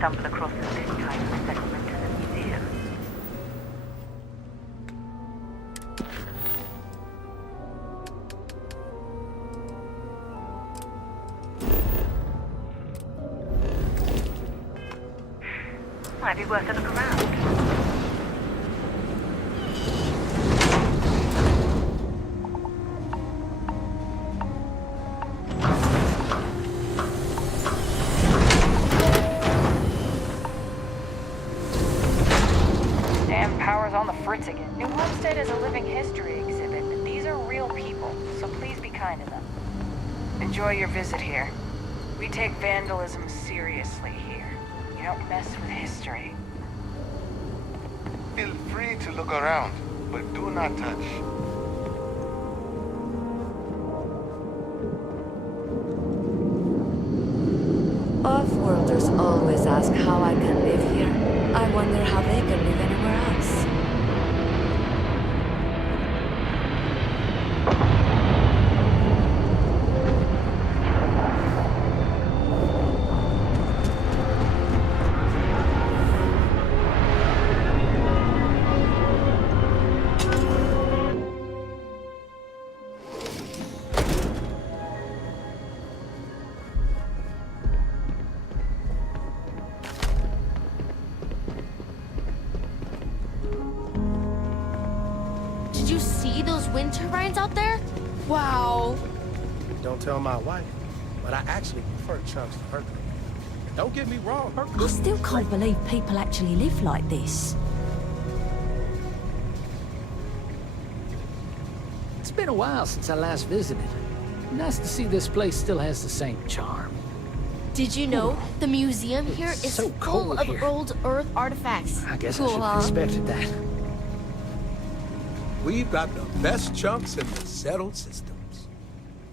stumble across this kind of settlement in a museum. Might be worth a look around. Damn power's on the fritz again. New Homestead is a living history exhibit, but these are real people, so please be kind to them. Enjoy your visit here. We take vandalism seriously here. You don't mess with history. Feel free to look around, but do not touch. Off-worlders always ask how I can live here. I wonder how they can live anywhere else. Did you see those wind turbines out there? Wow. Don't tell my wife, but I actually prefer chunks to Hercules. Don't get me wrong, I Hercules. still can't believe people actually live like this. It's been a while since I last visited. Nice to see this place still has the same charm. Did you know the museum here is so full cold of here. old Earth artifacts? I guess I Cool, should have huh? expected that. We've got the best chunks in the settled systems.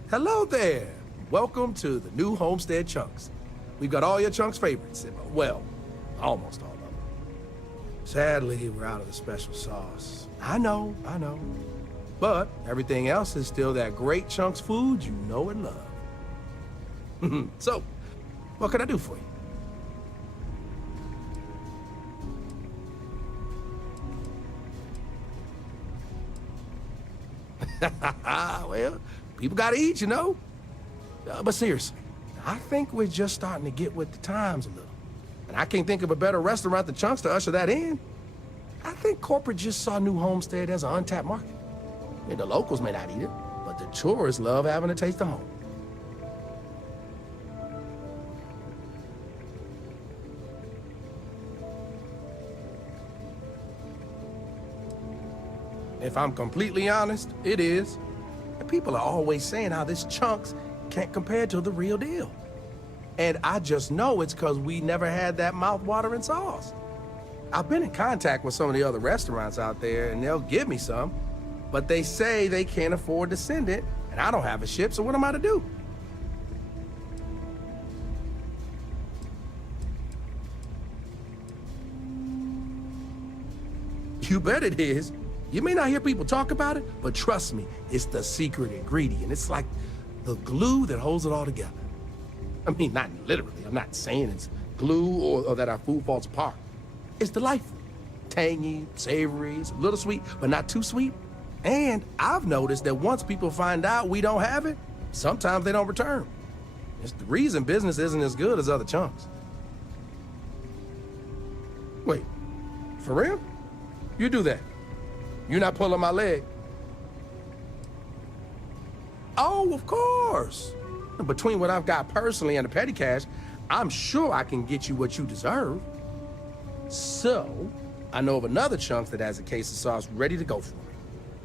Hello there. Welcome to the new Homestead Chunks. We've got all your chunks' favorites. Well, almost all of them. Sadly, we're out of the special sauce. I know. But everything else is still that great chunks food you know and love. So, what can I do for you? Well, people gotta eat, you know? But seriously, I think we're just starting to get with the times a little. And I can't think of a better restaurant than Chunks to usher that in. I think corporate just saw New Homestead as an untapped market. I mean, the locals may not eat it, but the tourists love having a taste of home. If I'm completely honest, it is. And people are always saying how this Chunks can't compare to the real deal. And I just know it's because we never had that mouth-watering sauce. I've been in contact with some of the other restaurants out there, and they'll give me some, but they say they can't afford to send it, and I don't have a ship, so what am I to do? You bet it is. You may not hear people talk about it, but trust me, it's the secret ingredient. It's like the glue that holds it all together. I mean, not literally. I'm not saying it's glue or that our food falls apart. It's delightful. Tangy, savory, it's a little sweet, but not too sweet. And I've noticed that once people find out we don't have it, sometimes they don't return. It's the reason business isn't as good as other chunks. Wait, for real? You do that? You're not pulling my leg? Oh, of course. Between what I've got personally and the petty cash, I'm sure I can get you what you deserve. So, I know of another chunk that has a case of sauce ready to go for me.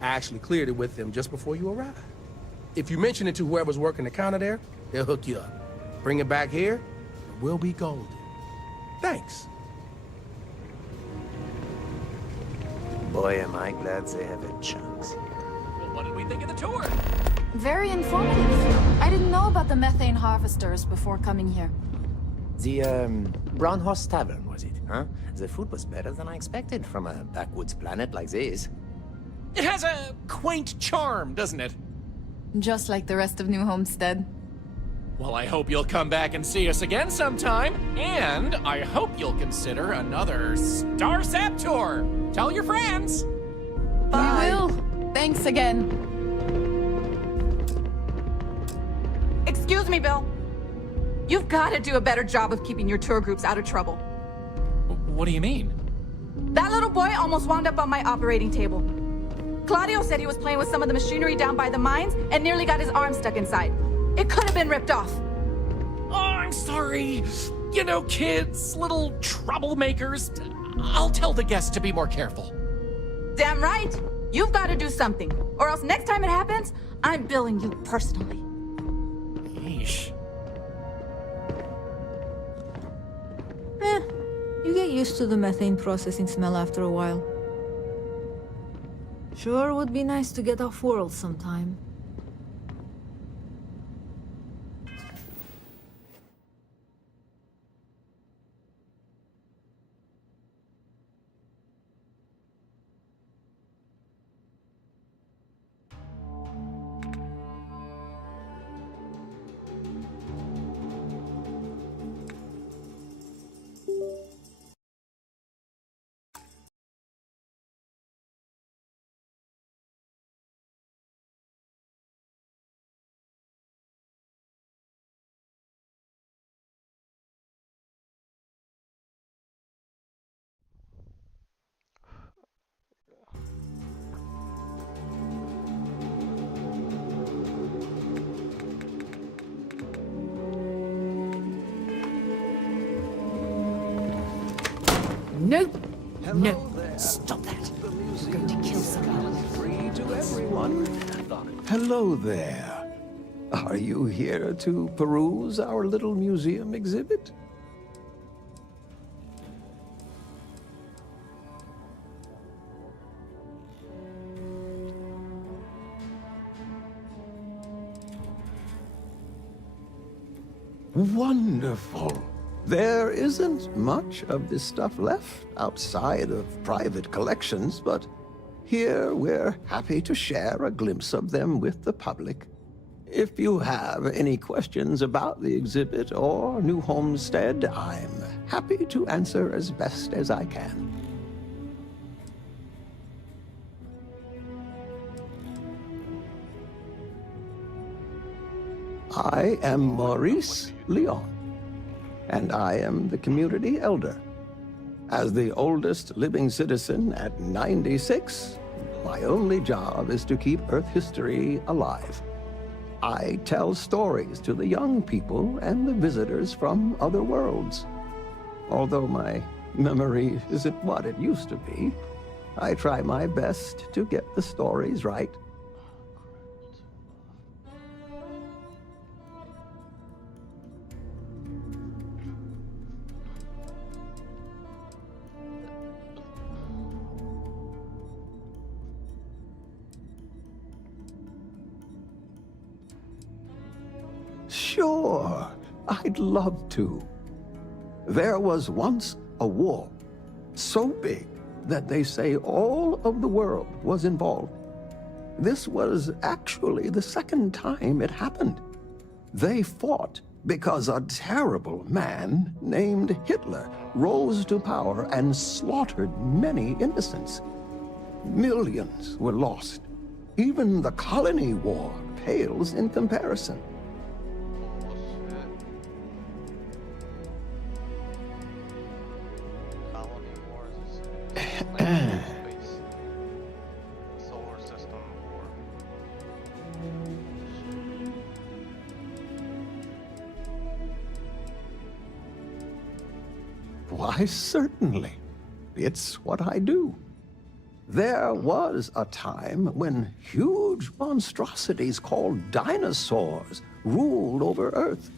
I actually cleared it with them just before you arrived. If you mention it to whoever's working the counter there, they'll hook you up. Bring it back here, and we'll be golden. Thanks. Boy, am I glad they have a Chunks here. Well, what did we think of the tour? Very informative. I didn't know about the methane harvesters before coming here. The, Brown Horse Tavern, was it, huh? The food was better than I expected from a backwoods planet like this. It has a quaint charm, doesn't it? Just like the rest of New Homestead. Well, I hope you'll come back and see us again sometime. And I hope you'll consider another Star Sap tour. Tell your friends. Bye. We will. Thanks again. Excuse me, Bill. You've got to do a better job of keeping your tour groups out of trouble. What do you mean? That little boy almost wound up on my operating table. Claudio said he was playing with some of the machinery down by the mines and nearly got his arm stuck inside. It could have been ripped off. Oh, I'm sorry. You know, kids, little troublemakers. I'll tell the guests to be more careful. Damn right. You've got to do something, or else next time it happens, I'm billing you personally. Yeesh. You get used to the methane processing smell after a while. Sure would be nice to get off world sometime. No! No! Stop that! You're going to kill someone. Free to everyone. Hello there. Are you here to peruse our little museum exhibit? Wonderful. There isn't much of this stuff left outside of private collections, but here we're happy to share a glimpse of them with the public. If you have any questions about the exhibit or New Homestead, I'm happy to answer as best as I can. I am Maurice Leon, and I am the community elder. As the oldest living citizen at 96, my only job is to keep Earth history alive. I tell stories to the young people and the visitors from other worlds. Although my memory isn't what it used to be, I try my best to get the stories right. Sure, I'd love to. There was once a war, so big that they say all of the world was involved. This was actually the second time it happened. They fought because a terrible man named Hitler rose to power and slaughtered many innocents. Millions were lost. Even the colony war pales in comparison. Why, certainly. It's what I do. There was a time when huge monstrosities called dinosaurs ruled over Earth,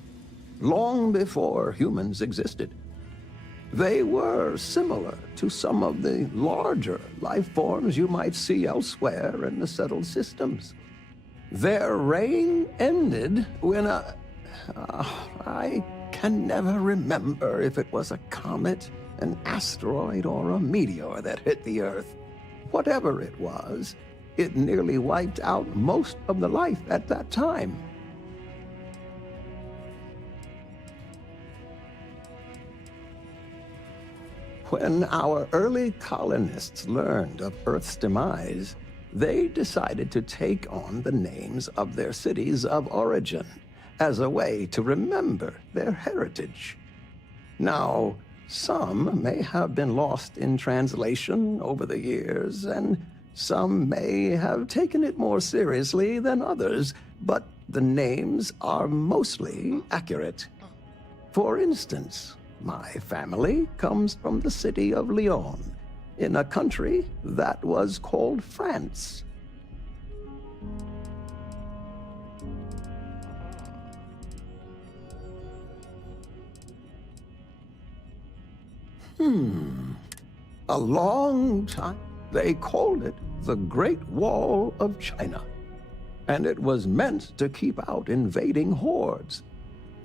long before humans existed. They were similar to some of the larger life forms you might see elsewhere in the settled systems. Their reign ended when I can never remember if it was a comet, an asteroid, or a meteor that hit the Earth. Whatever it was, it nearly wiped out most of the life at that time. When our early colonists learned of Earth's demise, they decided to take on the names of their cities of origin as a way to remember their heritage. Now, some may have been lost in translation over the years, and some may have taken it more seriously than others, but the names are mostly accurate. For instance, my family comes from the city of Lyon, in a country that was called France. A long time, they called it the Great Wall of China, and it was meant to keep out invading hordes.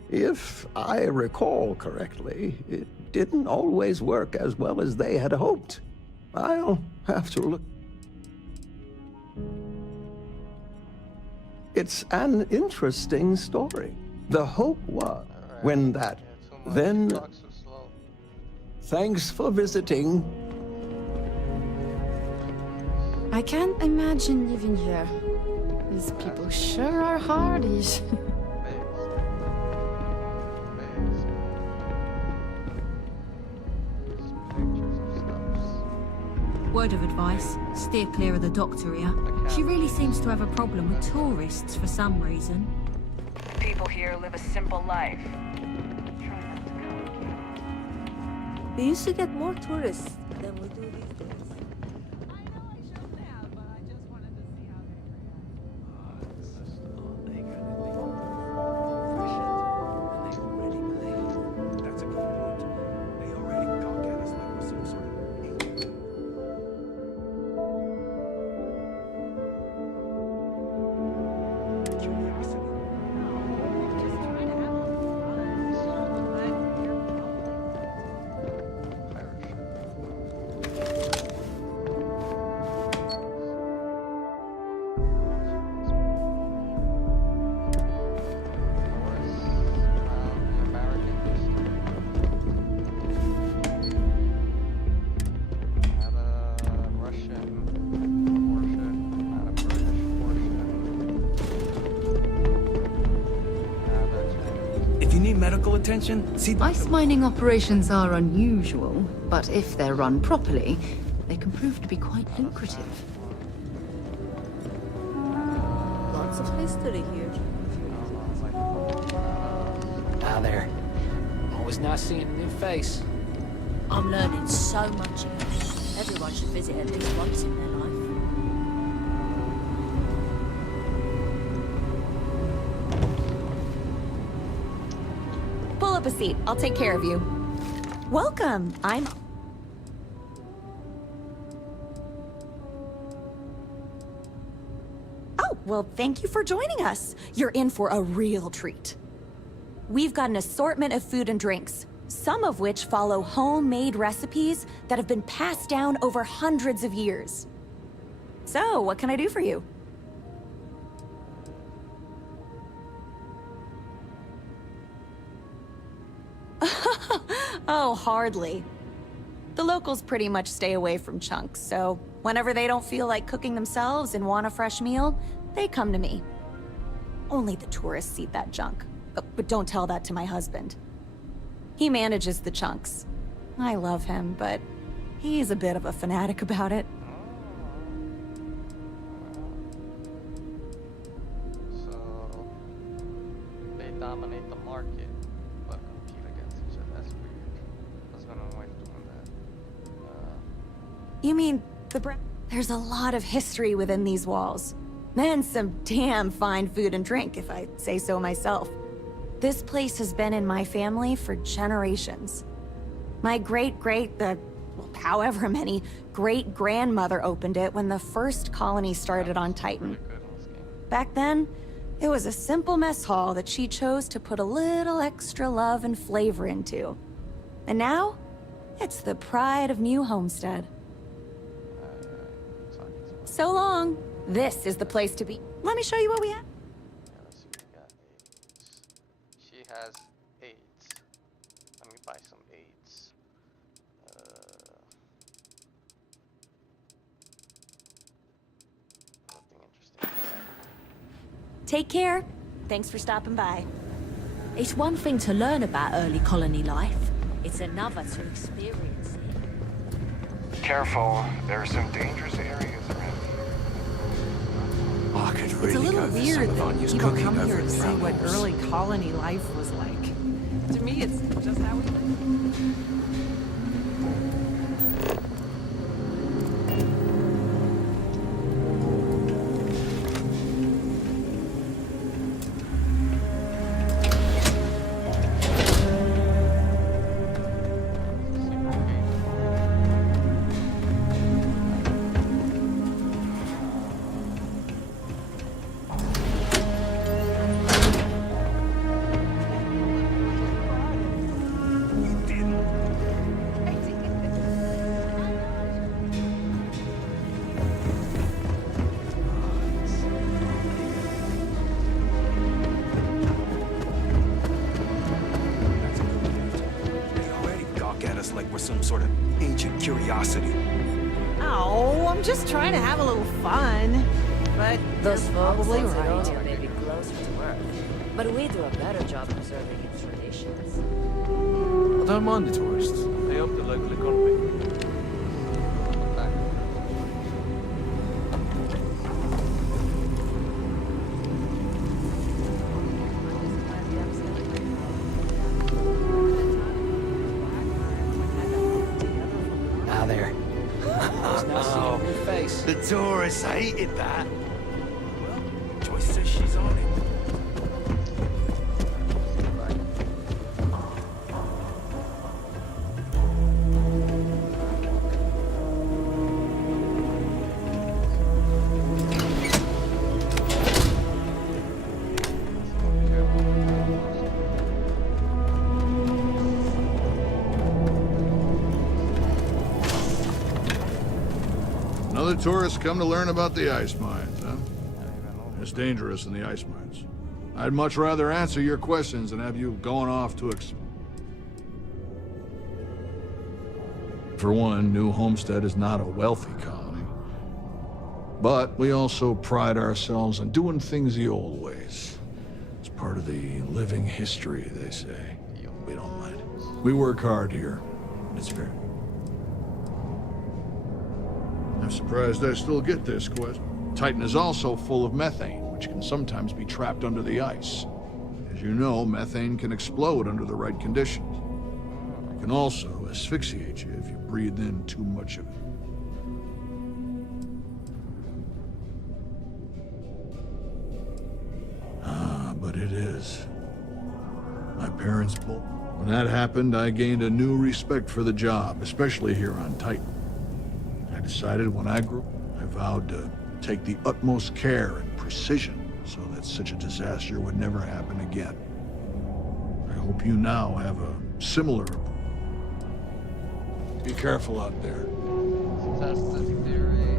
If I recall correctly, it didn't always work as well as they had hoped. I'll have to look. It's an interesting story. The hope was when that, then... Thanks for visiting. I can't imagine living here. These people sure are hardy. Word of advice, steer clear of the doctor here. She really seems to have a problem with tourists for some reason. People here live a simple life. We used to get more tourists than we do these days. Medical attention? See, Ice mining operations are unusual, but if they're run properly, they can prove to be quite lucrative. Lots of history here. Ah, there. Always nice seeing a new face. I'm learning so much here. Everyone should visit at least once in their life. Pull up a seat. I'll take care of you. Welcome. Oh, well, thank you for joining us. You're in for a real treat. We've got an assortment of food and drinks, some of which follow homemade recipes that have been passed down over hundreds of years. So, what can I do for you? Oh, hardly. The locals pretty much stay away from chunks, so whenever they don't feel like cooking themselves and want a fresh meal, they come to me. Only the tourists eat that junk. But don't tell that to my husband. He manages the chunks. I love him, but he's a bit of a fanatic about it. So they dominate the market, but compete against each other. That's weird. Husband and wife doing that. You mean There's a lot of history within these walls. And some damn fine food and drink, if I say so myself. This place has been in my family for generations. My however many great-grandmother opened it when the first colony started on Titan. Back then, it was a simple mess hall that she chose to put a little extra love and flavor into. And now, it's the pride of New Homestead. So long. This is the place to be. Let me show you what we have. She has AIDS. Let me buy some AIDS. Take care. Thanks for stopping by. It's one thing to learn about early colony life. It's another to experience it. Careful, there are some dangerous areas around here. I could It's a really little go for weird some of that Anya's people cooking come over here in to see what Brambles. early colony life was like. To me, it's just how we live. They already gawk at us like we're some sort of ancient curiosity. Oh, I'm just trying to have a little fun. But Those you're folks probably in right. Sidonia may be closer to Earth, but we do a better job preserving its traditions. I don't mind the tourists. They help the local economy. Now there. It's nice seeing a new face. The tourists hated that. Well, Joyce says she's on it. Another tourist come to learn about the ice mines, huh? It's dangerous in the ice mines. I'd much rather answer your questions than have you going off to For one, New Homestead is not a wealthy colony. But we also pride ourselves on doing things the old ways. It's part of the living history, they say. We don't mind. We work hard here. It's fair. I'm surprised I still get this question. Titan is also full of methane, which can sometimes be trapped under the ice. As you know, methane can explode under the right conditions. It can also asphyxiate you if you breathe in too much of it. But it is. My parents both. When that happened, I gained a new respect for the job, especially here on Titan. I decided when I grew up, I vowed to take the utmost care and precision so that such a disaster would never happen again. I hope you now have a similar approach. Be careful out there. Test this theory.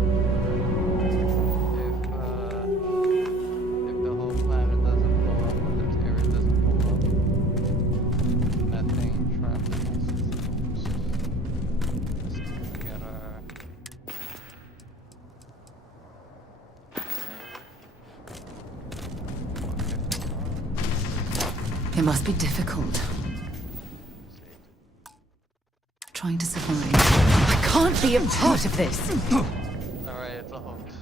If the whole planet doesn't blow up, or this area doesn't blow up, methane trapped. It must be difficult. Trying to survive. I can't be a part of this. Alright, it's a hoax.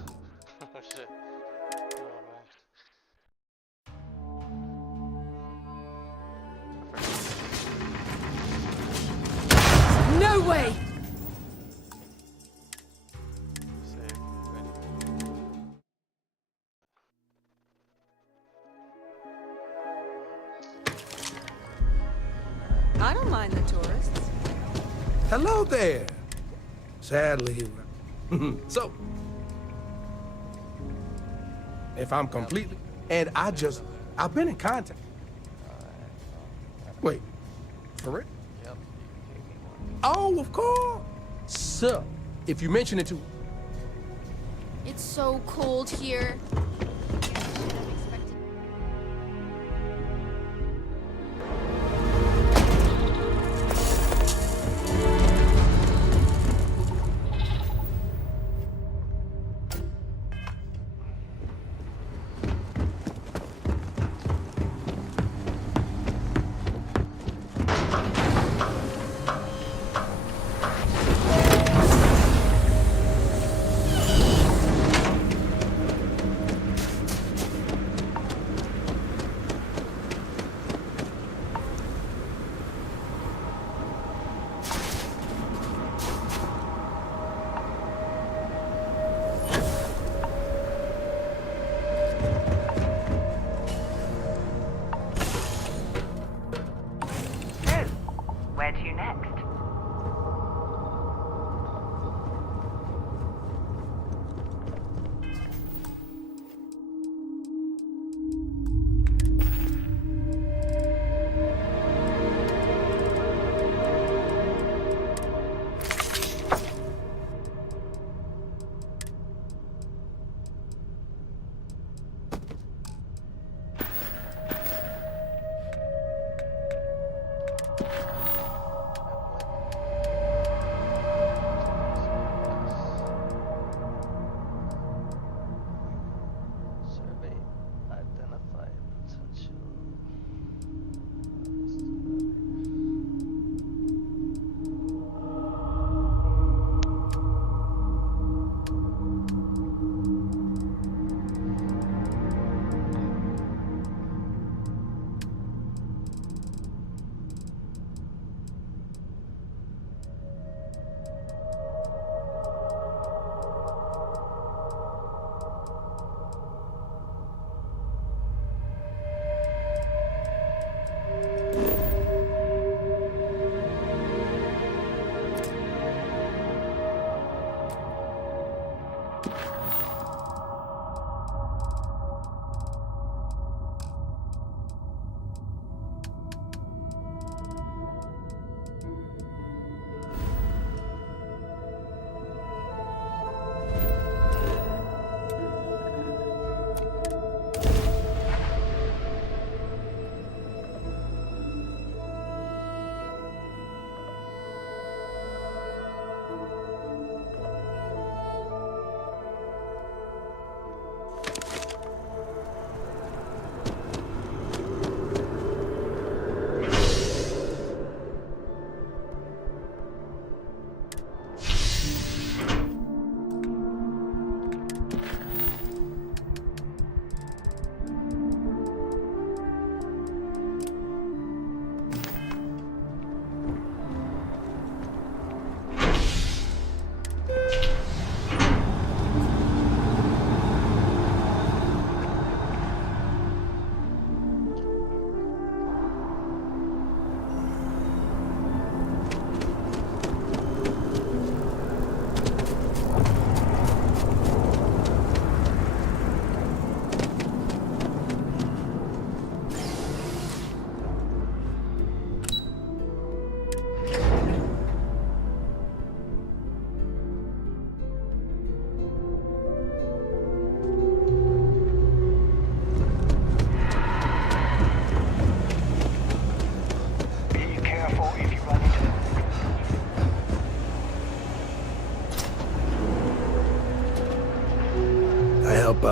Oh shit. No way! I don't mind the tourists. Hello there. Sadly, so, if I'm completely, and I've been in contact. Wait, for real? Oh, of course. So, if you mention it to, It's so cold here.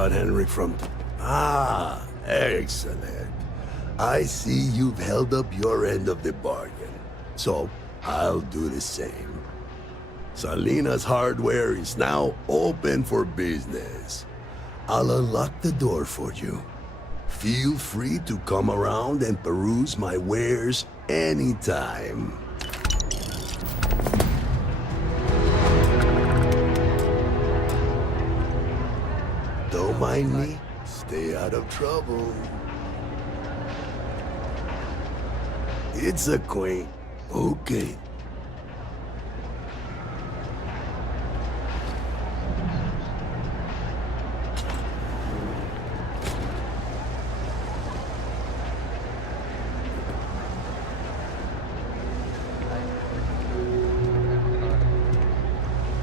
out, Henry, from... Ah, excellent. I see you've held up your end of the bargain. So, I'll do the same. Salina's Hardware is now open for business. I'll unlock the door for you. Feel free to come around and peruse my wares anytime. Don't mind me. Stay out of trouble. It's a quaint. Okay.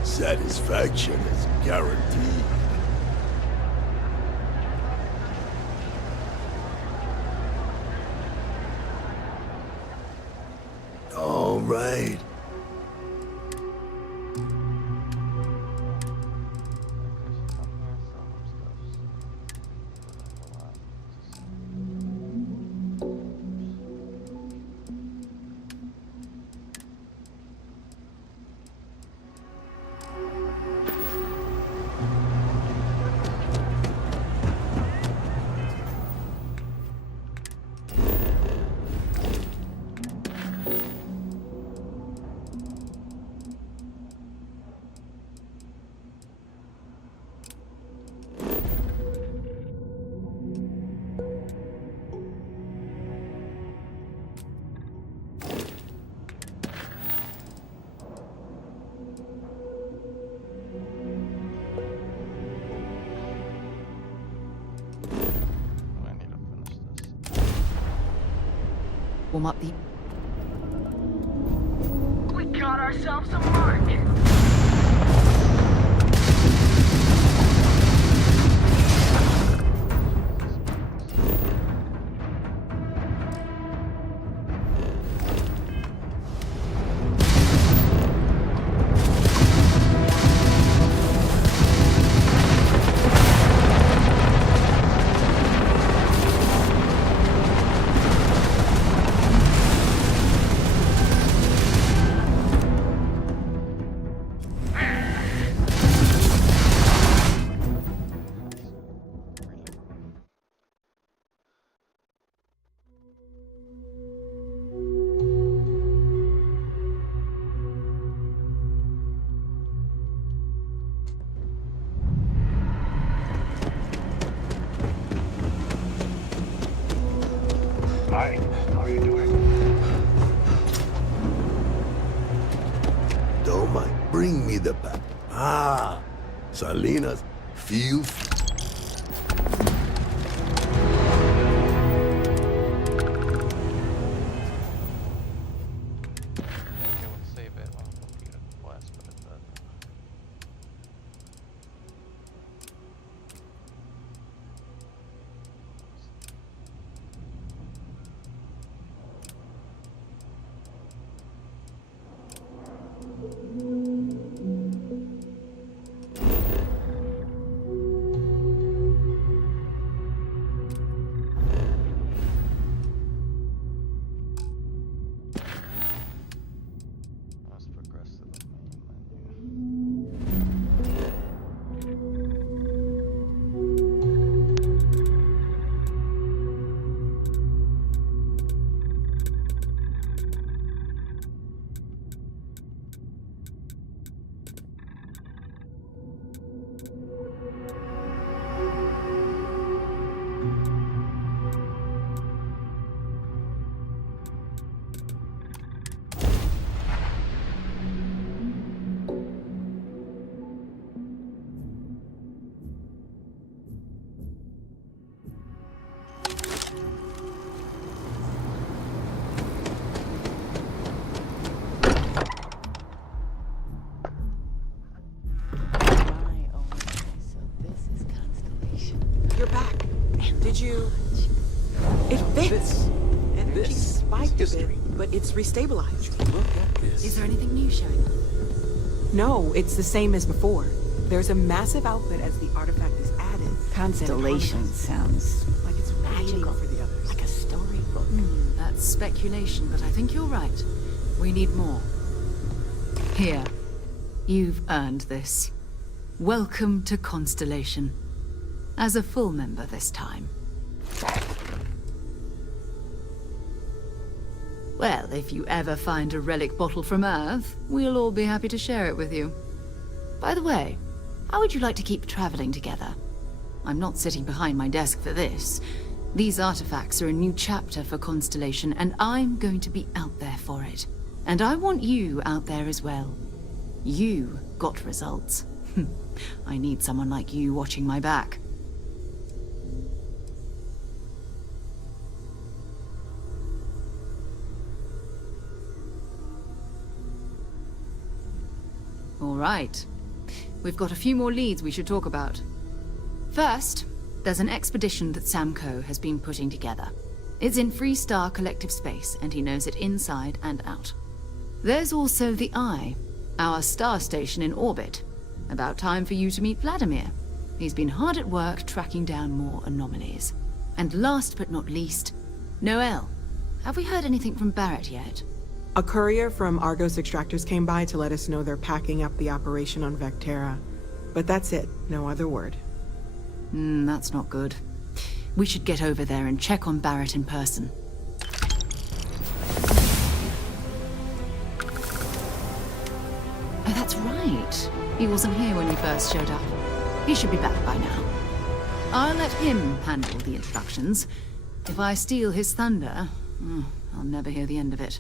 Satisfaction is guaranteed. All right. Warm up the... We got ourselves a market. Hi, how are you doing? Don't mind. Bring me the pack. Ah, Salina's. Feel free. You're back. Did you... It fits. Energy spiked a bit, but it's restabilized. Look at this. Is there anything new showing? No, it's the same as before. There's a massive output as the artifact is added, Constellation sounds like it's magical for the others. like a storybook. That's speculation, but I think you're right. We need more. Here. You've earned this. Welcome to Constellation. As a full member this time. Well, if you ever find a relic bottle from Earth, we'll all be happy to share it with you. By the way, how would you like to keep traveling together? I'm not sitting behind my desk for this. These artifacts are a new chapter for Constellation, and I'm going to be out there for it. And I want you out there as well. You got results. I need someone like you watching my back. All right. We've got a few more leads we should talk about. First, there's an expedition that Samco has been putting together. It's in Freestar Collective Space, and he knows it inside and out. There's also the Eye, our star station in orbit. About time for you to meet Vladimir. He's been hard at work tracking down more anomalies. And last but not least, Noel. Have we heard anything from Barrett yet? A courier from Argos Extractors came by to let us know they're packing up the operation on Vectera. But that's it, no other word. That's not good. We should get over there and check on Barrett in person. Oh, that's right. He wasn't here when we first showed up. He should be back by now. I'll let him handle the introductions. If I steal his thunder, I'll never hear the end of it.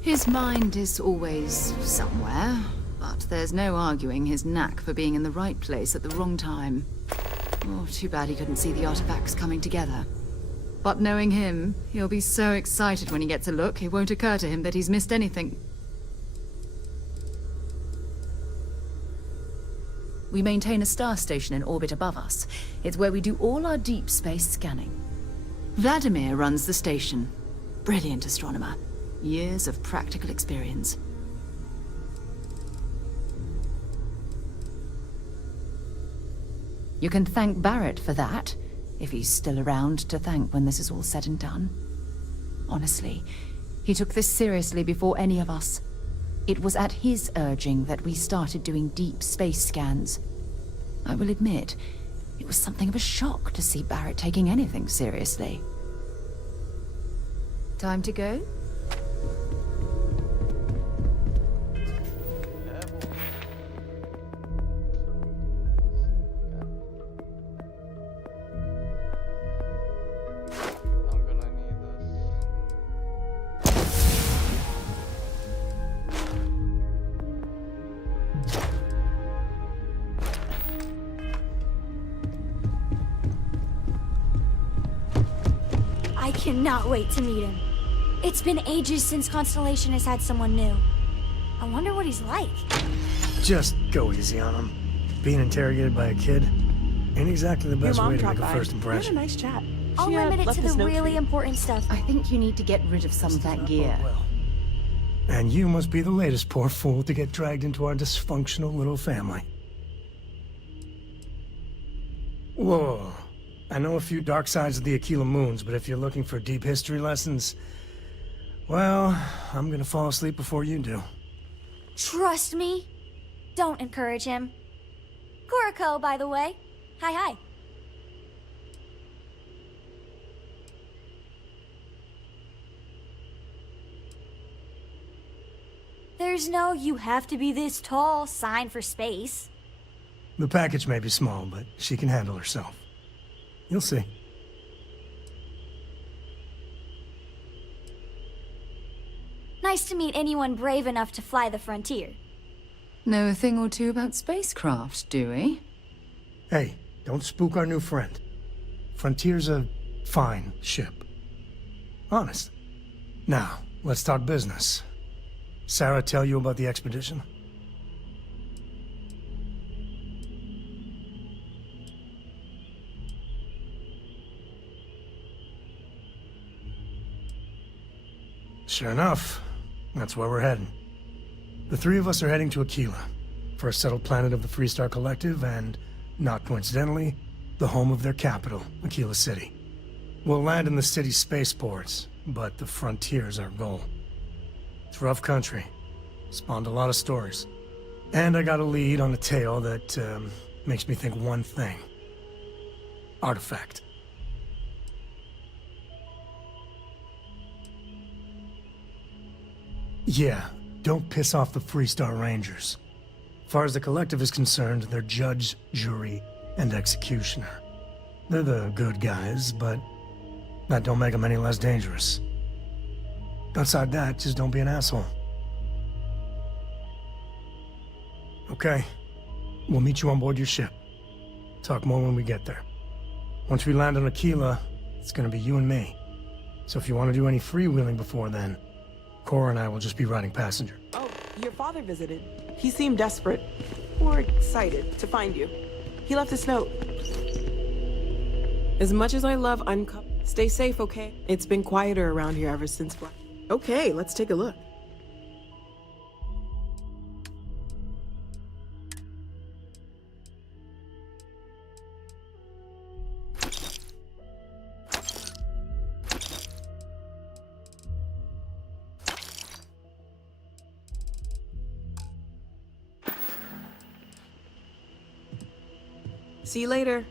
His mind is always somewhere, but there's no arguing his knack for being in the right place at the wrong time. Oh, too bad he couldn't see the artifacts coming together. But knowing him, he'll be so excited when he gets a look, it won't occur to him that he's missed anything. We maintain a star station in orbit above us. It's where we do all our deep space scanning. Vladimir runs the station. Brilliant astronomer. Years of practical experience. You can thank Barrett for that, if he's still around to thank when this is all said and done. Honestly, he took this seriously before any of us. It was at his urging that we started doing deep space scans. I will admit, it was something of a shock to see Barrett taking anything seriously. Time to go? I cannot wait to meet him. It's been ages since Constellation has had someone new. I wonder what he's like. Just go easy on him. Being interrogated by a kid ain't exactly the best way to make a first impression. We had a nice chat. I'll limit it to the really important stuff. I think you need to get rid of some of that gear. And you must be the latest poor fool to get dragged into our dysfunctional little family. Whoa. I know a few dark sides of the Aquila Moons, but if you're looking for deep history lessons, well, I'm gonna fall asleep before you do. Trust me. Don't encourage him. Kuriko, by the way. Hi. There's no "you have to be this tall" sign for space. The package may be small, but she can handle herself. You'll see. Nice to meet anyone brave enough to fly the frontier. Know a thing or two about spacecraft, do we? Hey, don't spook our new friend. Frontier's a fine ship. Honest. Now, let's talk business. Sarah tell you about the expedition? Sure enough, that's where we're heading. The three of us are heading to Aquila. first settled planet of the Freestar Collective, and, not coincidentally, the home of their capital, Aquila City. We'll land in the city's spaceports, but the frontier's our goal. It's rough country. Spawned a lot of stories. And I got a lead on a tale that, makes me think one thing. Artifact. Yeah, don't piss off the Freestar Rangers. As far as the Collective is concerned, they're judge, jury, and executioner. They're the good guys, but that don't make them any less dangerous. Outside that, just don't be an asshole. Okay. We'll meet you on board your ship. Talk more when we get there. Once we land on Aquila, it's gonna be you and me. So if you want to do any freewheeling before then, Cora and I will just be riding passenger. Oh, your father visited. He seemed desperate, or excited, to find you. He left this note. As much as I love Uncup, stay safe, okay? It's been quieter around here ever since Black. Okay, let's take a look. See you later.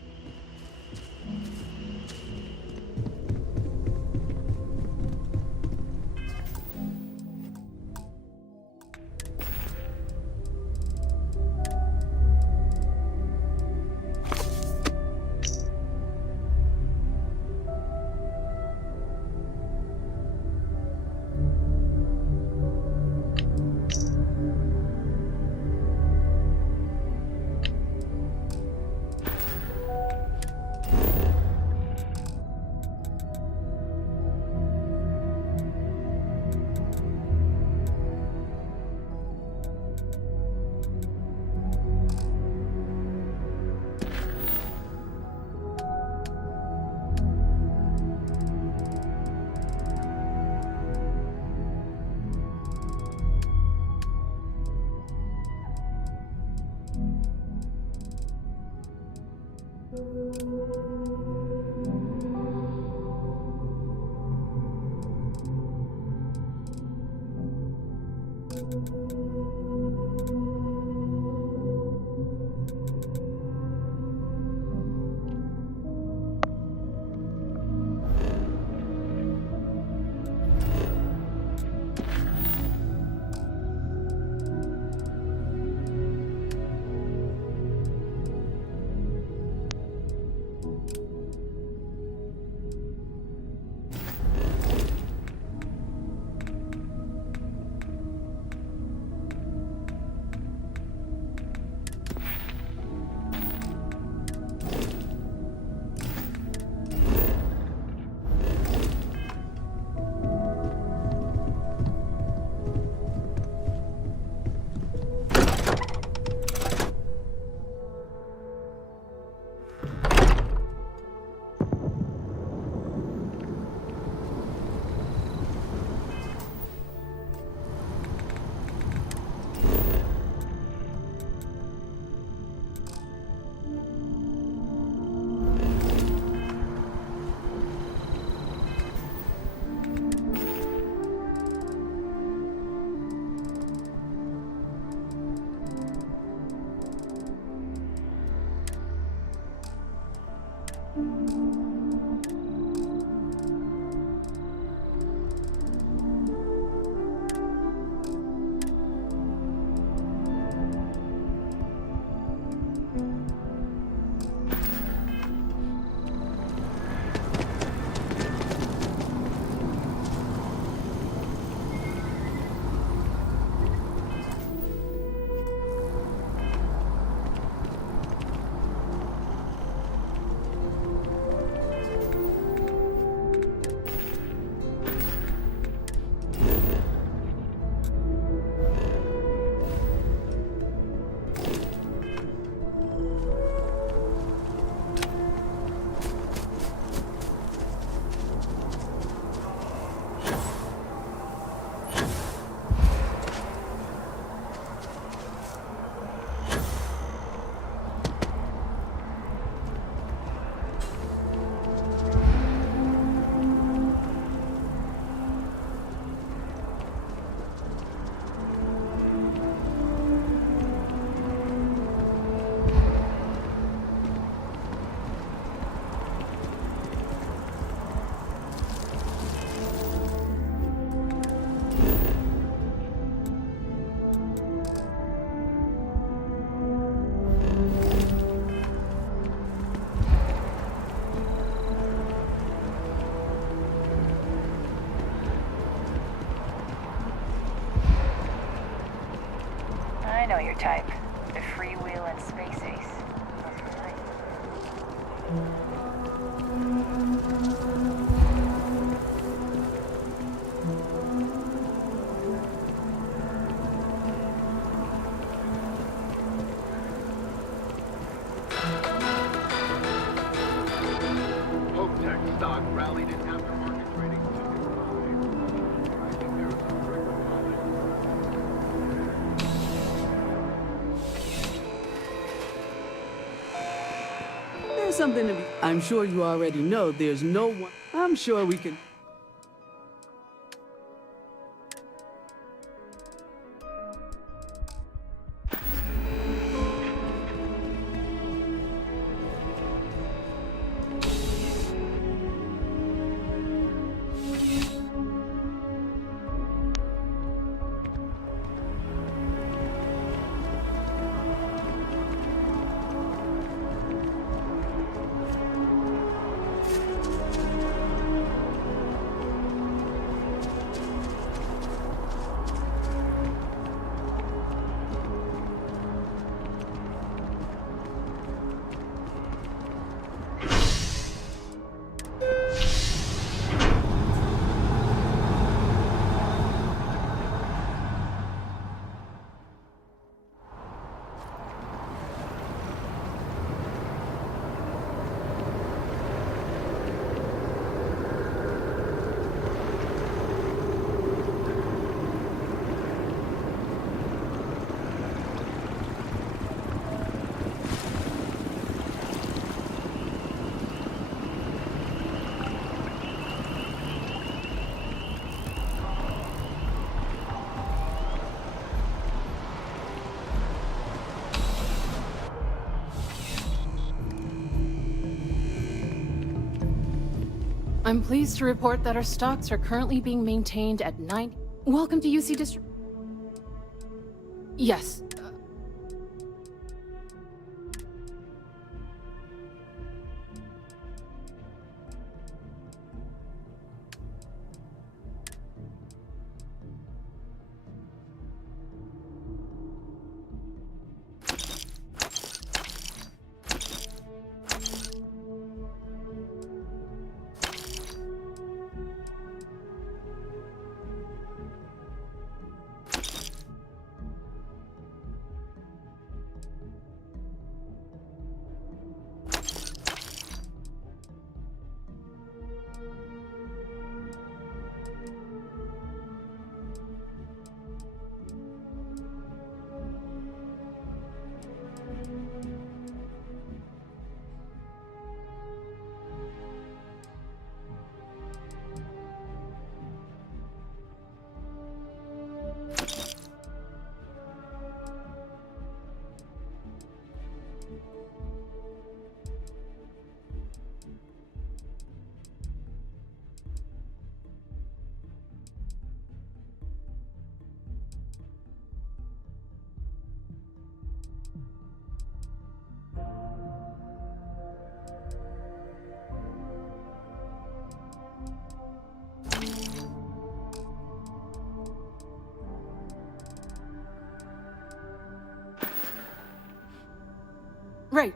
type. The freewheeling space ace. That's right. Hope Tech stock rallied in aftermarket trading. I think there was a record There's something to be. I'm sure you already know there's no one. I'm sure we can. I'm pleased to report that our stocks are currently being maintained at 9. Welcome to UC District. Yes.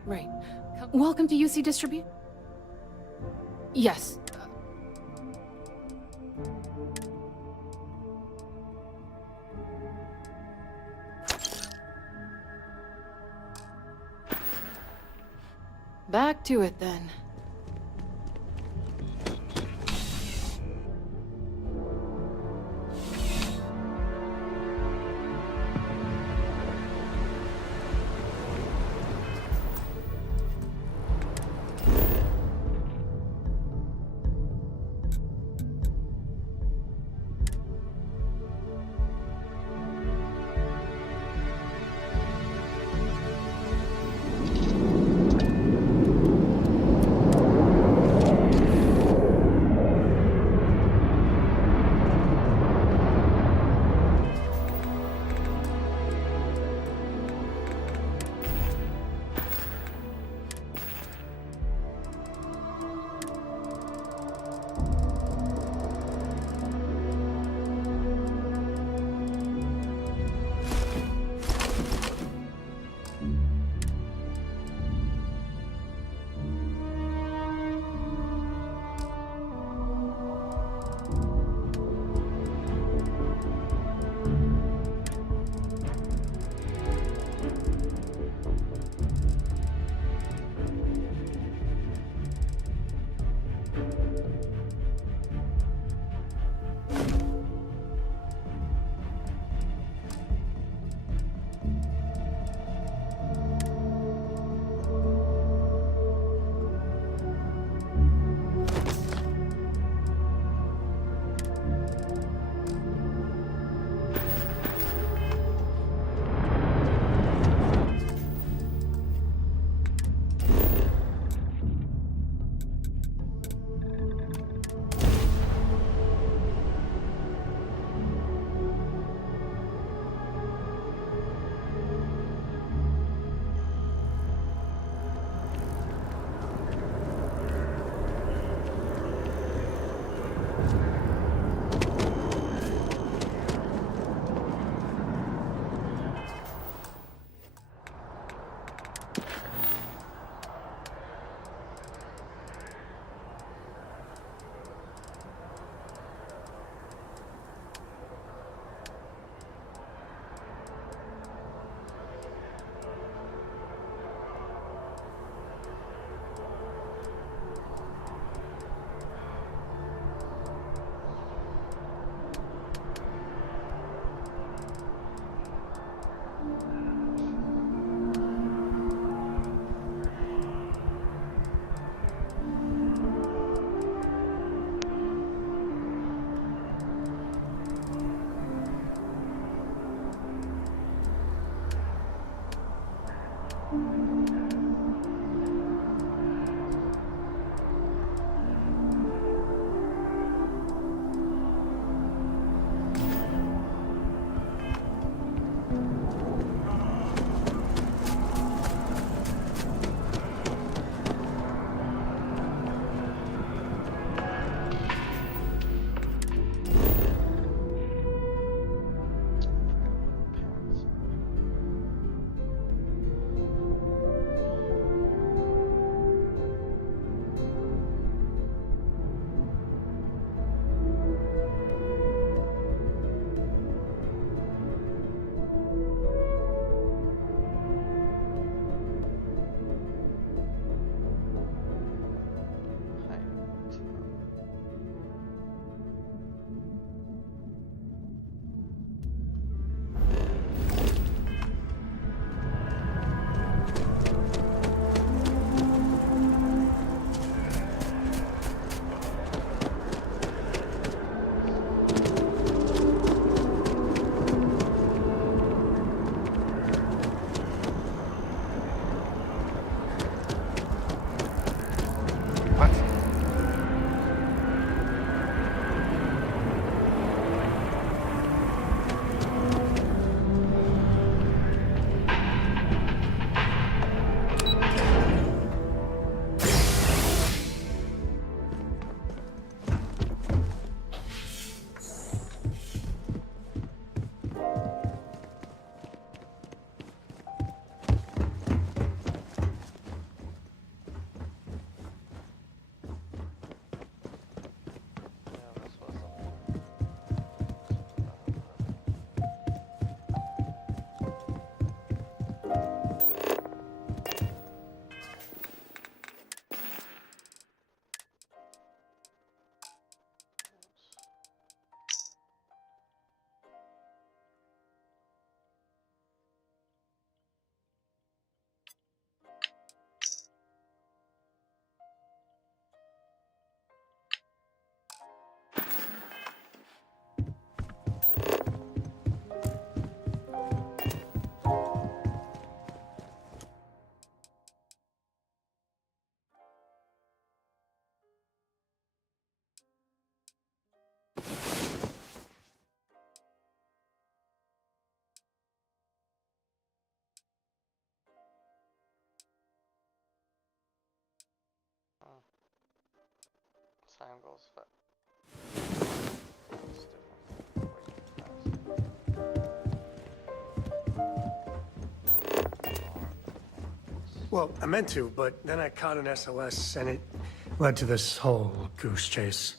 Right. Welcome to UC Distribute. Yes. Back to it then. Time goes fast. It's different. Way fast. Well, I meant to, but then I caught an SOS, and it led to this whole goose chase.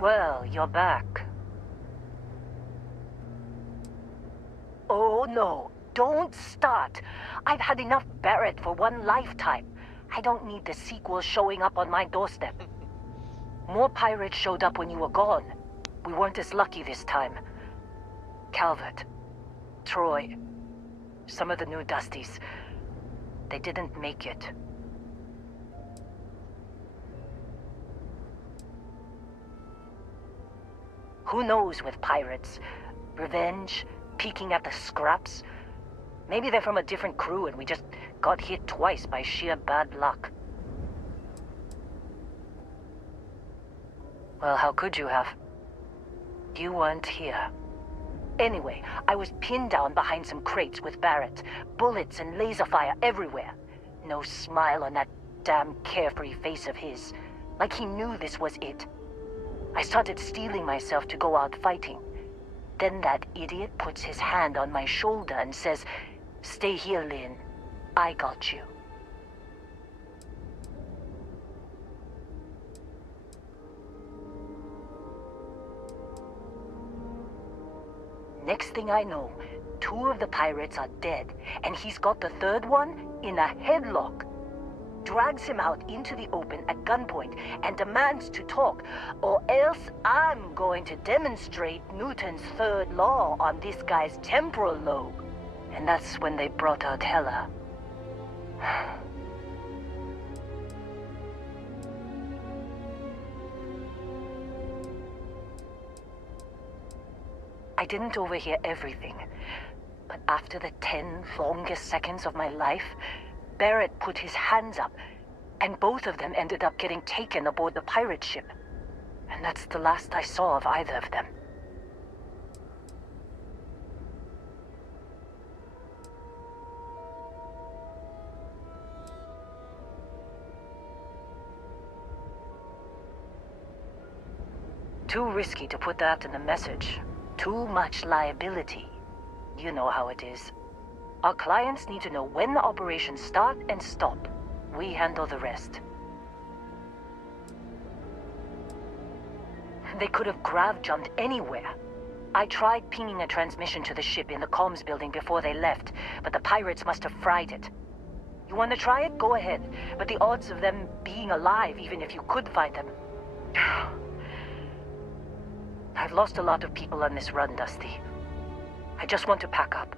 Well, you're back. Oh no, don't start. I've had enough Barrett for one lifetime. I don't need the sequel showing up on my doorstep. More pirates showed up when you were gone. We weren't as lucky this time. Calvert, Troy, some of the new Dusties, they didn't make it. Who knows with pirates? Revenge? Peeking at the scraps? Maybe they're from a different crew and we just got hit twice by sheer bad luck. Well, how could you have? You weren't here. Anyway, I was pinned down behind some crates with Barrett. Bullets and laser fire everywhere. No smile on that damn carefree face of his. Like he knew this was it. I started steeling myself to go out fighting. Then that idiot puts his hand on my shoulder and says, "Stay here, Lynn. I got you." Next thing I know, 2 of the pirates are dead, and he's got the 3rd one in a headlock. Drags him out into the open at gunpoint and demands to talk, or else I'm going to demonstrate Newton's 3rd law on this guy's temporal lobe. And that's when they brought out Hela. I didn't overhear everything, but after the 10 longest seconds of my life, Barrett put his hands up, and both of them ended up getting taken aboard the pirate ship. And that's the last I saw of either of them. Too risky to put that in the message. Too much liability. You know how it is. Our clients need to know when the operations start and stop. We handle the rest. They could have grav-jumped anywhere. I tried pinging a transmission to the ship in the comms building before they left, but the pirates must have fried it. You want to try it? Go ahead. But the odds of them being alive, even if you could find them... I've lost a lot of people on this run, Dusty. I just want to pack up.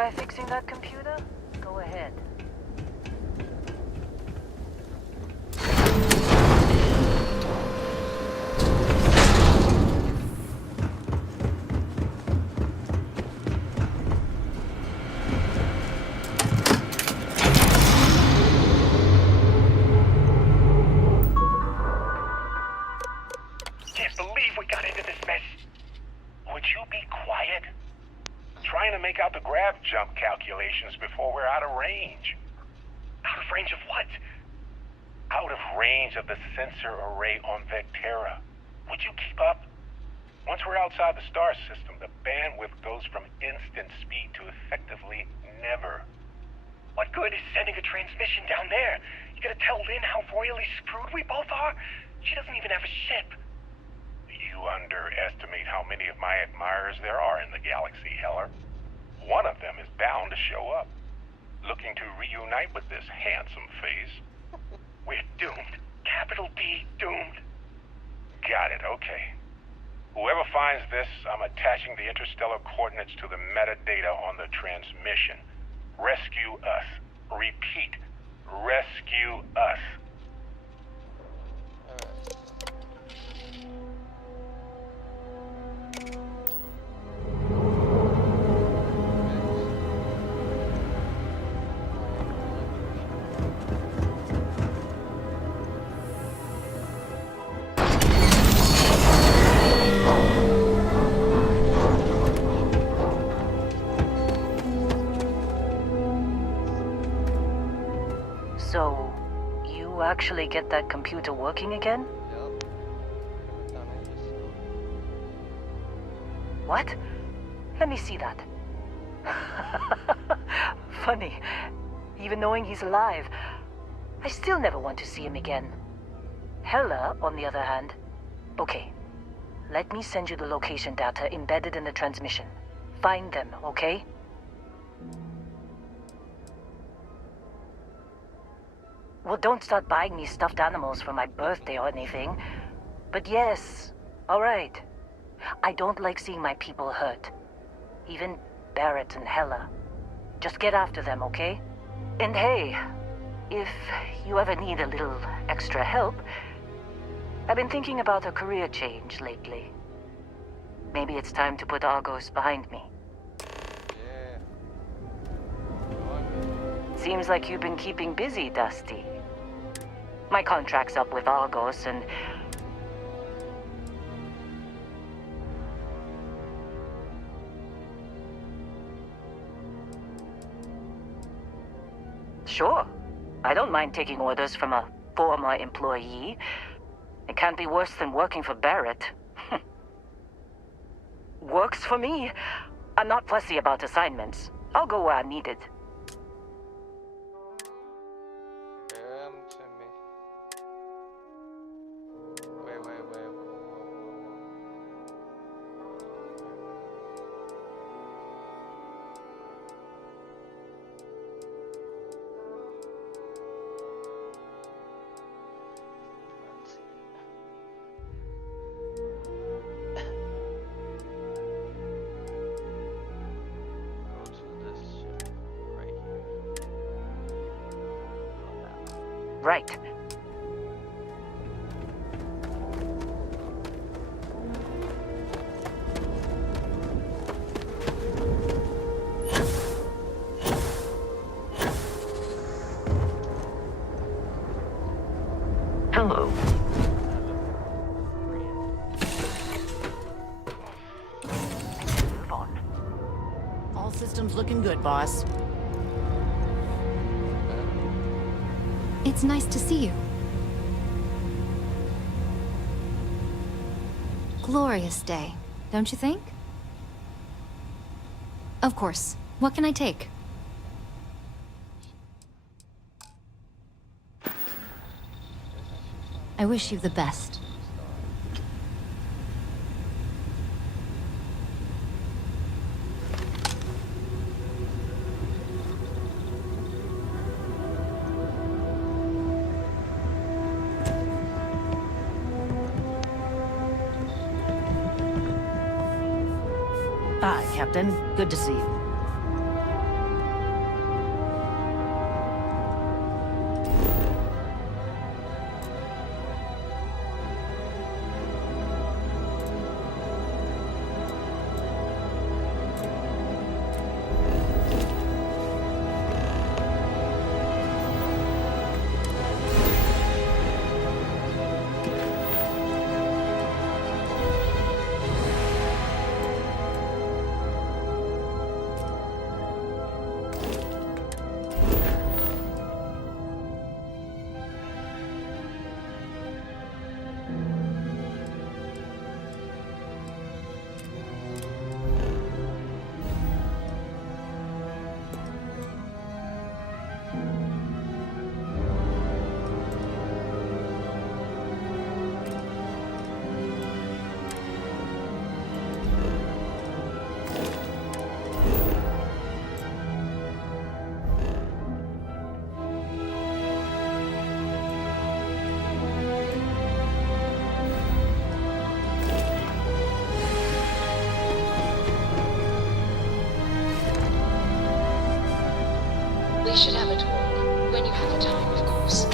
try fixing that computer? Go ahead. Can't believe we got into this mess. Would you be quiet? Trying to make out the grav jump calculations before we're out of range. Out of range of what? Out of range of the sensor array on Vectera. Would you keep up? Once we're outside the star system, the bandwidth goes from instant speed to effectively never. What good is sending a transmission down there? You gonna tell Lynn how royally screwed we both are? She doesn't even have a ship. You underestimate how many of my admirers there are in the galaxy, Heller. One of them is bound to show up, looking to reunite with this handsome face. We're doomed. Capital D, doomed. Got it, okay. Whoever finds this, I'm attaching the interstellar coordinates to the metadata on the transmission. Rescue us. Repeat. Rescue us. So, you actually get that computer working again? What? Let me see that. Funny. Even knowing he's alive, I still never want to see him again. Hella, on the other hand. Okay. Let me send you the location data embedded in the transmission. Find them, okay? Well, don't start buying me stuffed animals for my birthday or anything. But yes, all right. I don't like seeing my people hurt. Even Barrett and Hella. Just get after them, okay? And hey, if you ever need a little extra help, I've been thinking about a career change lately. Maybe it's time to put Argos behind me. Seems like you've been keeping busy, Dusty. My contract's up with Argos, and... Sure. I don't mind taking orders from a former employee. It can't be worse than working for Barrett. Works for me. I'm not fussy about assignments. I'll go where I'm needed. Right. Hello. Move on. All systems looking good, boss. It's nice to see you. Glorious day, don't you think? Of course. What can I take? I wish you the best. Hi, Captain. Good to see you. We should have a talk. When you have the time, of course.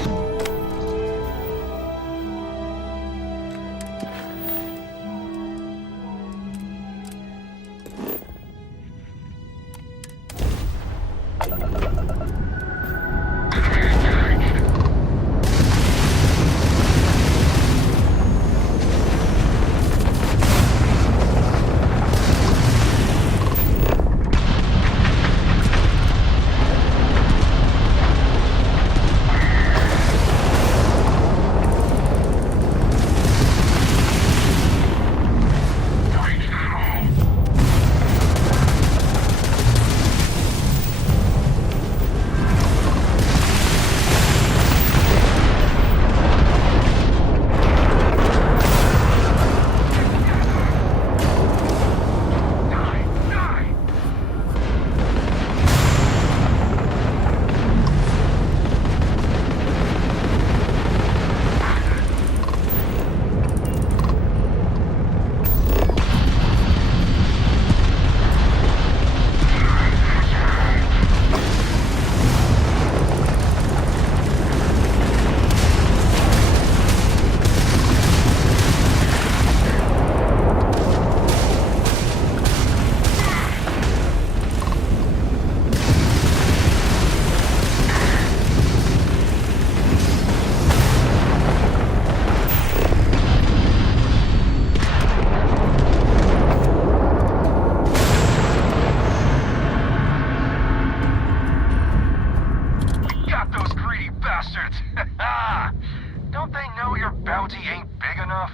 Don't they know your bounty ain't big enough?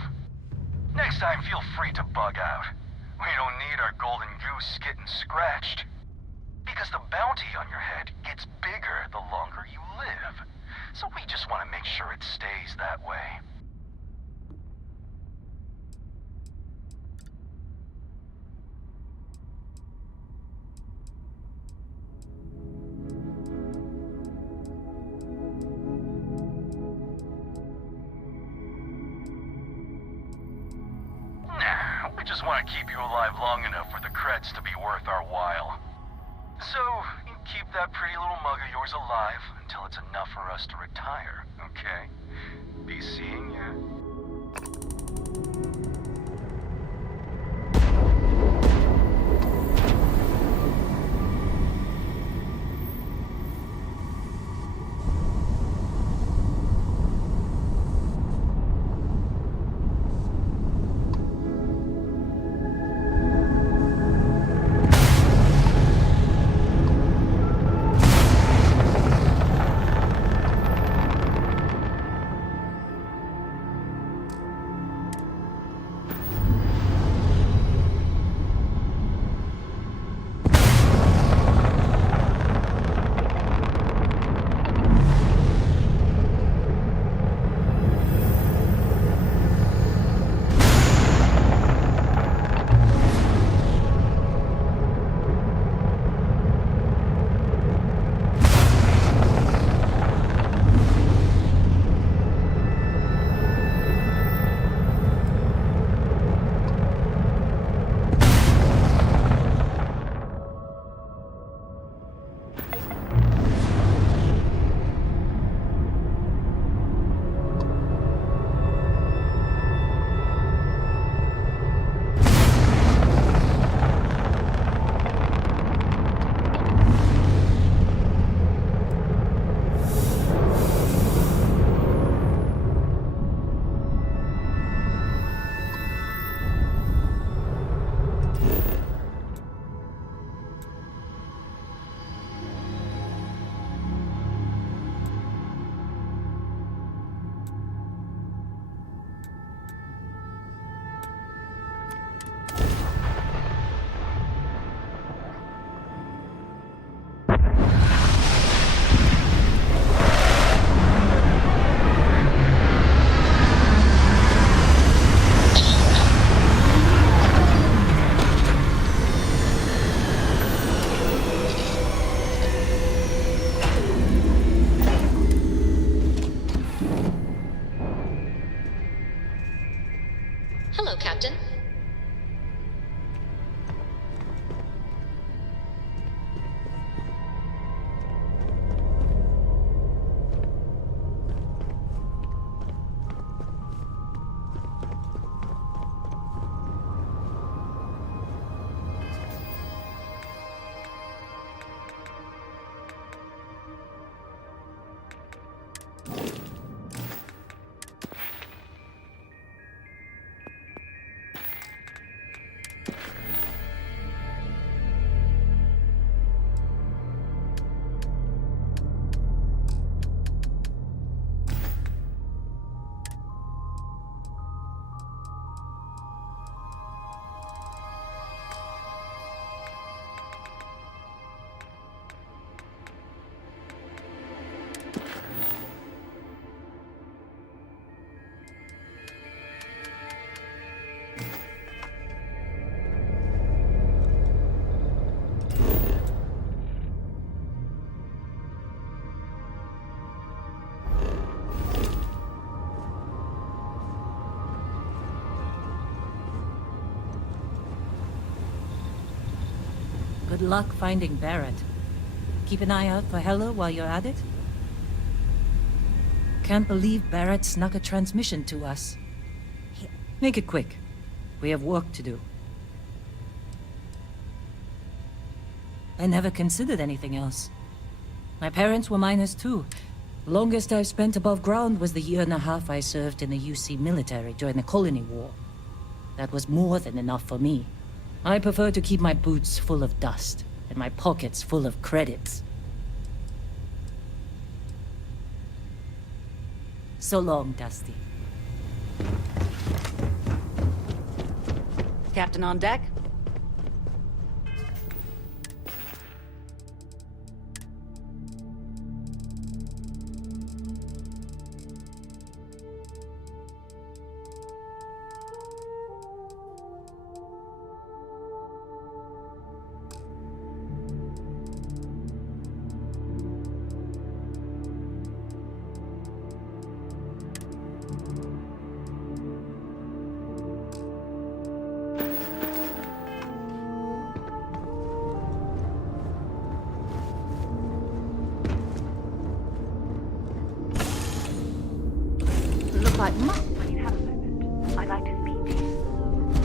Next time, feel free to bug out. We don't need our golden goose getting scratched. Because the bounty on your head gets bigger the longer you live. So we just want to make sure it stays that way. We just want to keep you alive long enough for the creds to be worth our while. So, you keep that pretty little mug of yours alive until it's enough for us to retire, okay? Be seeing ya. luck finding Barrett. Keep an eye out for Heller while you're at it. Can't believe Barrett snuck a transmission to us. Make it quick. We have work to do. I never considered anything else. My parents were miners too. Longest I've spent above ground was the year and a half I served in the UC military during the Colony War. That was more than enough for me. I prefer to keep my boots full of dust and my pockets full of credits. So long, Dusty. Captain on deck? When you have a moment, I'd like to speak to you.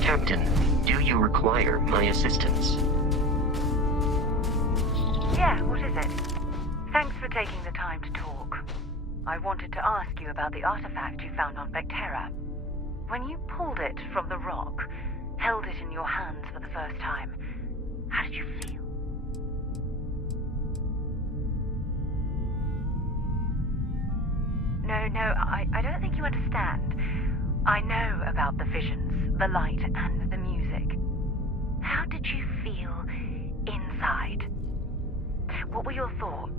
Captain, do you require my assistance? Yeah, what is it? Thanks for taking the time to talk. I wanted to ask you about the artifact you found on Vectera. When you pulled it from the rock, held it in your hands for the first time, how did you feel? No, I don't think you understand. I know about the visions, the light, and the music. How did you feel inside? What were your thoughts?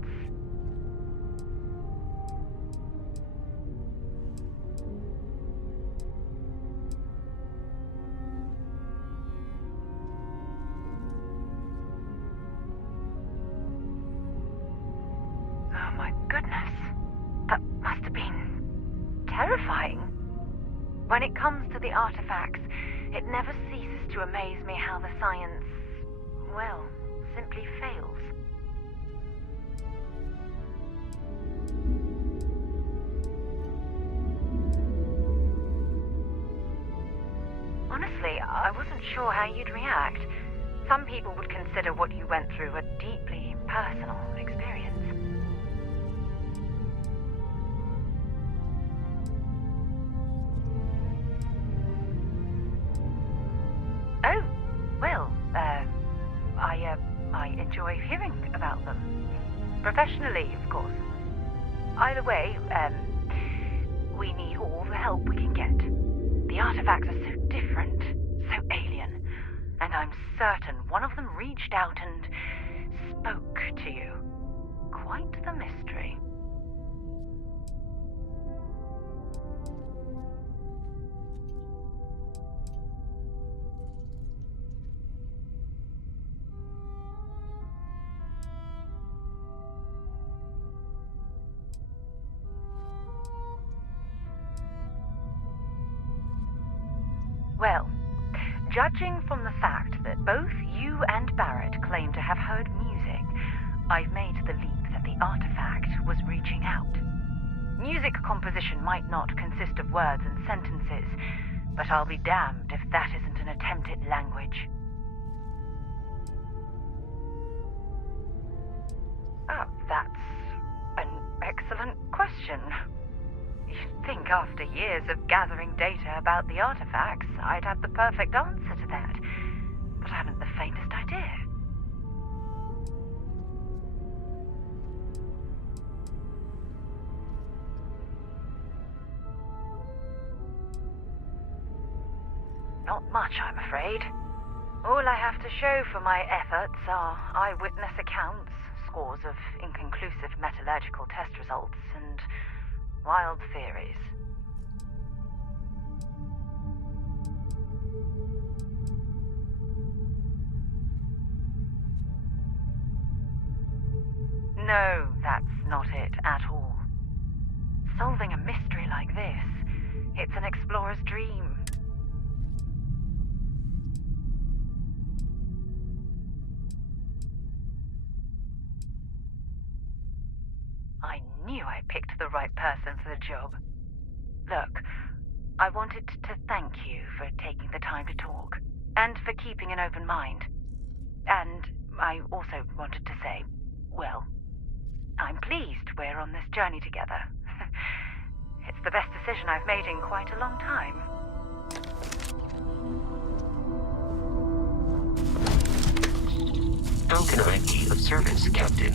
Oh my goodness. That must have been terrifying. When it comes to the artifacts, it never ceases to amaze me how the science, well, simply fails. Honestly, I wasn't sure how you'd react. Some people would consider what you went through a deeply personal experience. Oh, well, I enjoy hearing about them. Professionally, of course. Either way, we need all the help we can get. The artifacts are so different, so alien, and I'm certain one of them reached out and spoke to you. Quite the mystery. Well, judging from the fact that both you and Barrett claim to have heard music, I've made the leap that the artifact was reaching out. Music composition might not consist of words and sentences, but I'll be damned if that isn't an attempt at language. Oh, that's an excellent question. You'd think after years of gathering data about the artifacts, I'd have the perfect answer to that. But I haven't the faintest idea. Not much, I'm afraid. All I have to show for my efforts are eyewitness accounts, scores of inconclusive metallurgical test results, and wild theories. No, that's not it at all. Solving a mystery like this, it's an explorer's dream. I knew I picked the right person for the job. Look, I wanted to thank you for taking the time to talk, and for keeping an open mind. And I also wanted to say, well, I'm pleased we're on this journey together. It's the best decision I've made in quite a long time. How can I be of service, Captain?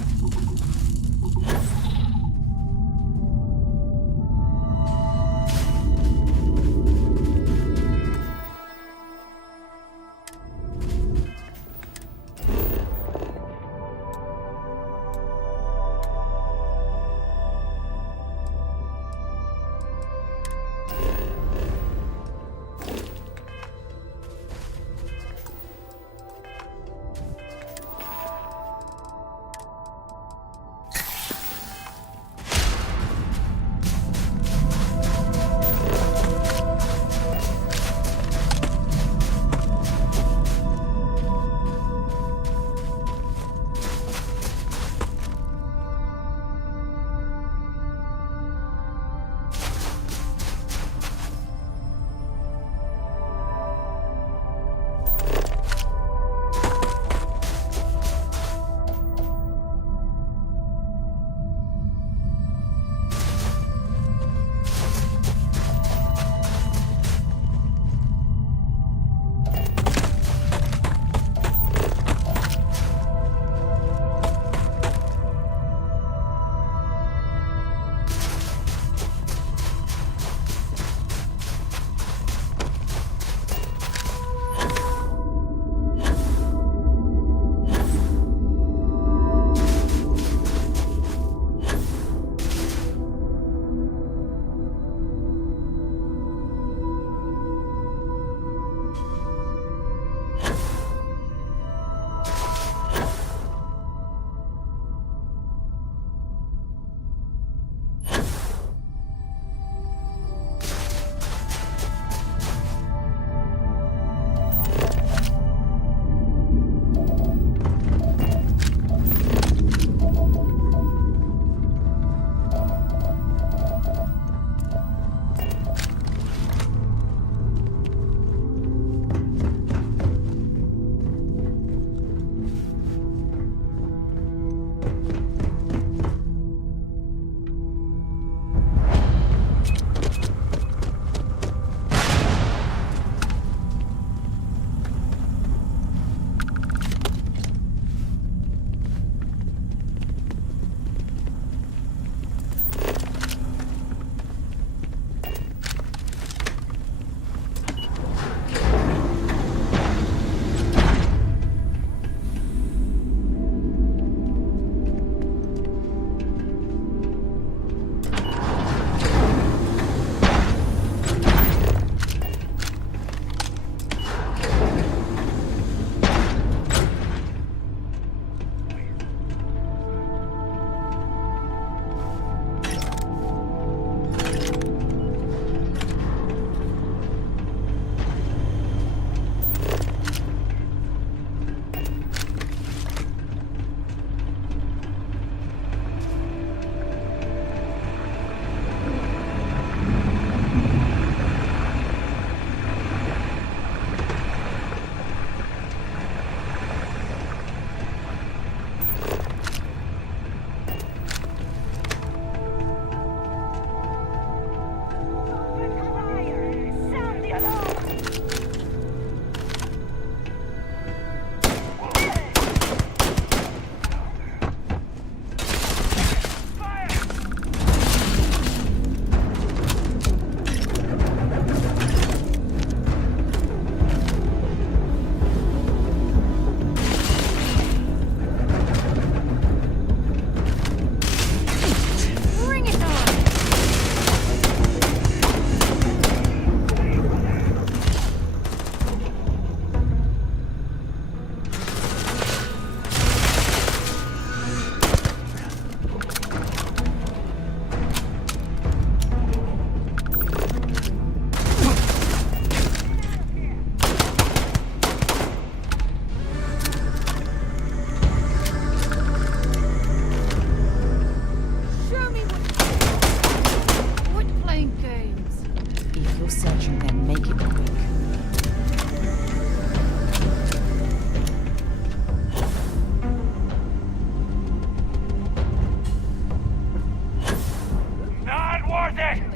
with it!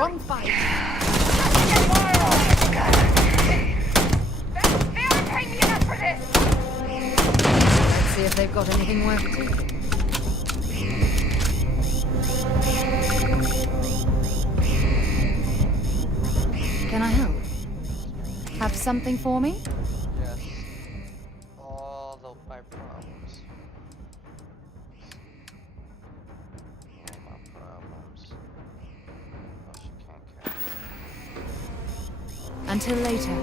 Wrong fight. Let's see if they've got anything worth taking. Can I help? Have something for me? Yes. All of my problems. All my problems. Oh, she can't carry. Until later.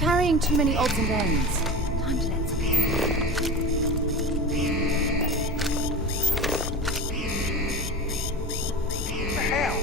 carrying too many odds and ends. Time to let some... What the hell?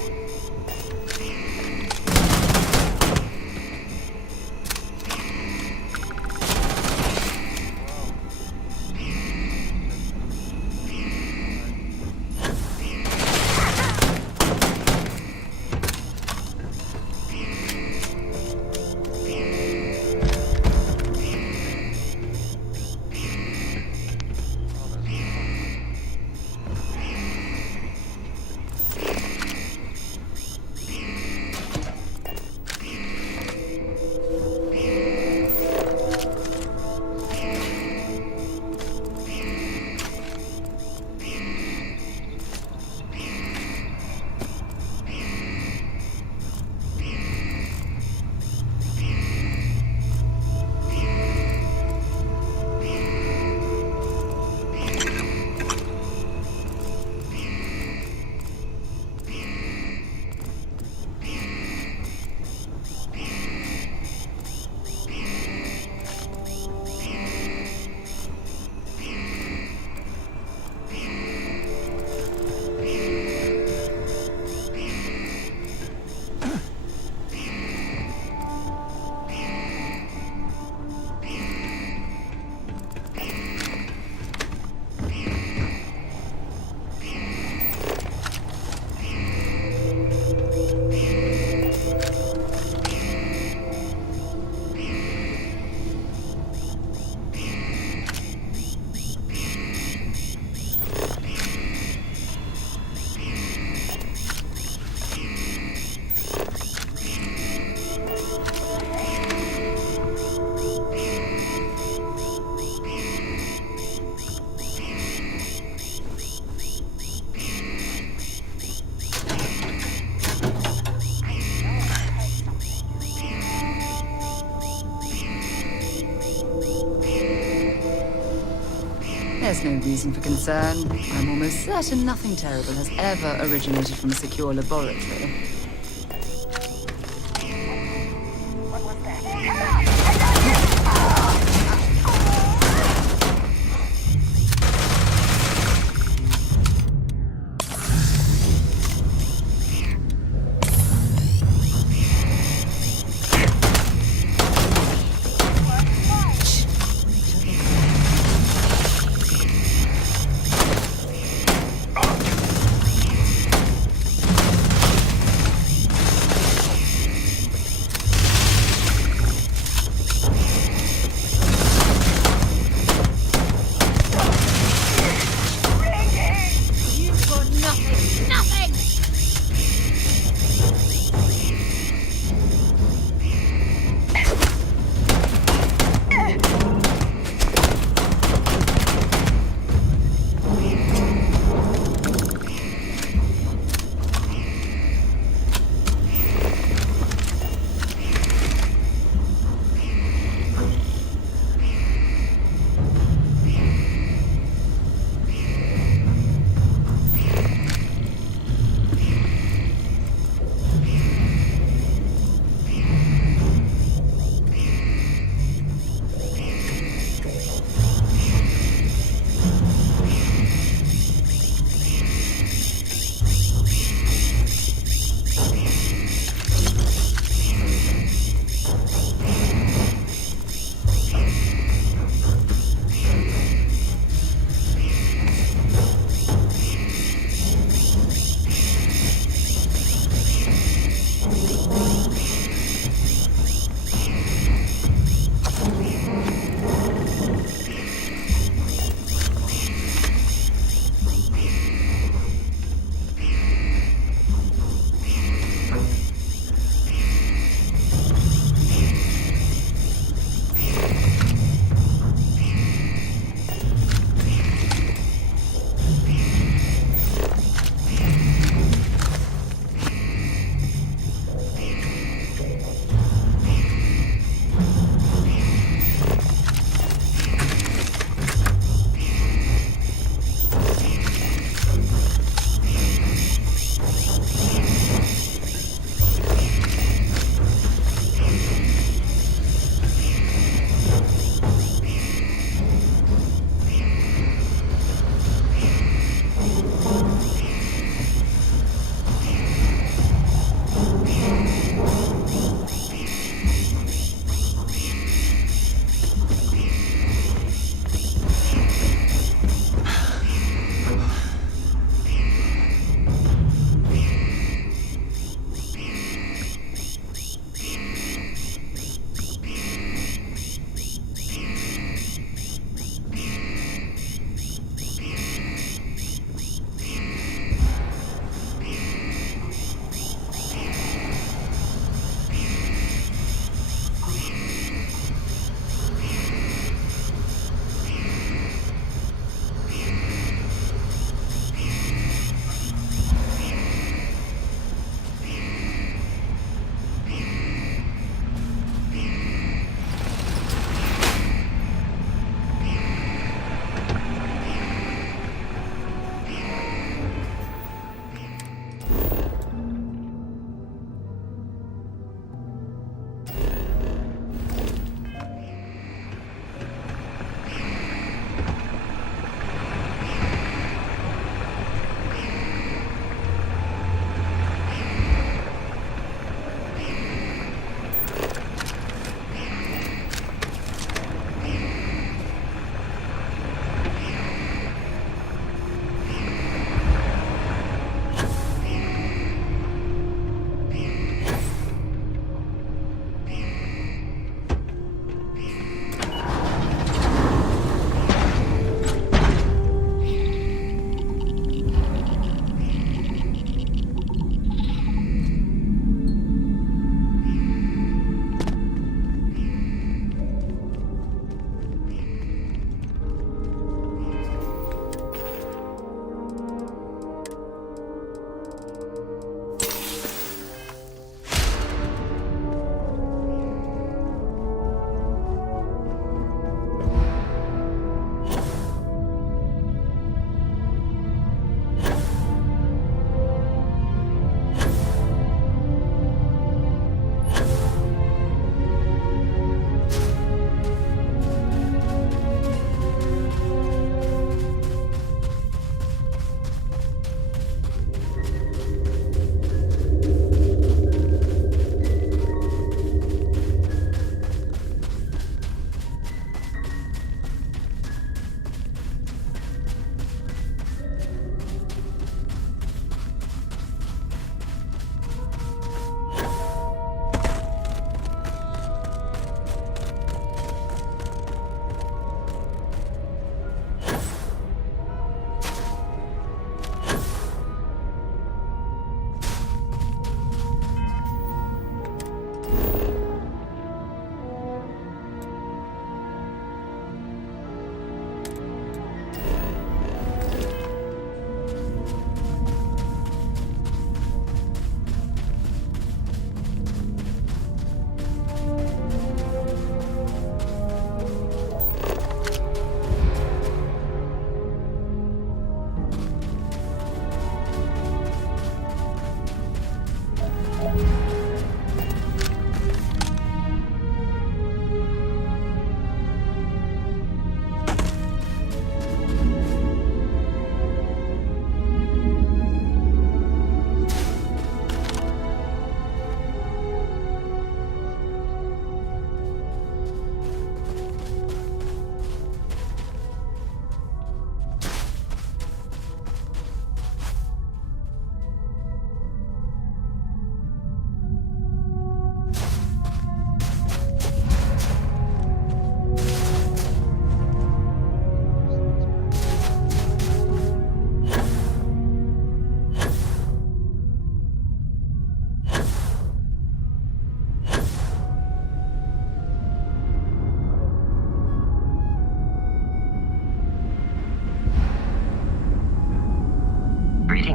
There's no reason for concern. I'm almost certain nothing terrible has ever originated from a secure laboratory.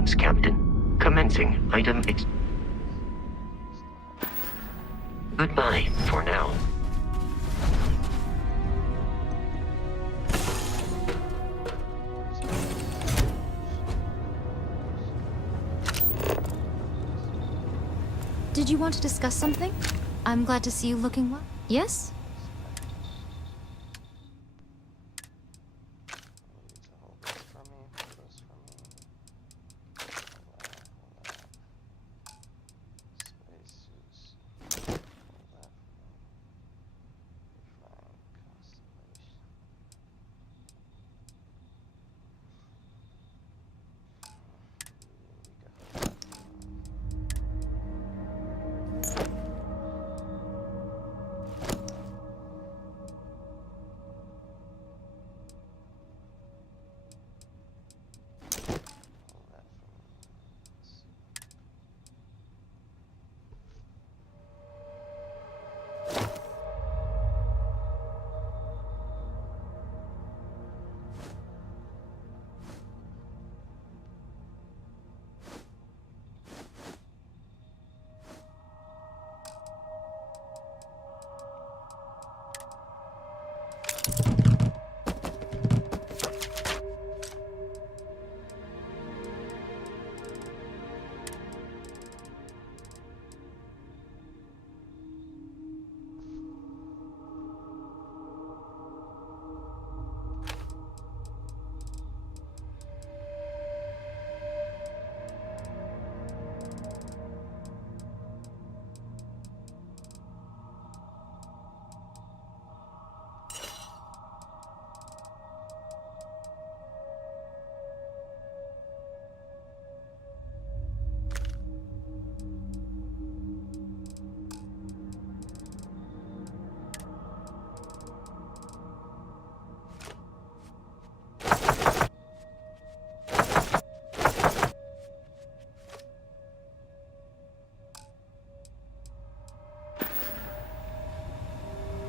Thanks, Captain. Commencing item Goodbye for now. Did you want to discuss something? I'm glad to see you looking well. Yes?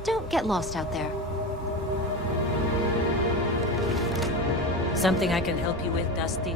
Don't get lost out there. Something I can help you with, Dusty?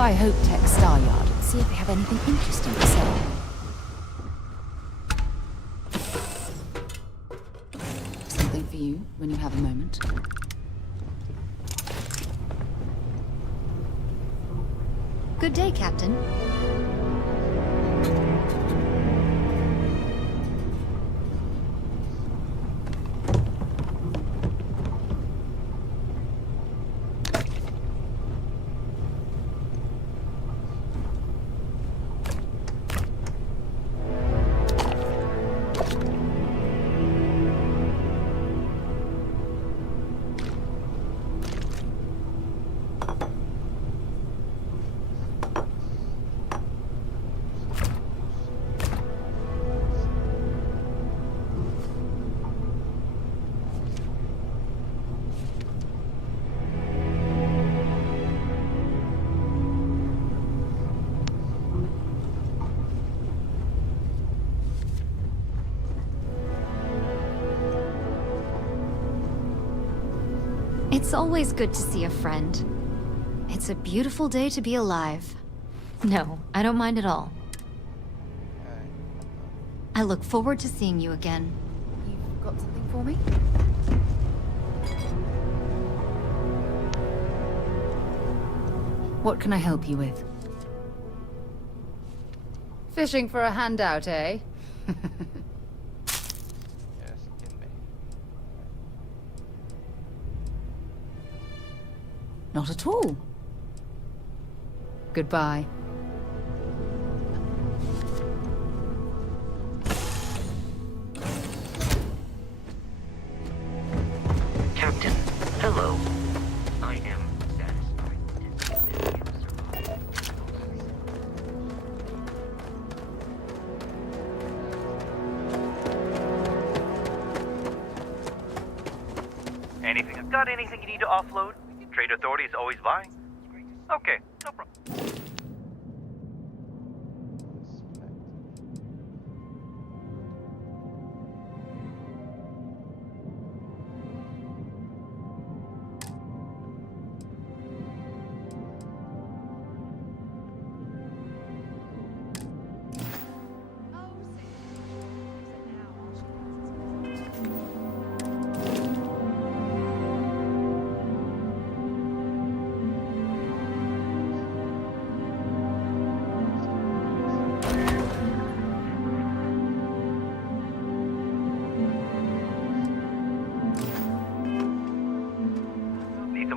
by Hope Tech Star Yard and see if they have anything interesting to sell. Something for you when you have a moment. Good day, Captain. It's always good to see a friend. It's a beautiful day to be alive. No, I don't mind at all. I look forward to seeing you again. You've got something for me? What can I help you with? Fishing for a handout, eh? Not at all. Goodbye. Captain, hello. I am satisfied. Anything? Got anything you need to offload? Trade Authority is always buying. Okay, no problem.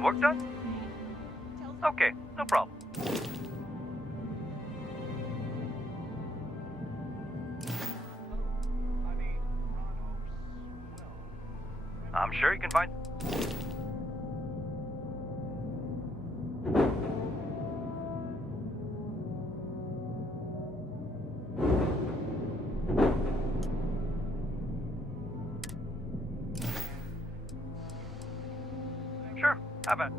Work done? Okay, no problem. I'm sure you can find... Sure, how about...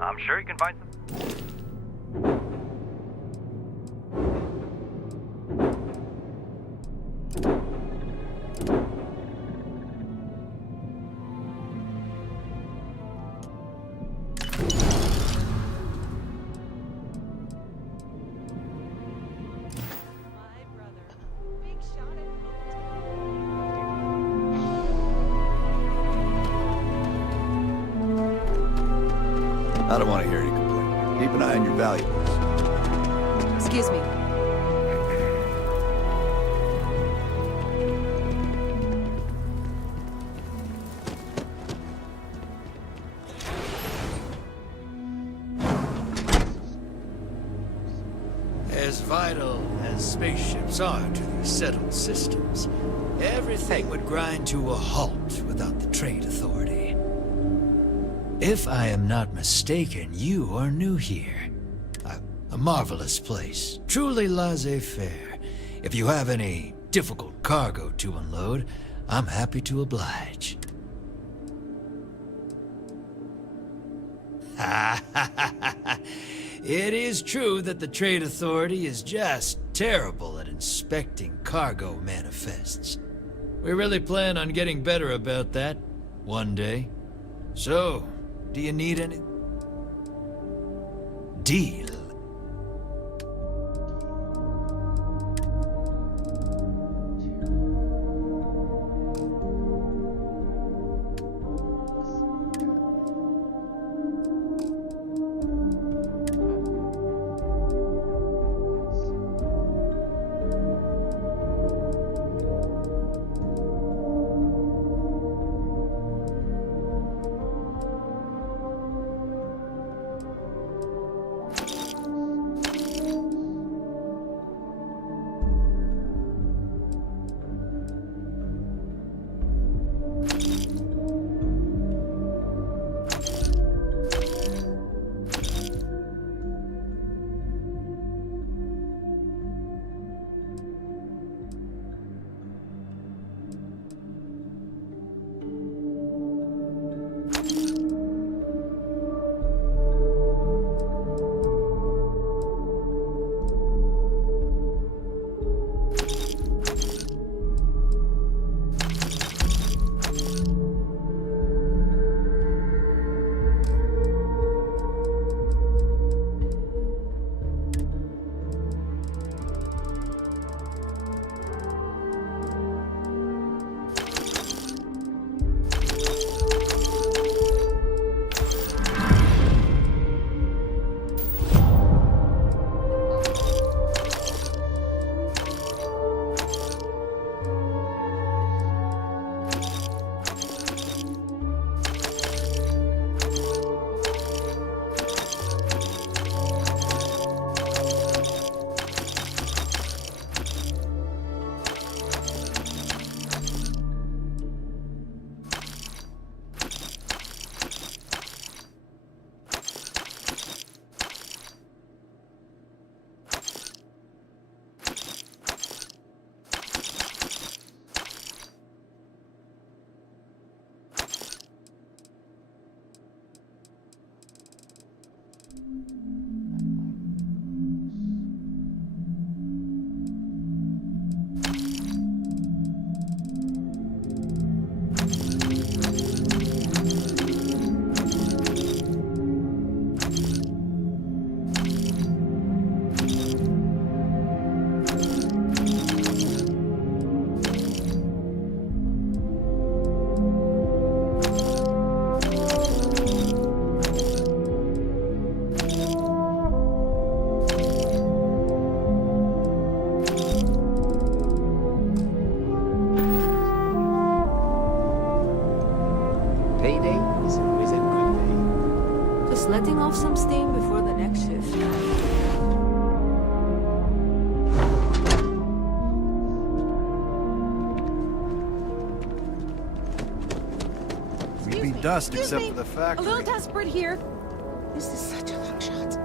I'm sure you can find some. I don't want to hear any complaint. Keep an eye on your valuables. Excuse me. As vital as spaceships are to these settled systems, everything would grind to a halt without the Trade Authority. If I am not mistaken, you are new here. A marvelous place, truly laissez-faire. If you have any difficult cargo to unload, I'm happy to oblige. It is true that the Trade Authority is just terrible at inspecting cargo manifests. We really plan on getting better about that one day. So, do you need any... Deal. letting off some steam before the next shift. We'd be dust except for the A factory. little desperate here. This is such a long shot.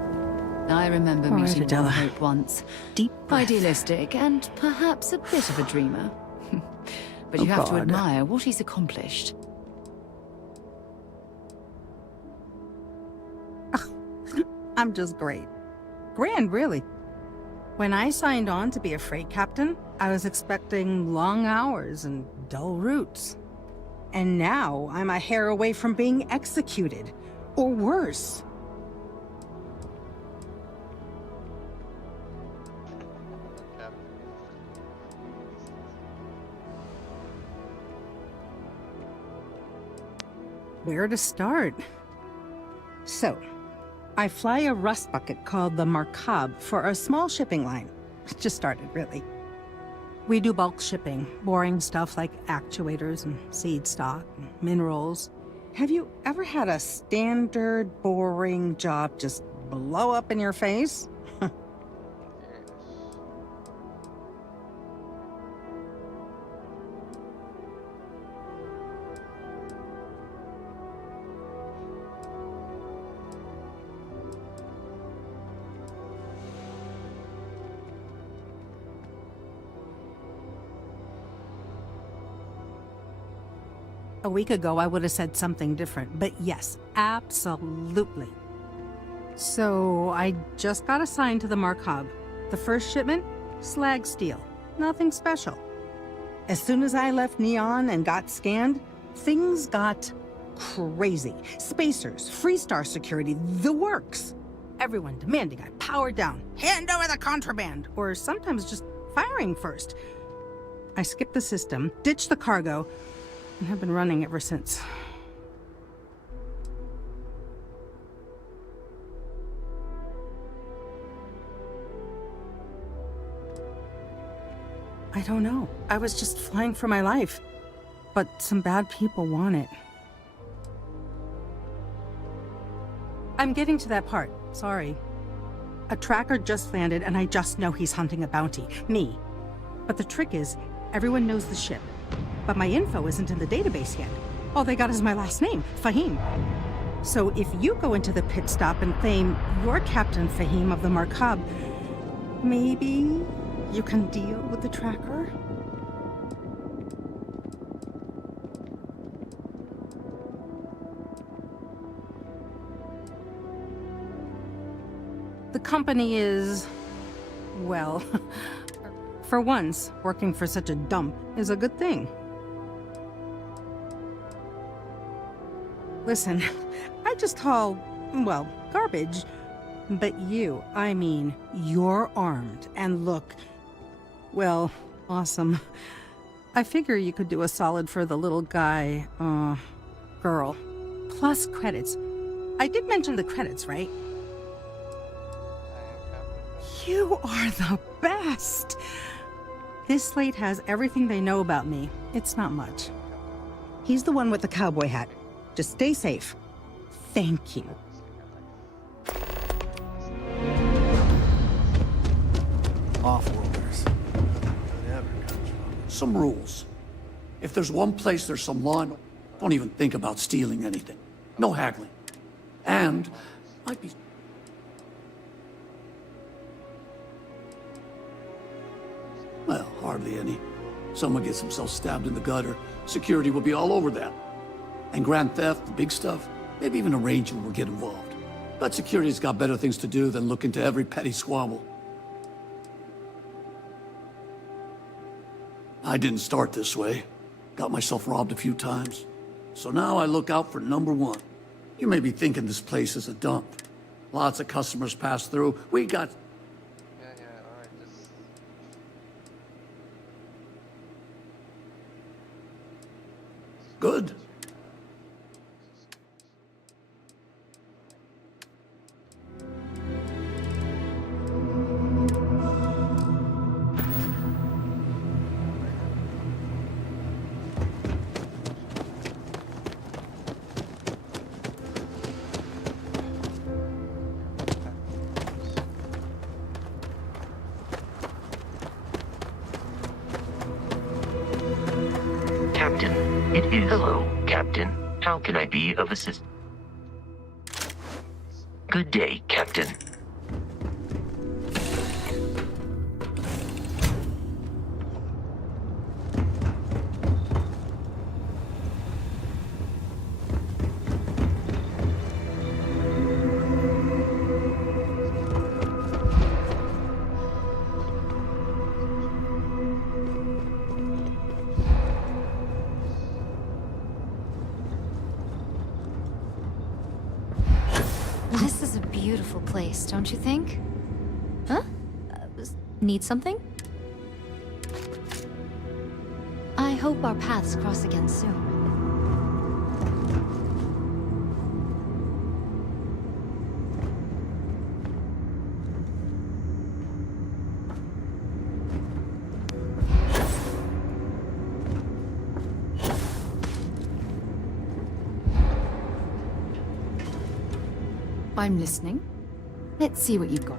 I remember All right, meeting Adela. One Hope once. Deep breath. Idealistic and perhaps a bit of a dreamer. But Oh, you have to God. admire what he's accomplished. I'm just great. Grand, really. When I signed on to be a freight captain, I was expecting long hours and dull routes. And now I'm a hair away from being executed. Or worse. Where to start? So, I fly a rust bucket called the Markab for a small shipping line. Just started, really. We do bulk shipping, boring stuff like actuators and seed stock and minerals. Have you ever had a standard, boring job just blow up in your face? A week ago, I would have said something different, but yes, absolutely. So, I just got assigned to the Markab. The first shipment, slag steel. Nothing special. As soon as I left Neon and got scanned, things got crazy. Spacers, Freestar security, the works. Everyone demanding I power down, hand over the contraband, or sometimes just firing first. I skipped the system, ditched the cargo, and have been running ever since. I don't know. I was just flying for my life. But some bad people want it. I'm getting to that part. Sorry. A tracker just landed and I just know he's hunting a bounty. Me. But the trick is, everyone knows the ship. But my info isn't in the database yet. All they got is my last name, Fahim. So if you go into the pit stop and claim you're Captain Fahim of the Markab, maybe you can deal with the tracker? The company is, well, for once, working for such a dump is a good thing. Listen, I just haul, well, garbage. But you, I mean, you're armed and look, well, awesome. I figure you could do a solid for the little guy, girl. Plus credits. I did mention the credits, right? You are the best! This slate has everything they know about me. It's not much. He's the one with the cowboy hat. Just stay safe. Thank you. Off-worlders. Whatever comes from. Some rules. If there's one place there's some law, don't even think about stealing anything. No haggling. And might be... Well, hardly any. Someone gets himself stabbed in the gutter, security will be all over that. And grand theft, the big stuff, maybe even a ranger will get involved. But security's got better things to do than look into every petty squabble. I didn't start this way. Got myself robbed a few times. So now I look out for number one. You may be thinking this place is a dump. Lots of customers pass through. We got... alright, just... Good. Captain, it is... Hello, Captain. How can I be of assistance? Good day, Captain. This is a beautiful place, don't you think? Huh? Need something? I hope our paths cross again soon. I'm listening. Let's see what you've got.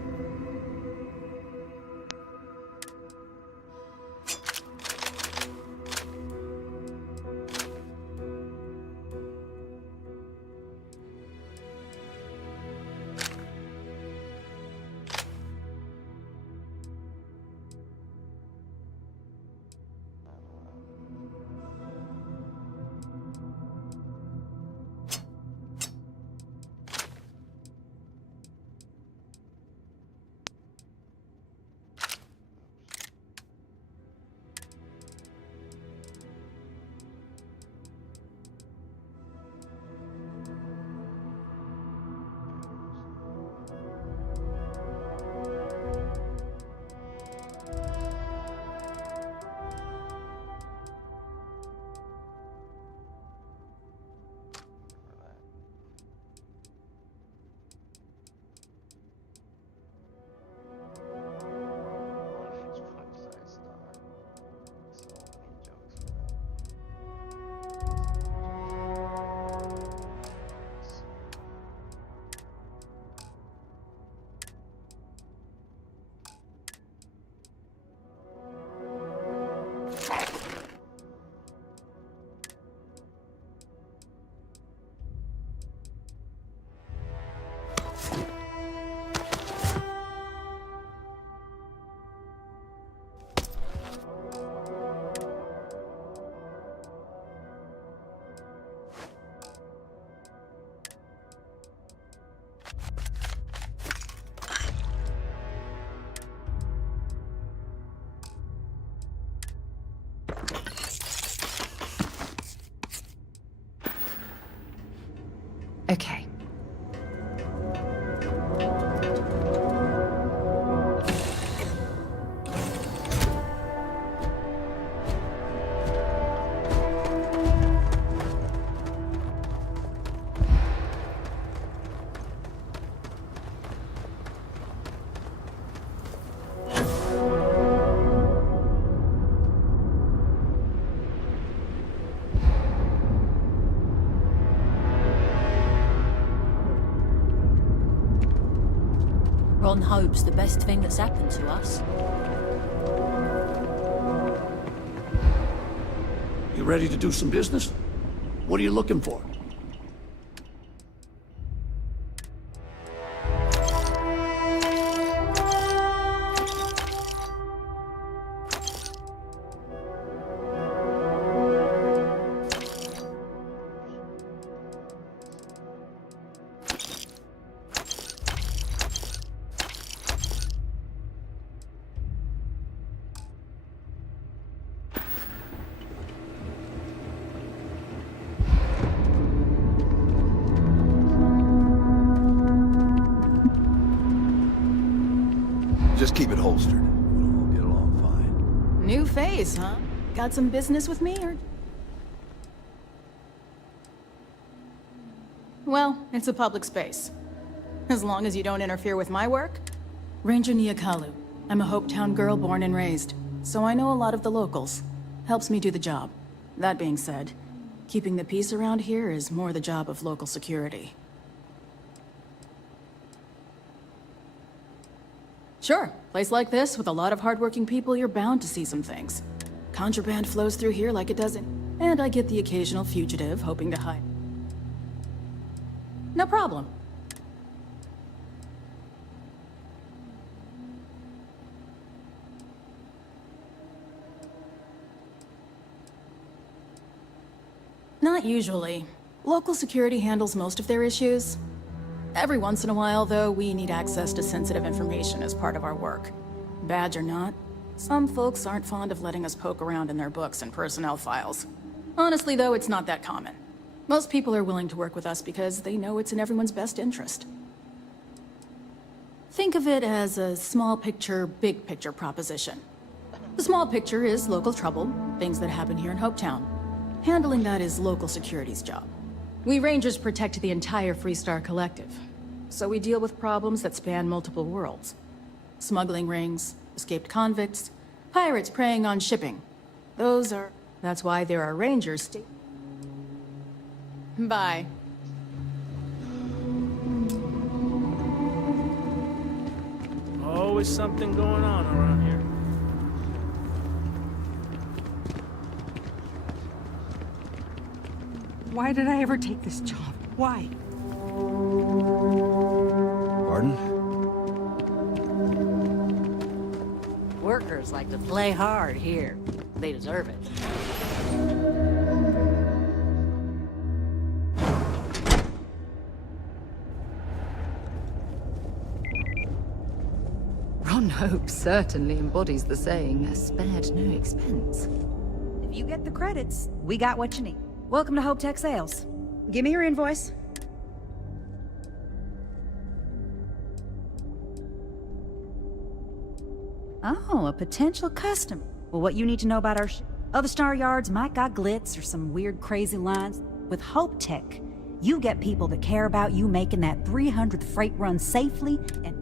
Okay. Ron Hope's the best thing that's happened to us. You ready to do some business? What are you looking for? Just keep it holstered. We'll all get along fine. New face, huh? Got some business with me, or...? Well, it's a public space. As long as you don't interfere with my work. Ranger Niakalu. I'm a Hopetown girl born and raised, so I know a lot of the locals. Helps me do the job. That being said, keeping the peace around here is more the job of local security. Sure, place like this, with a lot of hardworking people, you're bound to see some things. Contraband flows through here like it doesn't, and I get the occasional fugitive hoping to hide. No problem. Not usually. Local security handles most of their issues. Every once in a while, though, we need access to sensitive information as part of our work. Badge or not, some folks aren't fond of letting us poke around in their books and personnel files. Honestly, though, it's not that common. Most people are willing to work with us because they know it's in everyone's best interest. Think of it as a small picture, big picture proposition. The small picture is local trouble, things that happen here in Hopetown. Handling that is local security's job. We Rangers protect the entire Freestar Collective, so we deal with problems that span multiple worlds. Smuggling rings, escaped convicts, pirates preying on shipping. That's why there are Rangers Bye. Always something going on around here. Why did I ever take this job? Why? Pardon? Workers like to play hard here. They deserve it. Ron Hope certainly embodies the saying, spared no expense. If you get the credits, we got what you need. Welcome to Hope Tech Sales. Give me your invoice. Oh, a potential customer. Well, what you need to know about our other Star Yards might got glitz or some weird crazy lines. With Hope Tech, you get people that care about you making that 300th freight run safely and...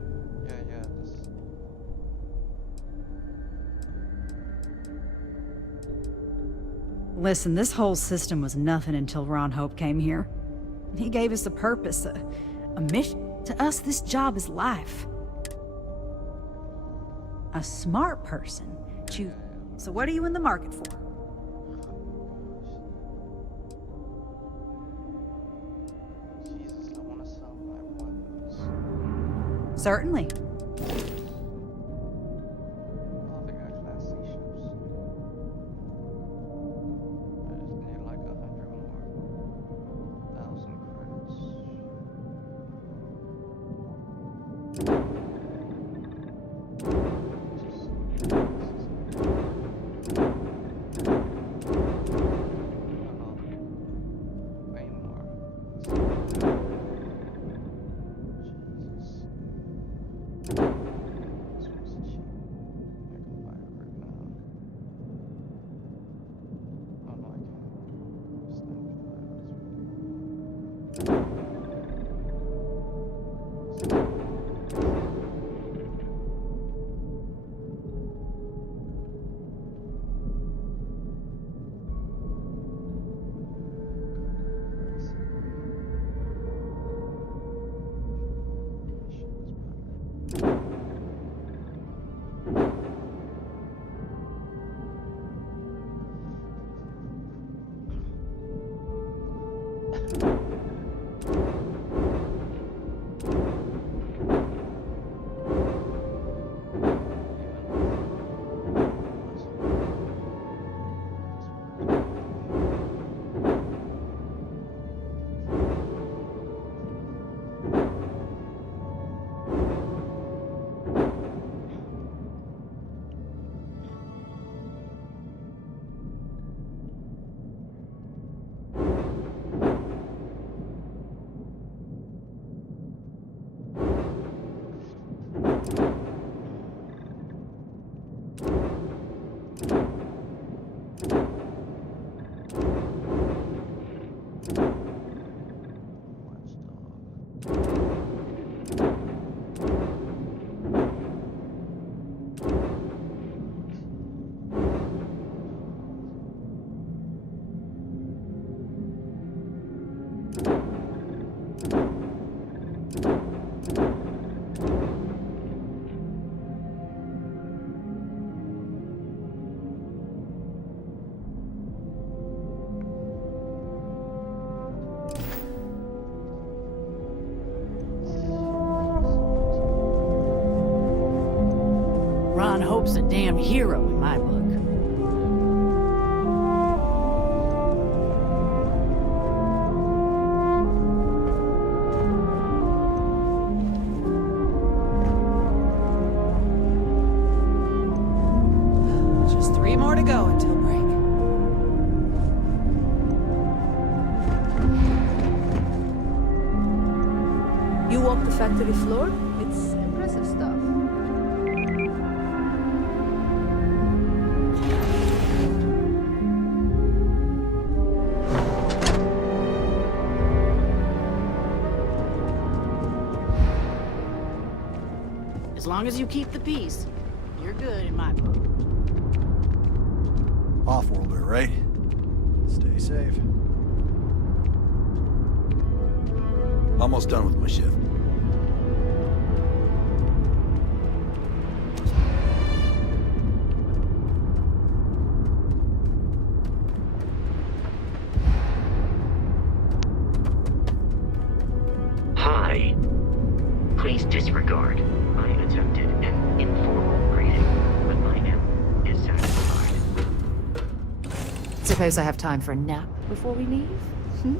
Listen, this whole system was nothing until Ron Hope came here. He gave us a purpose, a mission. To us, this job is life. A smart person choose. So what are you in the market for? Jesus, I want to sell my weapons. Certainly. Oh, they got classy ships. I just need like 100 more. 1,000 credits. Way more. Ron Hope's a damn hero in my book. Just 3 more to go until break. You walk the factory floor? It's impressive stuff. As long as you keep the peace, you're good in my book. Off-worlder, right? Stay safe. Almost done with my shift. Hi. Please disregard my attempted and informal greeting, but my M is satisfied. Suppose I have time for a nap before we leave? Hmm?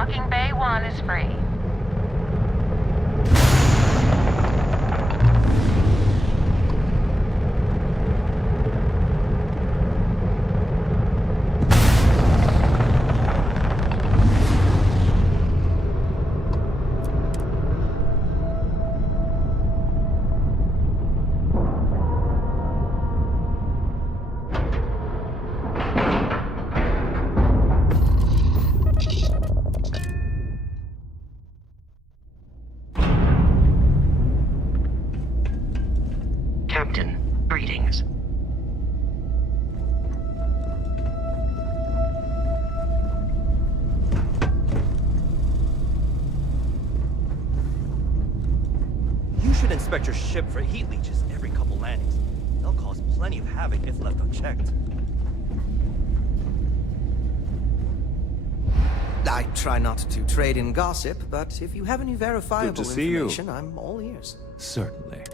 Docking Bay 1 is free. Captain, greetings. You should inspect your ship for heat leeches every couple landings. They'll cause plenty of havoc if left unchecked. I try not to trade in gossip, but if you have any verifiable Good to see you. information, I'm all ears. Certainly.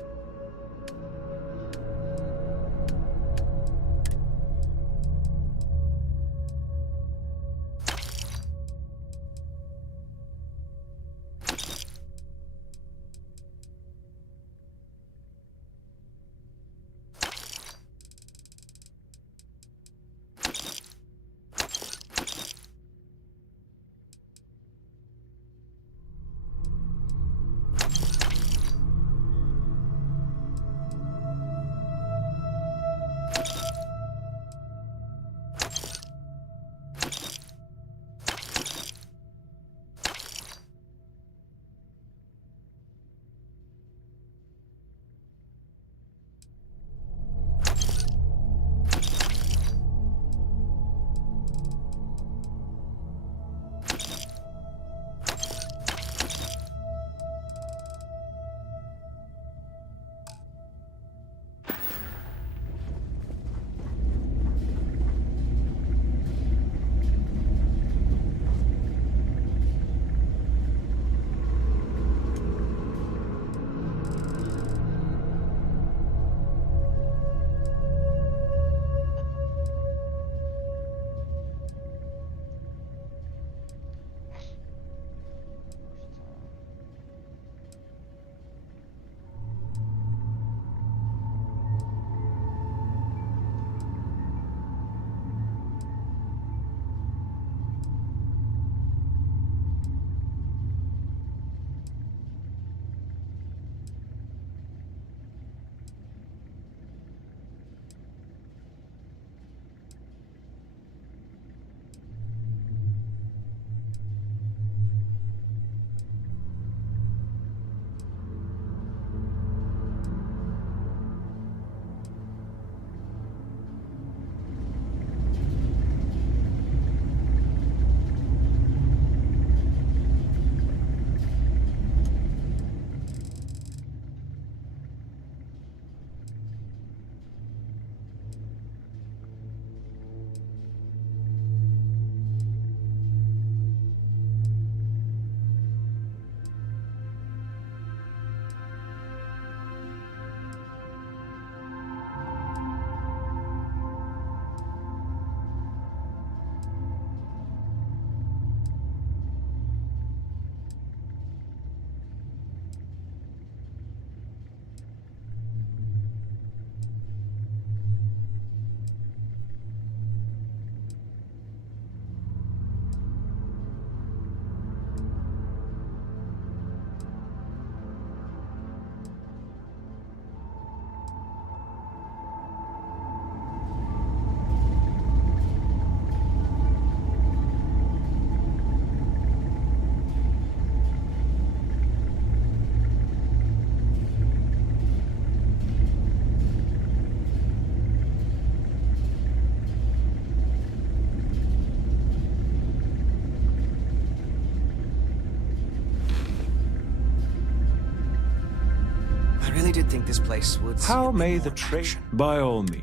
really did think this place would see How a bit may more the trade? action. By all means.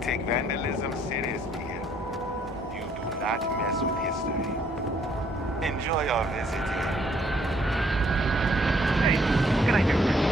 take vandalism seriously here. You do not mess with history. Enjoy our visit here. Hey, what can I do for you?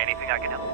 Anything I can help?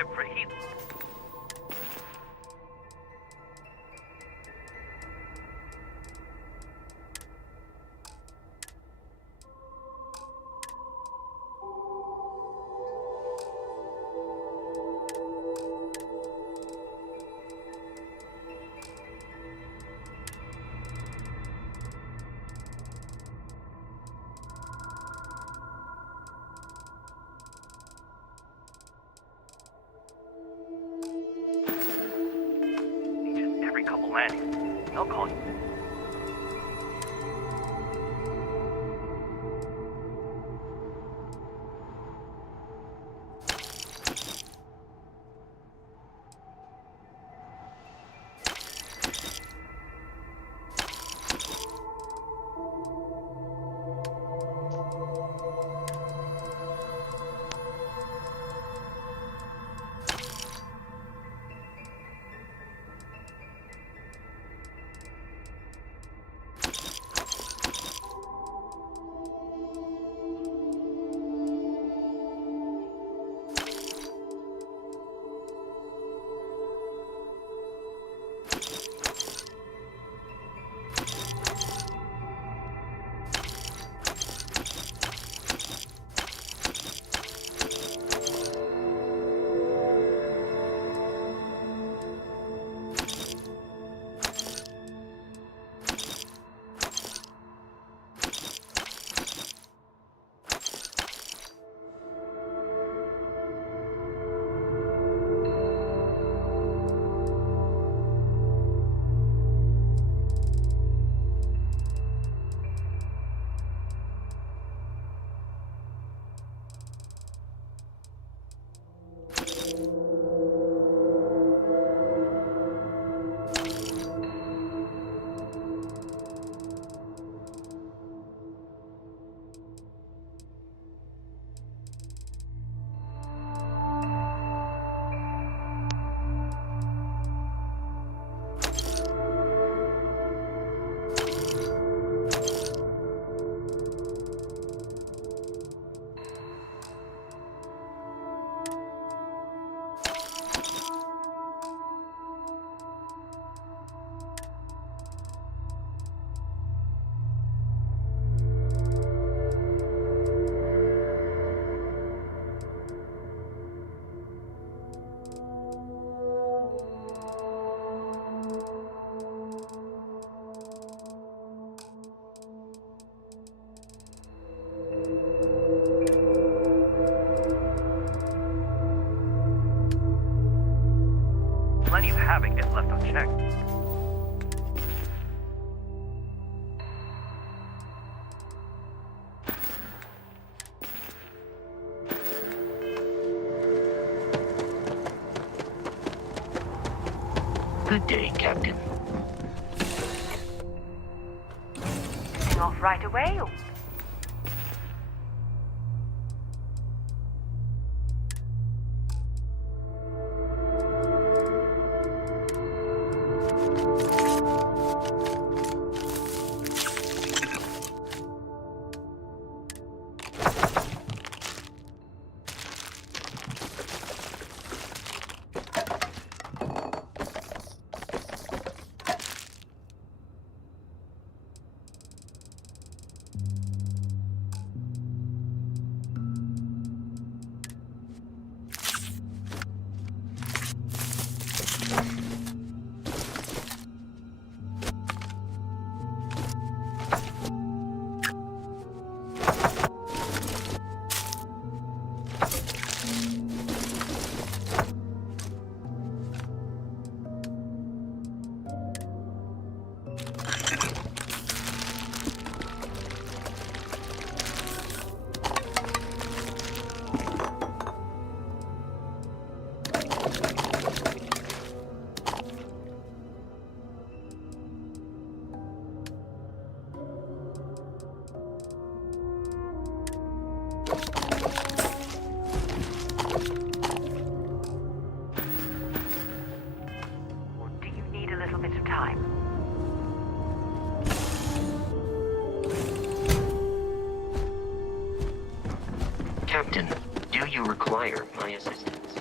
ship for heat. Every couple landings, they'll cost. Plenty of havoc gets left unchecked. Good day, Captain. Getting off right away, or? Captain, do you require my assistance?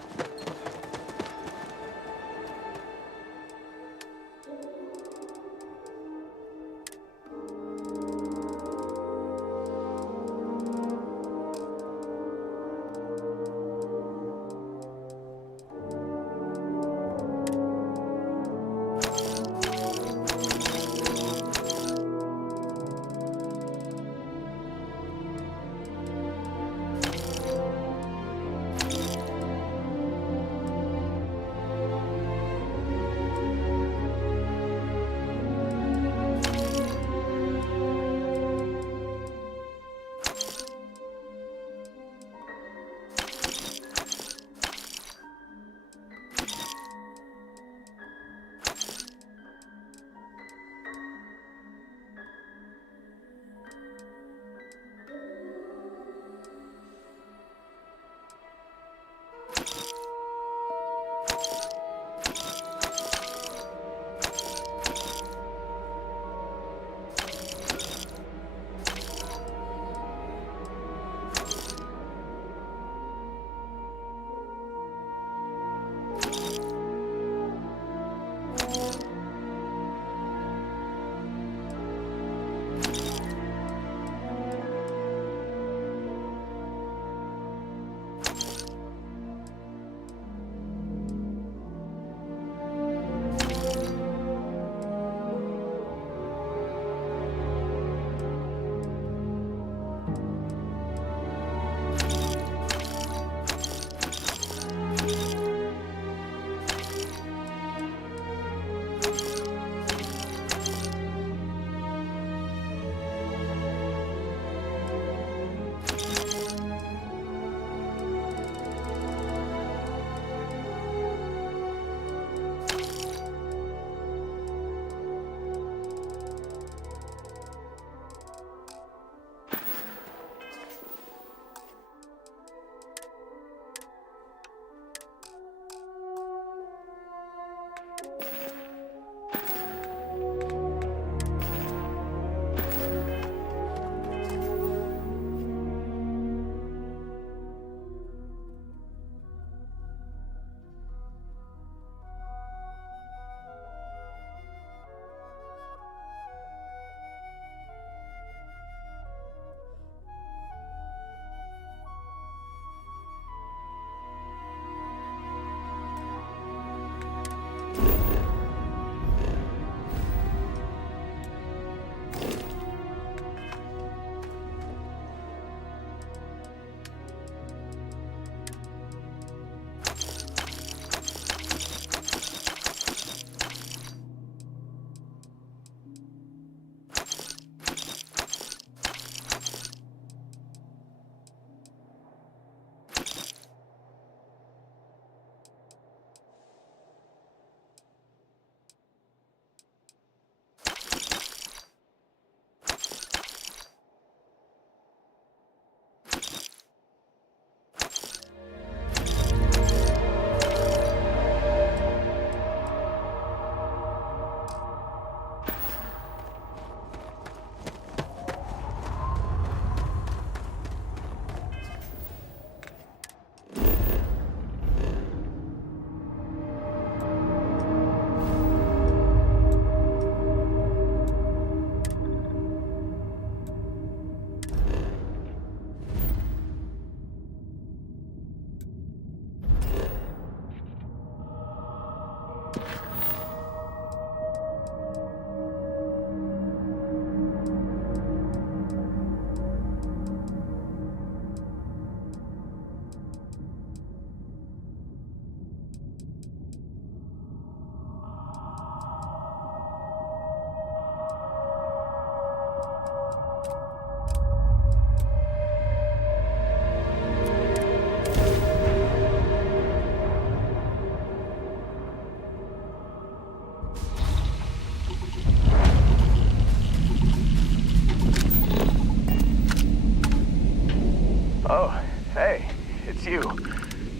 it's you.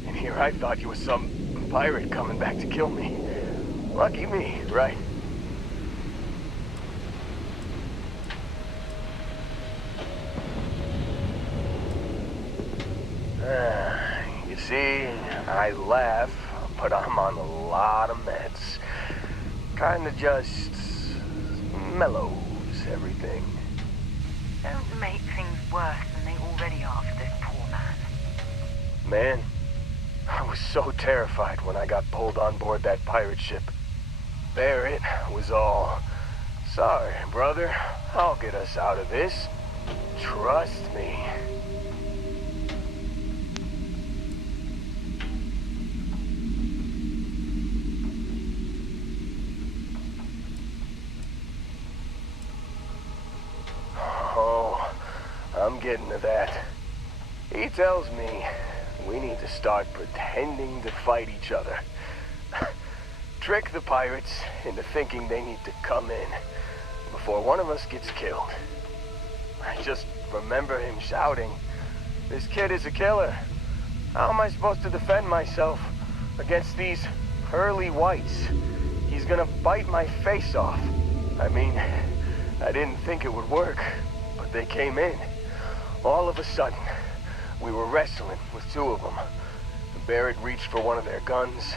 And here I thought you were some pirate coming back to kill me. Lucky me, right? You see, I laugh, but I'm on a lot of meds. Kinda just mellows everything. Don't make things worse than they already are for this poor man. Man, I was so terrified when I got pulled on board that pirate ship. Barrett was all, "Sorry, brother, I'll get us out of this. Trust me." Oh, I'm getting to that. He tells me we need to start pretending to fight each other. Trick the pirates into thinking they need to come in before one of us gets killed. I just remember him shouting, "This kid is a killer. How am I supposed to defend myself against these pearly whites? He's gonna bite my face off." I mean, I didn't think it would work, but they came in. All of a sudden, we were wrestling with two of them. Barrett reached for one of their guns.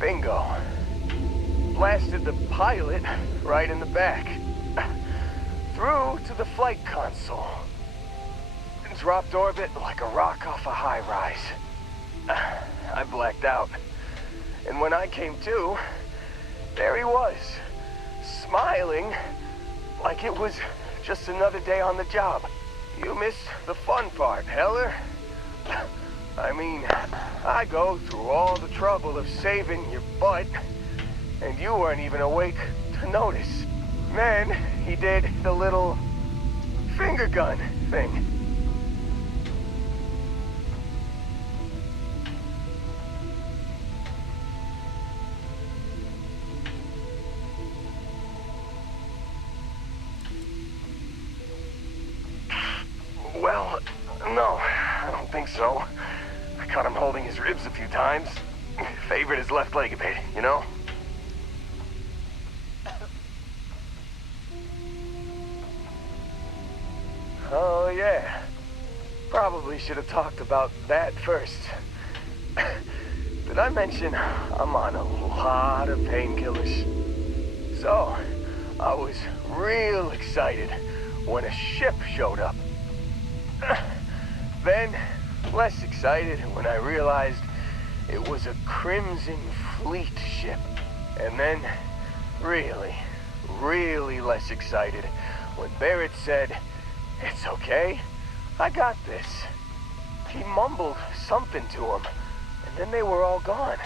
Bingo. Blasted the pilot right in the back. Through to the flight console. Dropped orbit like a rock off a high rise. I blacked out. And when I came to, there he was, smiling like it was just another day on the job. You missed the fun part, Heller. I mean, I go through all the trouble of saving your butt, and you weren't even awake to notice. Then he did the little finger gun thing. Well, no, I don't think so. I caught him holding his ribs a few times. Favored his left leg a bit, you know? Oh, yeah. Probably should have talked about that first. Did I mention I'm on a lot of painkillers? So, I was real excited when a ship showed up. Then, less excited when I realized it was a Crimson Fleet ship. And then, really, really less excited when Barrett said, "It's okay, I got this." He mumbled something to him, and then they were all gone.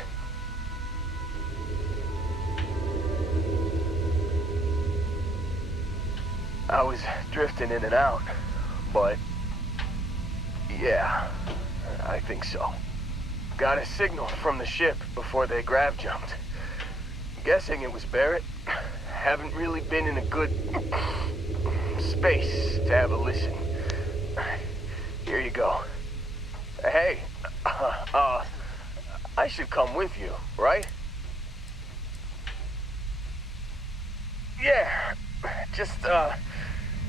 I was drifting in and out, but yeah, I think so. Got a signal from the ship before they grav jumped. Guessing it was Barrett. Haven't really been in a good space to have a listen. Here you go. Hey, I should come with you, right? Yeah, just,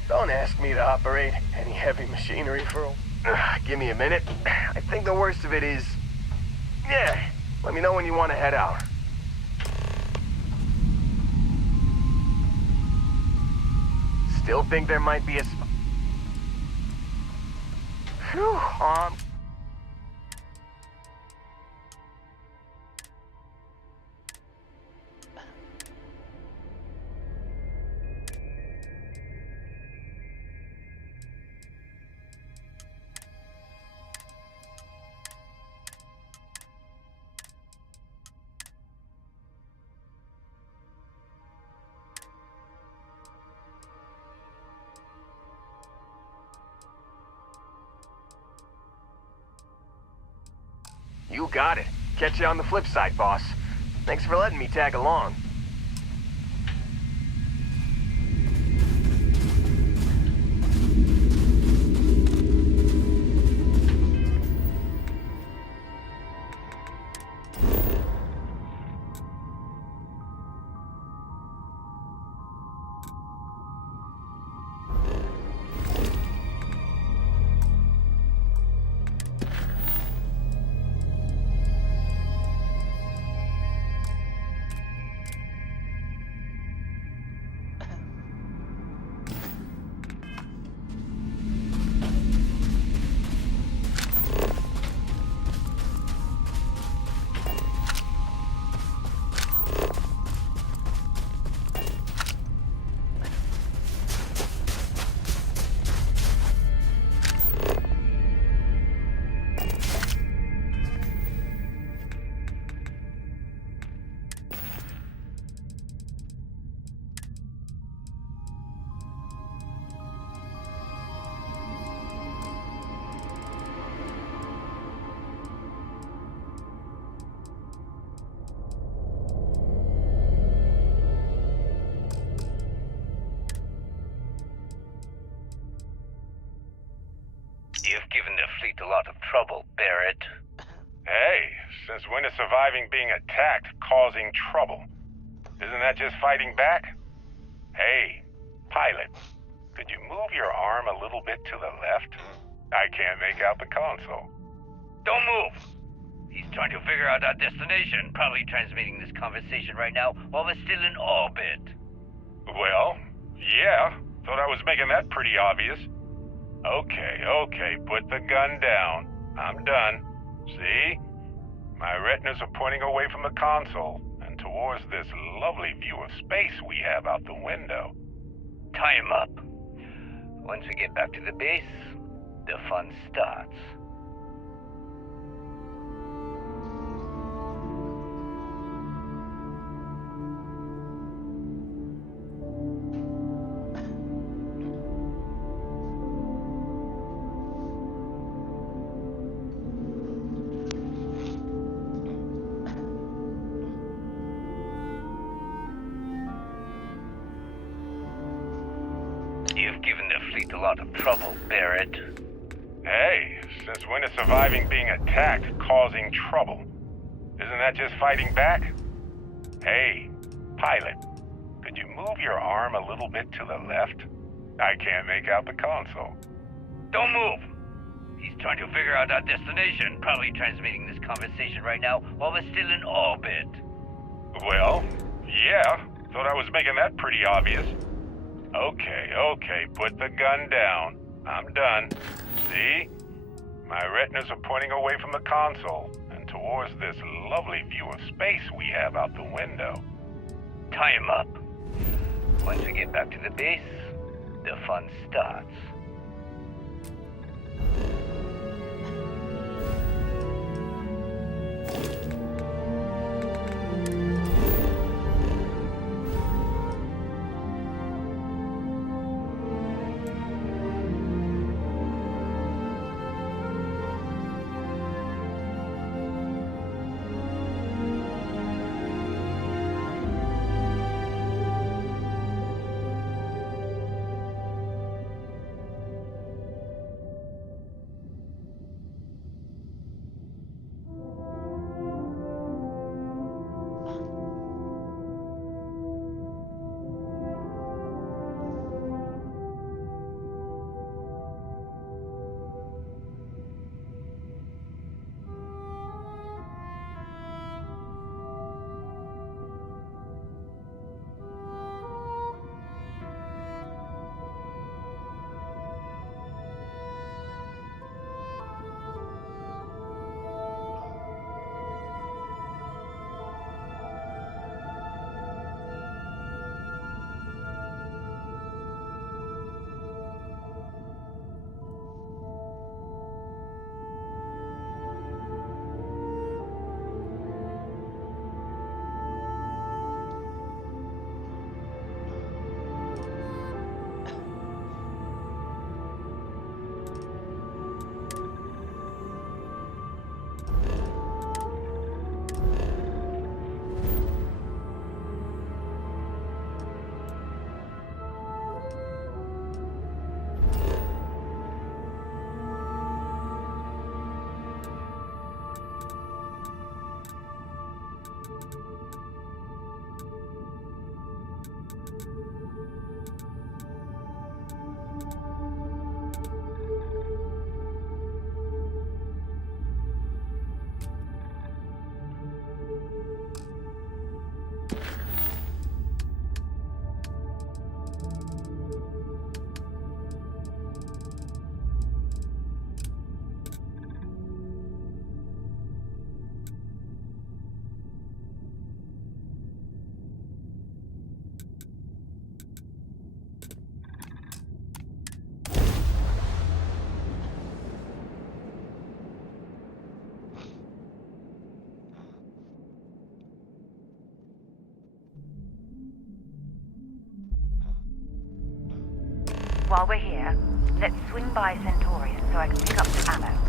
don't ask me to operate any heavy machinery for give me a minute. I think the worst of it is, yeah, let me know when you want to head out. Still think there might be a Phew, You got it. Catch you on the flip side, boss. Thanks for letting me tag along. You've given the fleet a lot of trouble, Barrett. Hey, since when is surviving being attacked causing trouble? Isn't that just fighting back? Hey, pilot, could you move your arm a little bit to the left? I can't make out the console. Don't move! He's trying to figure out our destination, probably transmitting this conversation right now while we're still in orbit. Well, yeah, thought I was making that pretty obvious. Okay, put the gun down. I'm done. See? My retinas are pointing away from the console and towards this lovely view of space we have out the window. Tie him up. Once we get back to the base, the fun starts. You've given the fleet a lot of trouble, Barrett. Hey, since when is surviving being attacked causing trouble? Isn't that just fighting back? Hey, pilot, could you move your arm a little bit to the left? I can't make out the console. Don't move! He's trying to figure out our destination, probably transmitting this conversation right now while we're still in orbit. Well, yeah, thought I was making that pretty obvious. Okay, put the gun down. I'm done. See? My retinas are pointing away from the console and towards this lovely view of space we have out the window. Tie him up. Once we get back to the base, the fun starts. while we're here, let's swing by Centaurus so I can pick up some ammo.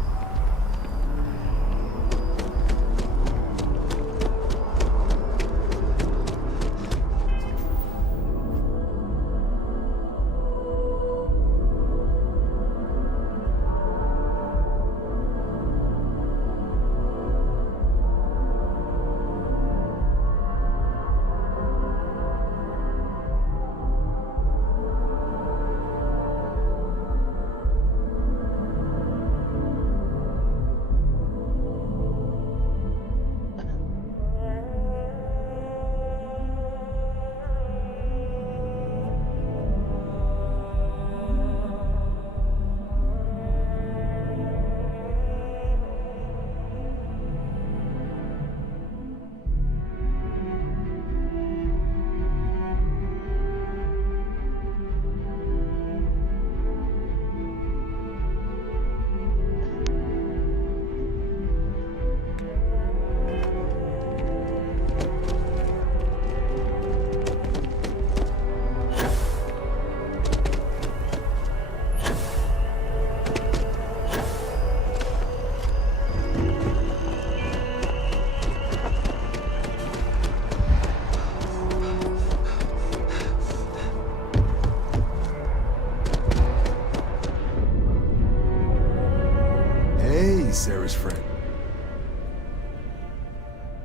Sarah's friend.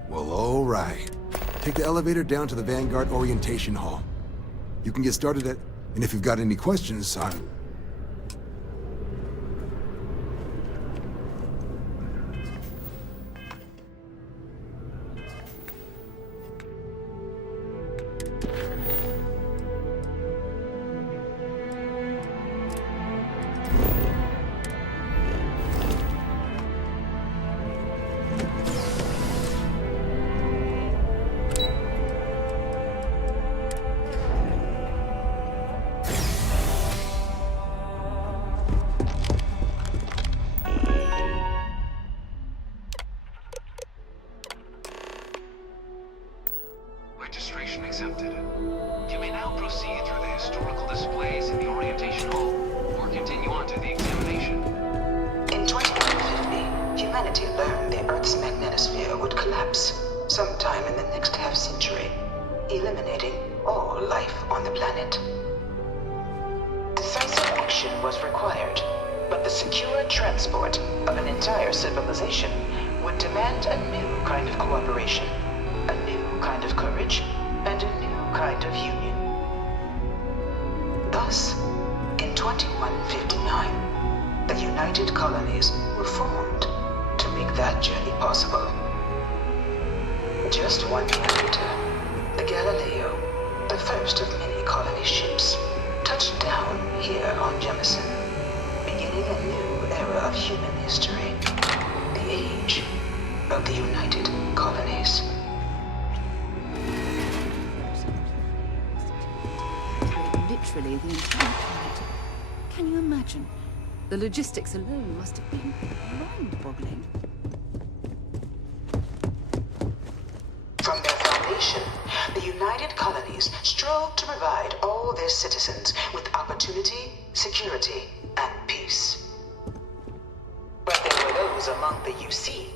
Well, all right. Take the elevator down to the Vanguard Orientation Hall. You can get started at... And if you've got any questions, I'm... Registration accepted. You may now proceed through the historical displays in the orientation hall, or continue on to the examination. In 2150, humanity learned the Earth's magnetosphere would collapse sometime in the next half-century, eliminating all life on the planet. Decisive action was required, but the secure transport of an entire civilization would demand a new kind of cooperation, a new kind of courage, and a new kind of union. Thus, in 2159, the United Colonies were formed to make that journey possible. Just 1 year later, the Galileo, the first of many colony ships, touched down here on Jemison, beginning a new era of human history, the age of the United Colonies. Literally the entire planet. Can you imagine? The logistics alone must have been mind-boggling. From their foundation, the United Colonies strove to provide all their citizens with opportunity, security, and peace. But there were those among the UC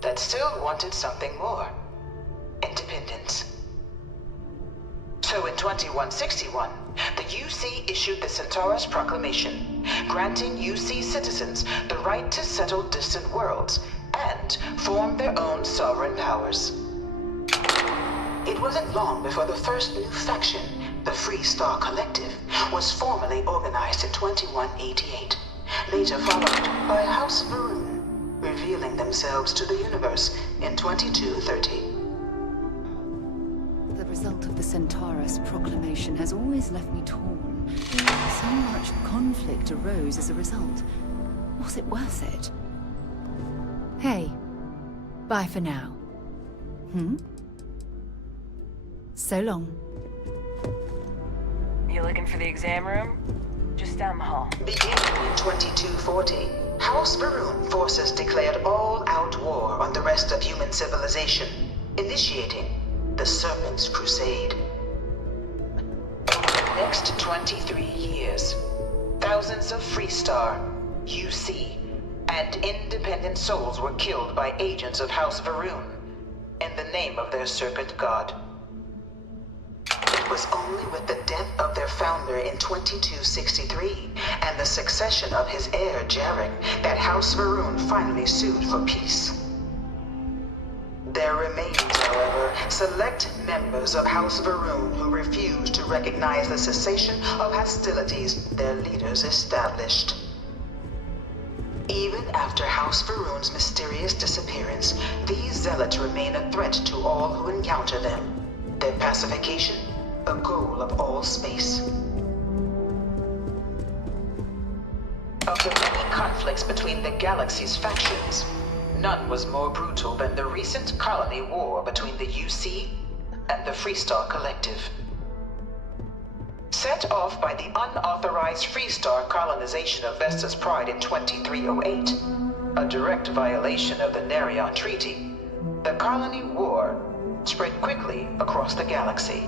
that still wanted something more. Independence. So in 2161, the UC issued the Centaurus Proclamation, granting UC citizens the right to settle distant worlds and form their own sovereign powers. It wasn't long before the first new faction, the Free Star Collective, was formally organized in 2188, later followed by House Varun, revealing themselves to the universe in 2230. The result of the Centaurus Proclamation has always left me torn. So much conflict arose as a result. Was it worth it? Hey, bye for now. So long. You looking for the exam room? Just down the hall. Beginning in 2240, House Varun forces declared all-out war on the rest of human civilization, initiating the Serpent's Crusade. Over the next 23 years, thousands of Freestar, UC, and independent souls were killed by agents of House Varun in the name of their serpent god. It was only with the death of their founder in 2263 and the succession of his heir Jarek that House Varun finally sued for peace. There remains, however, select members of House Varun who refuse to recognize the cessation of hostilities their leaders established. Even after House Varun's mysterious disappearance, these zealots remain a threat to all who encounter them. Their pacification, a goal of all space. Of the many conflicts between the galaxy's factions, none was more brutal than the recent colony war between the UC and the Freestar Collective. Set off by the unauthorized Freestar colonization of Vesta's Pride in 2308, a direct violation of the Nerion Treaty, the colony war spread quickly across the galaxy.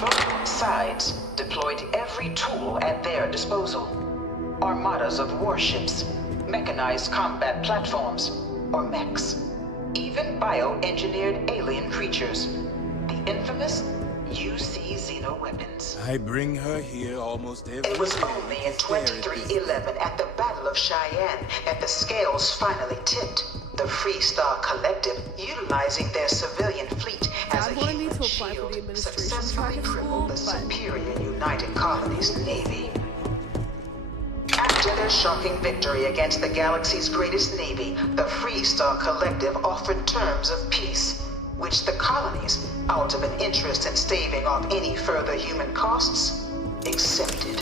Both sides deployed every tool at their disposal. Armadas of warships, mechanized combat platforms, or mechs, even bioengineered alien creatures, the infamous UC xeno-weapons. I bring her here almost every day. It was only in 2311 at the Battle of Cheyenne that the scales finally tipped. The Freestar Collective, utilizing their civilian fleet as a human shield, successfully crippled the superior United Colonies Navy. After their shocking victory against the galaxy's greatest navy, the Freestar Collective offered terms of peace, which the colonies, out of an interest in staving off any further human costs, accepted.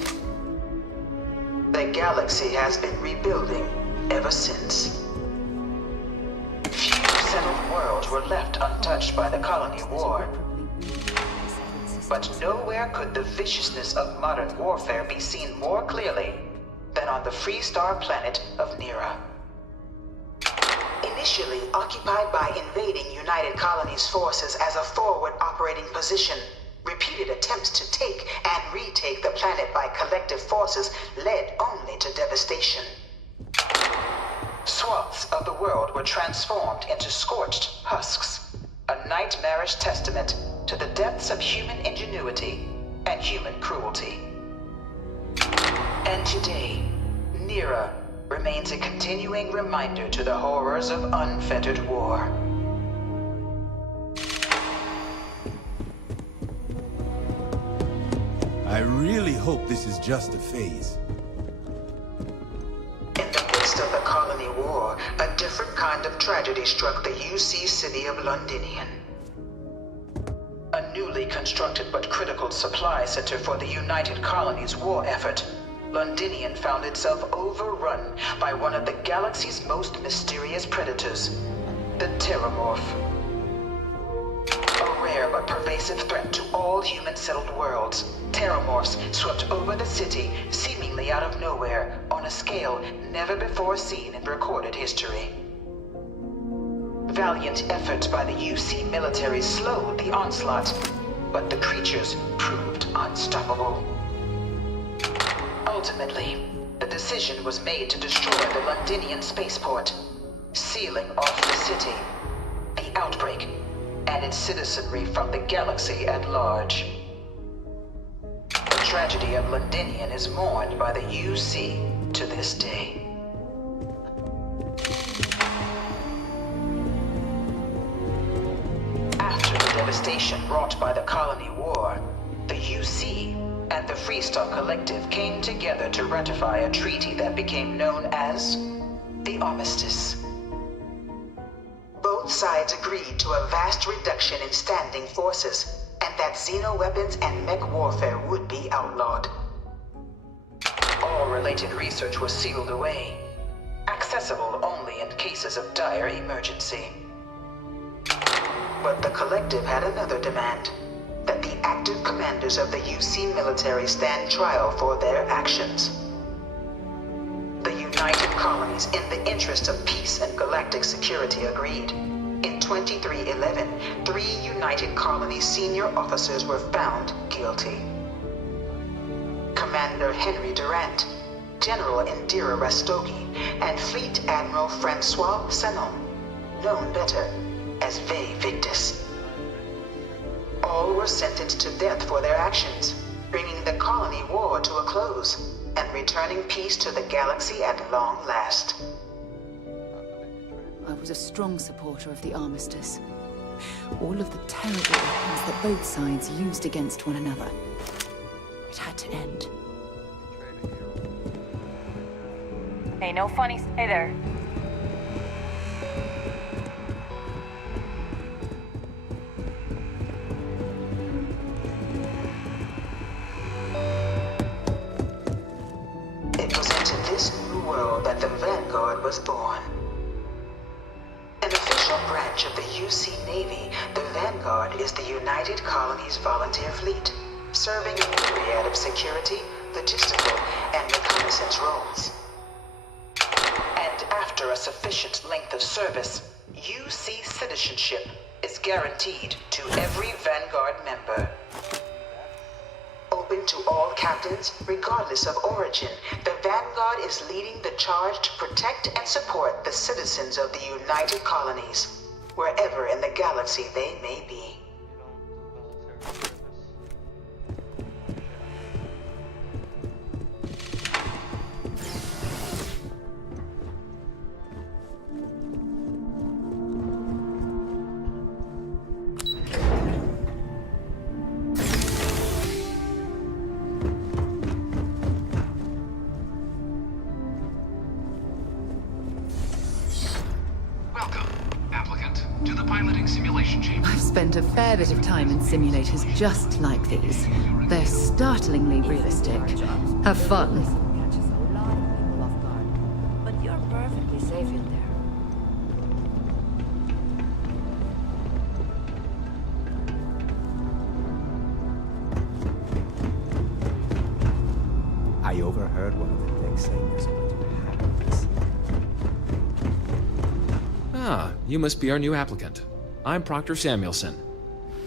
The galaxy has been rebuilding ever since. Few settled worlds were left untouched by the colony war. But nowhere could the viciousness of modern warfare be seen more clearly than on the Freestar planet of Nera. Initially occupied by invading United Colonies forces as a forward operating position, repeated attempts to take and retake the planet by collective forces led only to devastation. Swaths of the world were transformed into scorched husks, a nightmarish testament to the depths of human ingenuity and human cruelty. And today, Nera remains a continuing reminder to the horrors of unfettered war. I really hope this is just a phase. In the midst of the colony war, a different kind of tragedy struck the UC city of Londinian. A newly constructed but critical supply center for the United Colonies' war effort, Londinian found itself overrun by one of the galaxy's most mysterious predators, the Terramorph. A rare but pervasive threat to all human-settled worlds, Terramorphs swept over the city, seemingly out of nowhere, on a scale never before seen in recorded history. Valiant efforts by the UC military slowed the onslaught, but the creatures proved unstoppable. Ultimately, the decision was made to destroy the Londinian spaceport, sealing off the city, the outbreak, and its citizenry from the galaxy at large. The tragedy of Londinian is mourned by the UC to this day. After the devastation wrought by the colony war, the UC and the Freestar Collective came together to ratify a treaty that became known as the Armistice. Both sides agreed to a vast reduction in standing forces, and that xeno-weapons and mech warfare would be outlawed. All related research was sealed away, accessible only in cases of dire emergency. But the Collective had another demand, that the active commanders of the UC military stand trial for their actions. The United Colonies, in the interest of peace and galactic security, agreed. In 2311, 3 United Colonies senior officers were found guilty. Commander Commander Henry Durant, General Indira Rastogi, and Fleet Admiral Francois Sanon, known better as Ve Victus. All were sentenced to death for their actions, bringing the colony war to a close and returning peace to the galaxy at long last. I was a strong supporter of the armistice. All of the terrible weapons that both sides used against one another. It had to end. Hey, no funny. Hey there. It was into this new world that the Vanguard was born. An official branch of the UC Navy, the Vanguard is the United Colonies Volunteer Fleet, serving a myriad of security, logistical, and reconnaissance roles. And after a sufficient length of service, UC citizenship is guaranteed to every Vanguard member. Open to all captains, regardless of origin, the Vanguard is leading the charge to protect and support the citizens of the United Colonies, wherever in the galaxy they may be. I've spent a fair bit of time in simulators just like these. They're startlingly realistic. Have fun. But you're perfectly safe in there. I overheard one of the things saying there's going to happen this. Ah, you must be our new applicant. I'm Proctor Samuelson.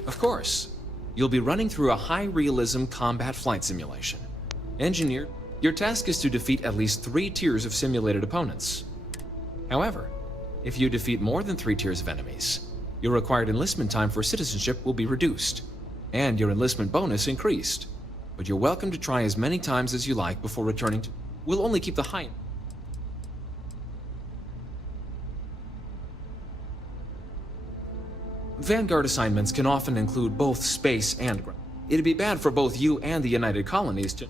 Of course, you'll be running through a high-realism combat flight simulation. Engineer, your task is to defeat at least 3 tiers of simulated opponents. However, if you defeat more than 3 tiers of enemies, your required enlistment time for citizenship will be reduced, and your enlistment bonus increased. But you're welcome to try as many times as you like before returning to... We'll only keep the high... Vanguard assignments can often include both space and ground. It'd be bad for both you and the United Colonies to...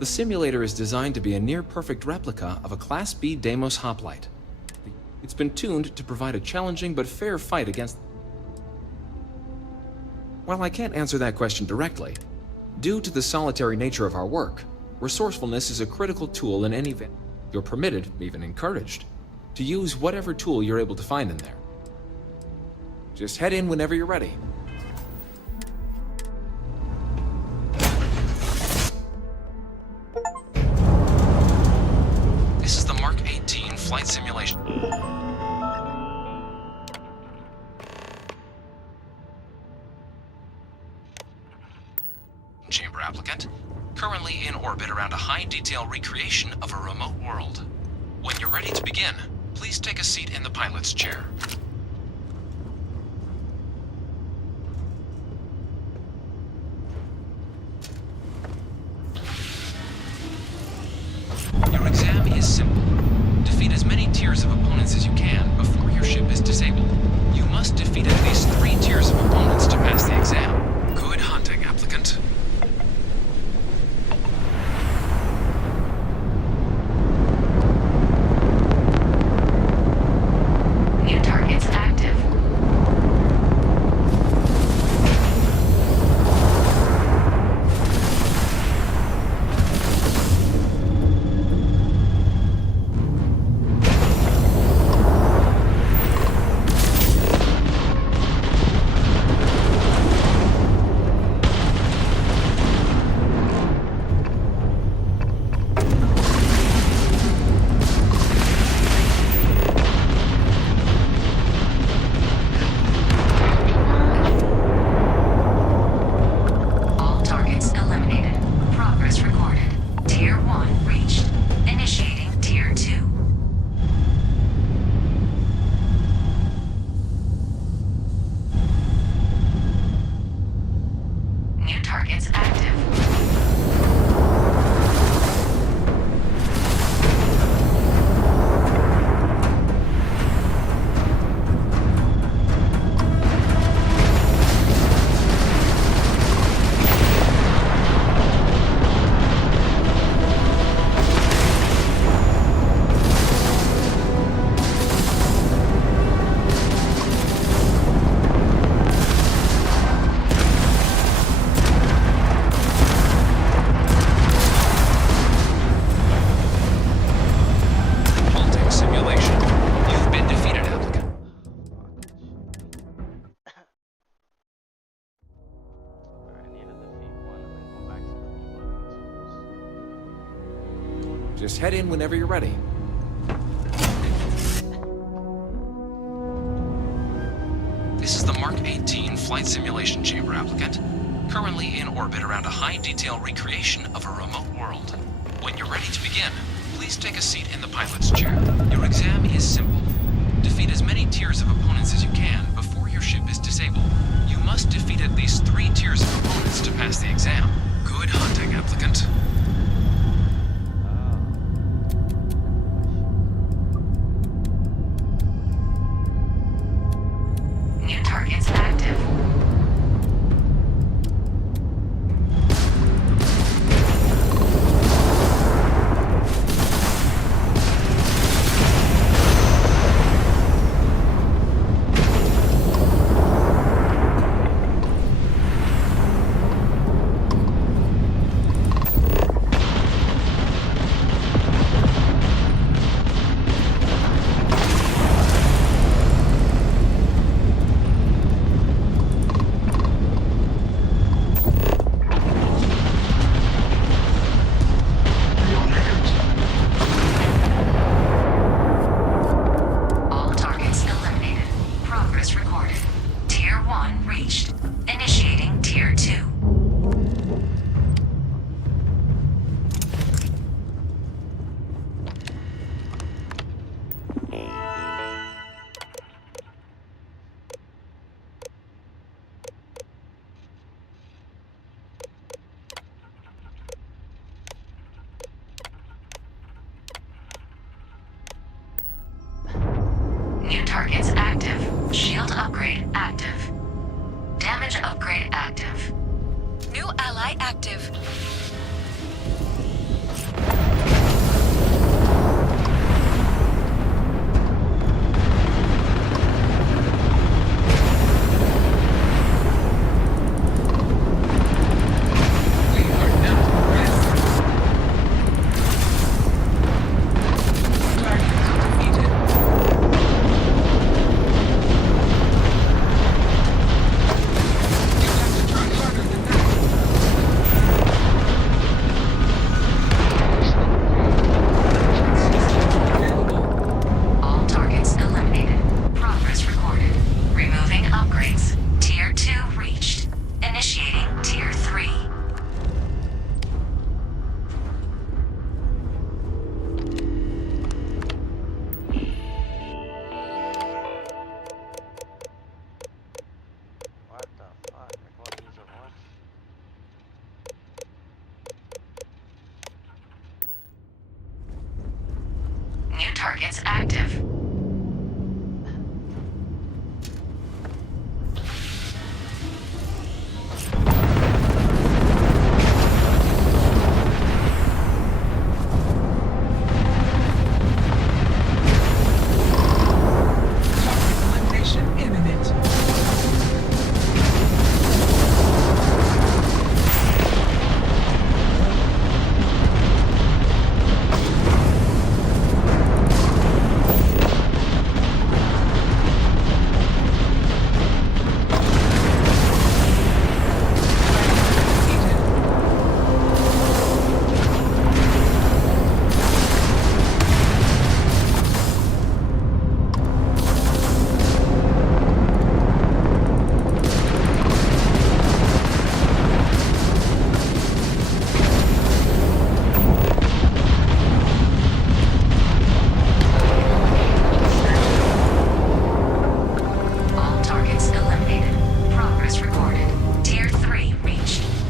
The simulator is designed to be a near-perfect replica of a Class B Deimos hoplite. It's been tuned to provide a challenging but fair fight against... While I can't answer that question directly, due to the solitary nature of our work, resourcefulness is a critical tool in any event. You're permitted, even encouraged, to use whatever tool you're able to find in there. Just head in whenever you're ready. This is the Mark 18 flight simulation. Chamber applicant, currently in orbit around a high-detail recreation of a remote world. When you're ready to begin, please take a seat in the pilot's chair. Your exam is simple. Defeat as many tiers of opponents as you can before your ship is disabled. You must defeat at least 3 tiers of opponents to pass the exam. Good hunting, applicant. New targets Just head in whenever you're ready. This is the Mark 18 Flight Simulation Chamber, applicant. Currently in orbit around a high-detail recreation of a remote world. When you're ready to begin, please take a seat in the pilot's chair. Your exam is simple. Defeat as many tiers of opponents as you can before your ship is disabled. You must defeat at least 3 tiers of opponents to pass the exam. Good hunting, applicant. New targets active. New targets active. Shield upgrade active. Damage upgrade active. New ally active. New targets active.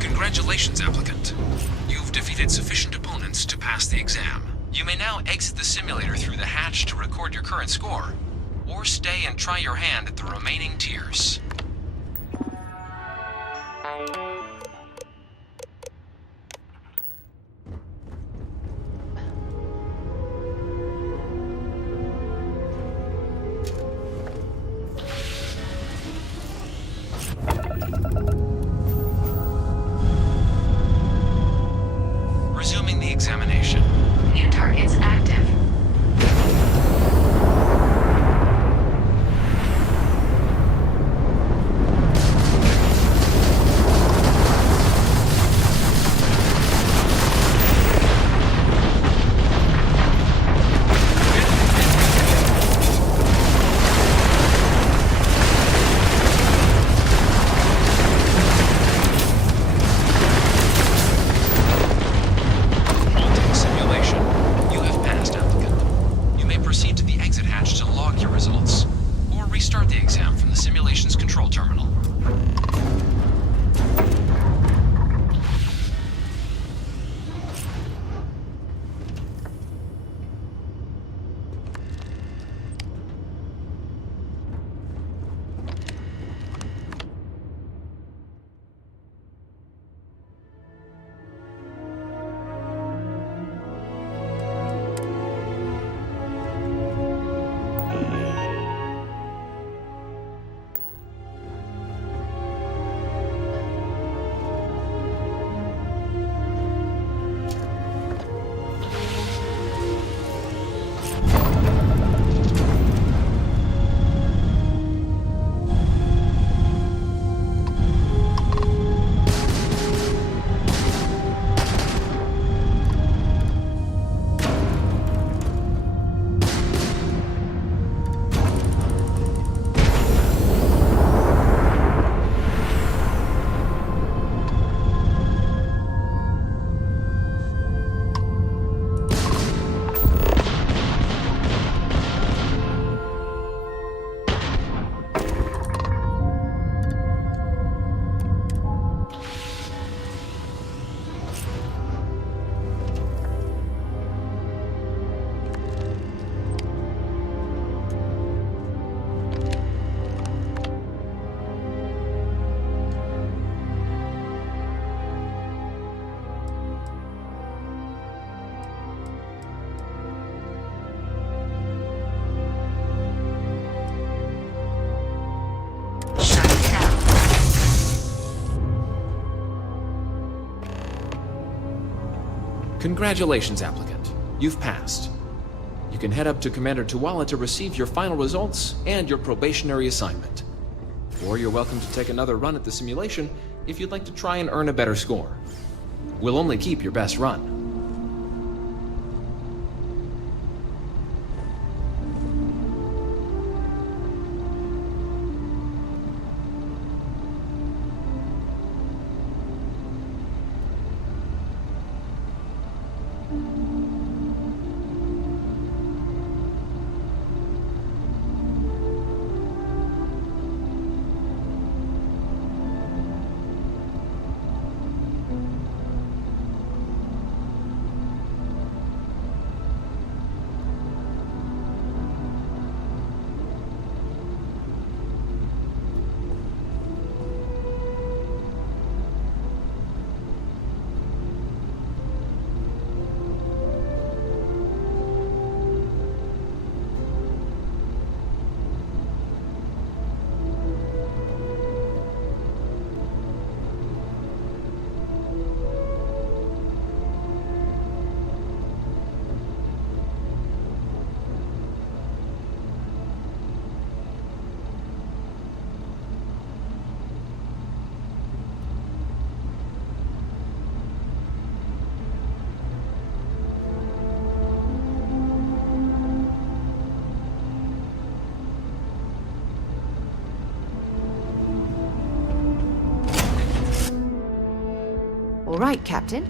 Congratulations, applicant. You've defeated sufficient opponents to pass the exam. You may now exit the simulator through the hatch to record your current score, or stay and try your hand at the remaining tiers. Resuming the examination. New targets active. the exam from the simulation's control terminal. Congratulations, applicant. You've passed. You can head up to Commander Tuwala to receive your final results and your probationary assignment. Or you're welcome to take another run at the simulation if you'd like to try and earn a better score. We'll only keep your best run. All right, Captain.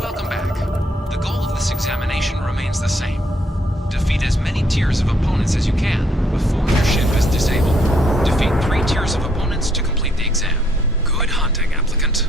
Welcome back. The goal of this examination remains the same. Defeat as many tiers of opponents as you can before your ship is disabled. Defeat 3 tiers of opponents to complete the exam. Good hunting, applicant.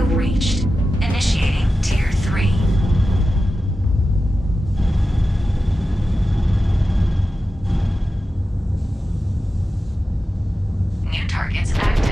2 reached. Initiating Tier 3. New targets active.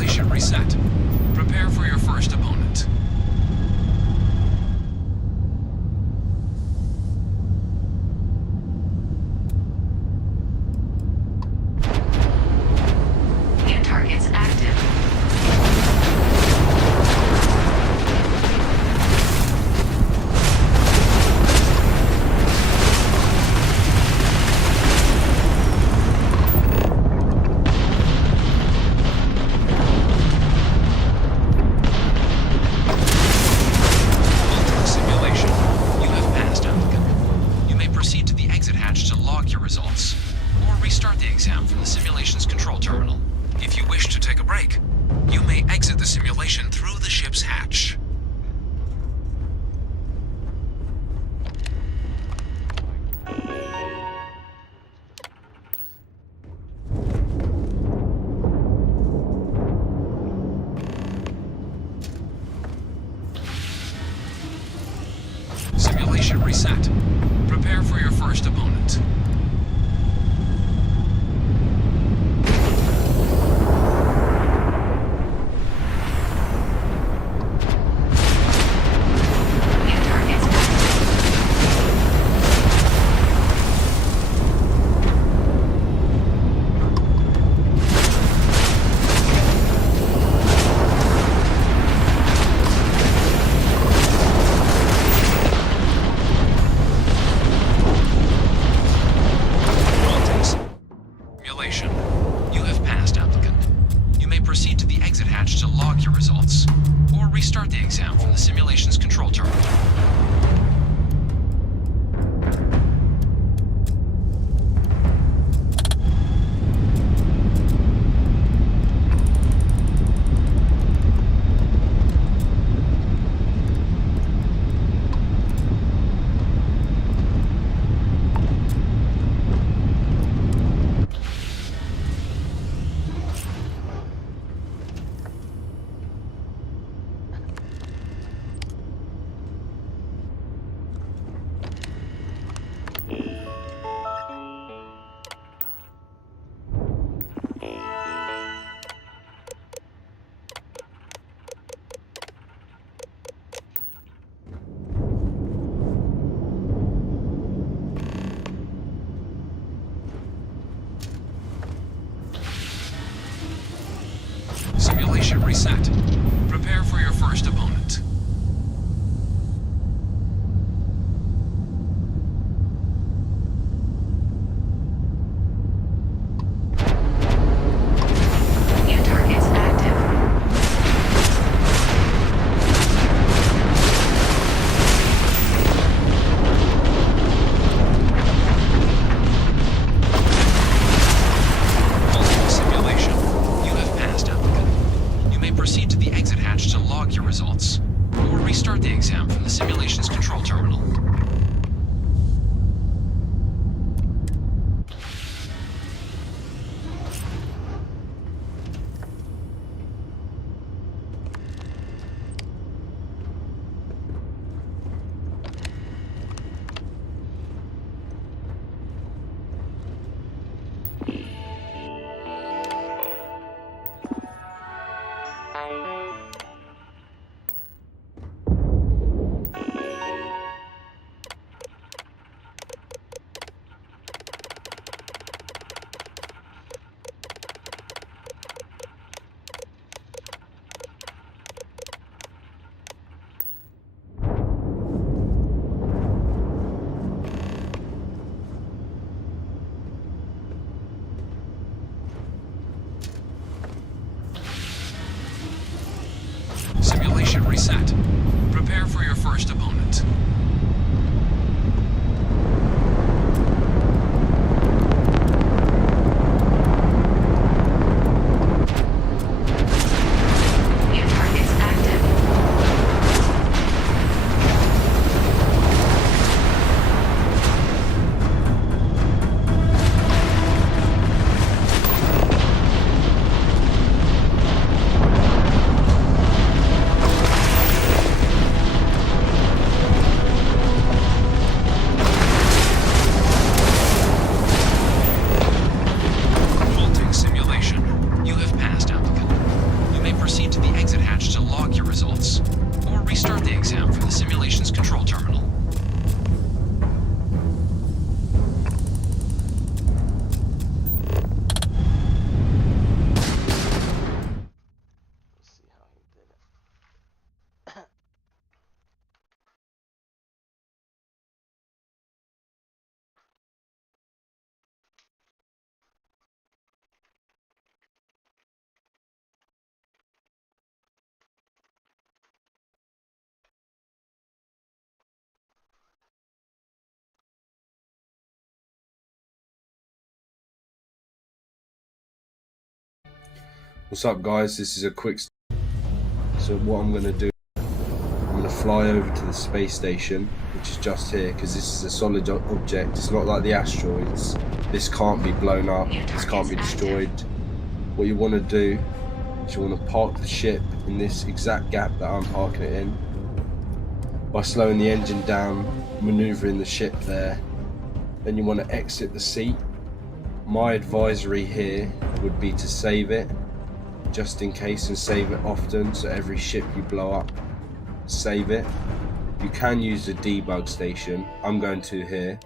Simulation reset. Prepare for your first opponent. New targets active. Simulation. You have passed, applicant. You may proceed to the exit hatch to log your results, or restart the exam from the simulation's control terminal. If you wish to take a break, you may exit the simulation through the ship's hatch. Simulation reset. Prepare for your first opponent. New targets active. Simulation. You have passed, applicant. You may proceed to the exit hatch to log your results, or restart the exam from the simulation's control terminal. Simulation reset. Prepare for your first opponent. New targets active. Simulation. You have passed, applicant. You may proceed to the exit hatch to log your results, or restart the exam from the simulation's control terminal. Simulation reset. Prepare for your first opponent. New targets active. results, or restart the exam from the simulation's control terminal. What's up, guys? This is a quick. So what I'm going to do, I'm going to fly over to the space station, which is just here, because this is a solid object. It's not like the asteroids. This can't be blown up. This can't be destroyed. What you want to do is you want to park the ship in this exact gap that I'm parking it in. By slowing the engine down, maneuvering the ship there. Then you want to exit the seat. My advisory here would be to save it, just in case, and save it often, so every ship you blow up, save it. You can use the debug station. I'm going to here.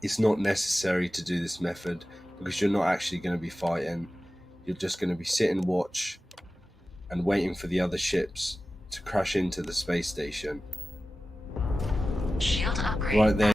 It's not necessary to do this method because you're not actually going to be fighting. You're just going to be sitting watch and waiting for the other ships to crash into the space station. Shield upgrade. Right there.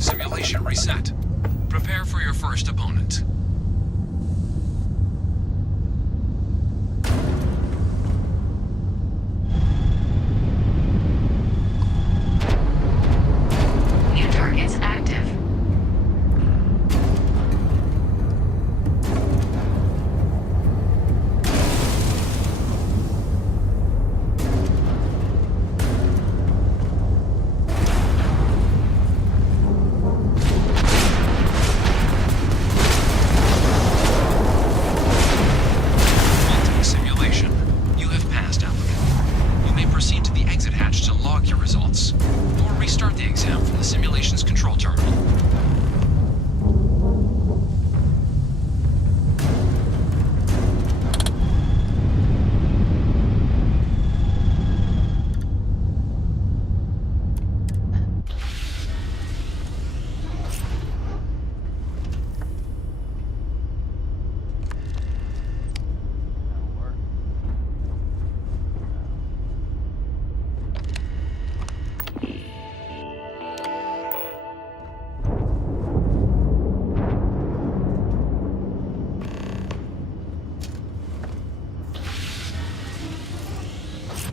Simulation reset. Prepare for your first opponent. New targets active.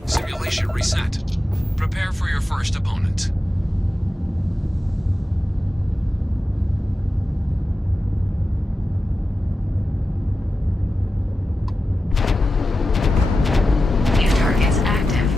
Simulation reset. Prepare for your first opponent. New targets active.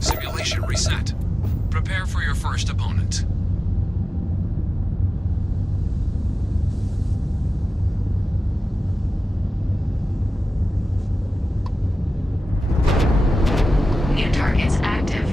Simulation reset. Prepare for your first opponent. New targets active.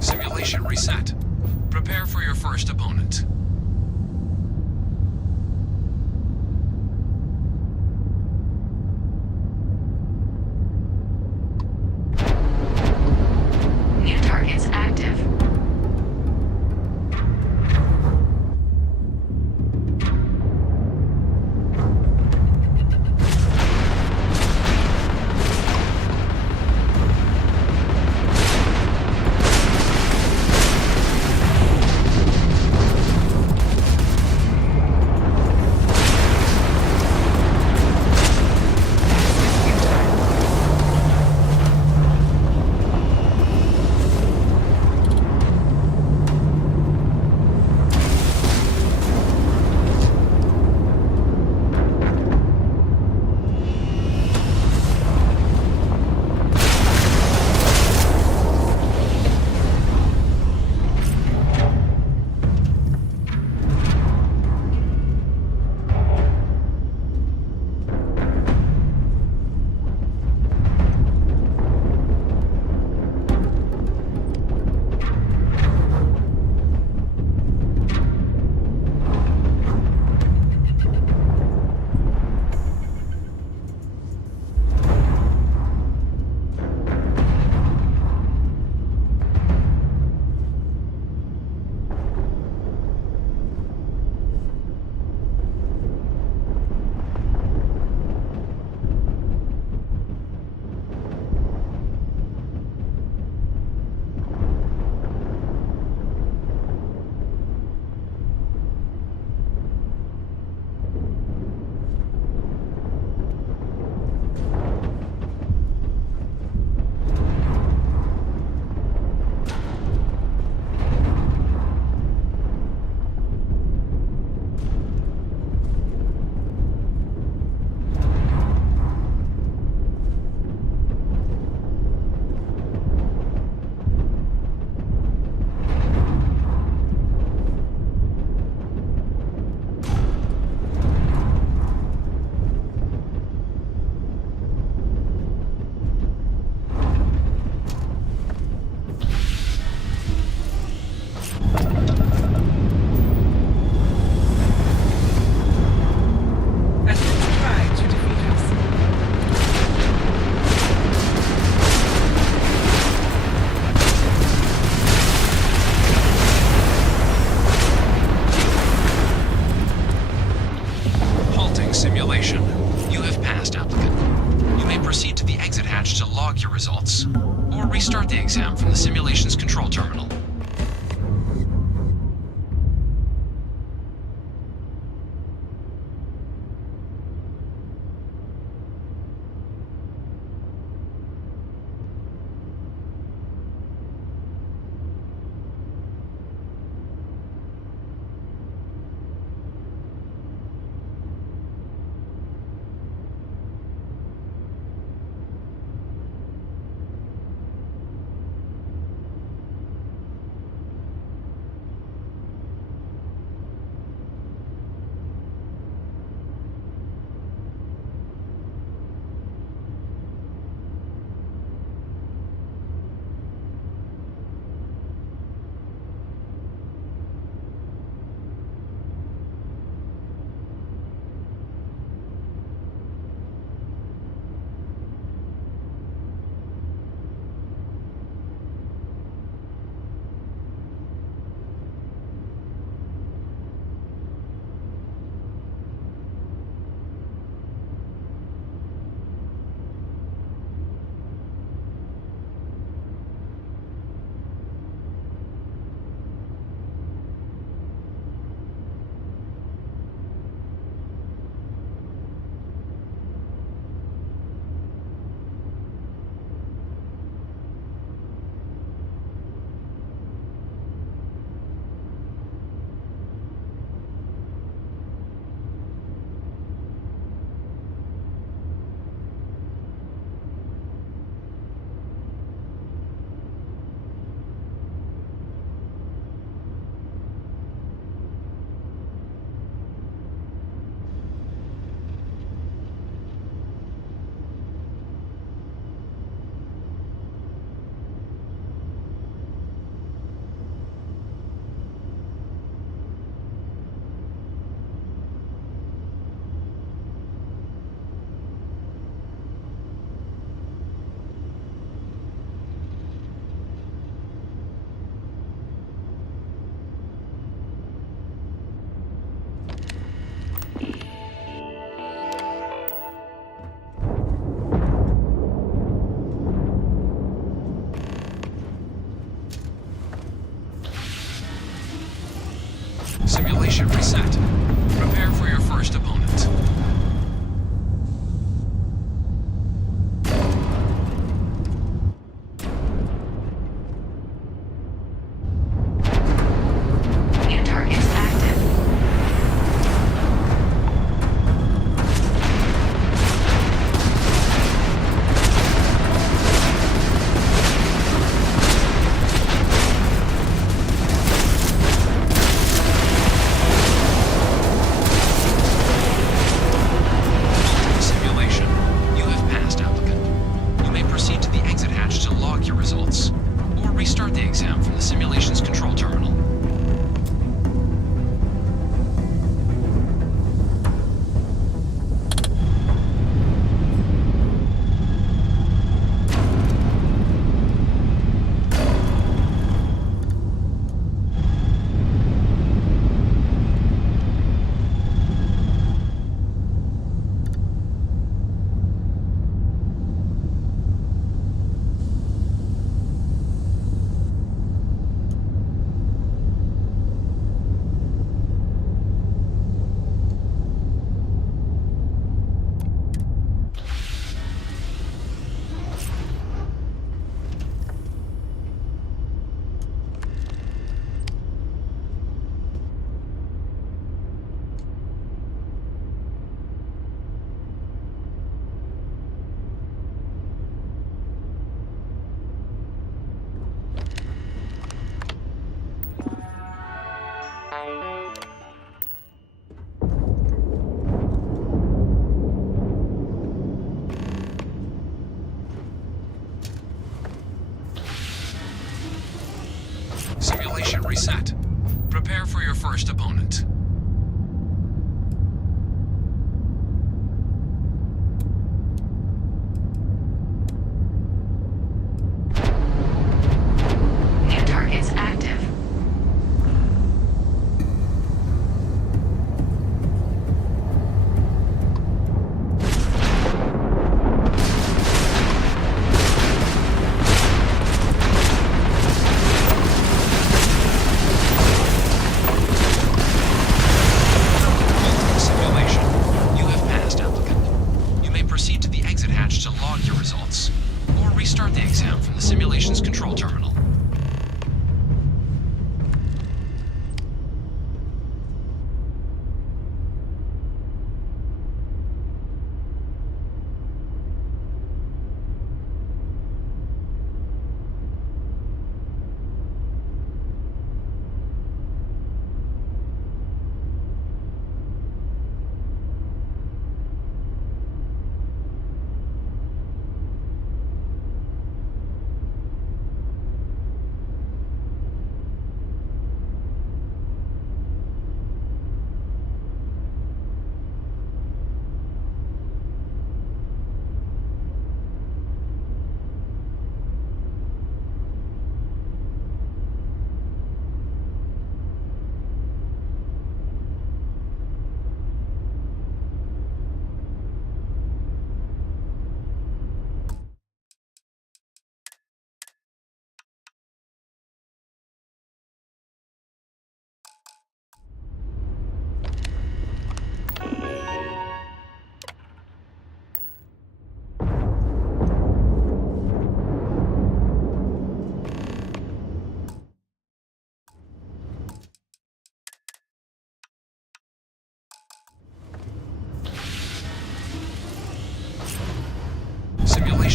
Simulation reset. Prepare for your first opponent. New targets active. simulation. You have passed, applicant. You may proceed to the exit hatch to log your results, or restart the exam from the simulation's control terminal.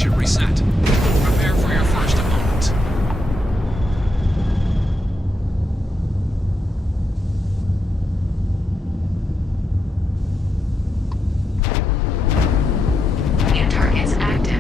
Simulation reset. Prepare for your first opponent. New targets active.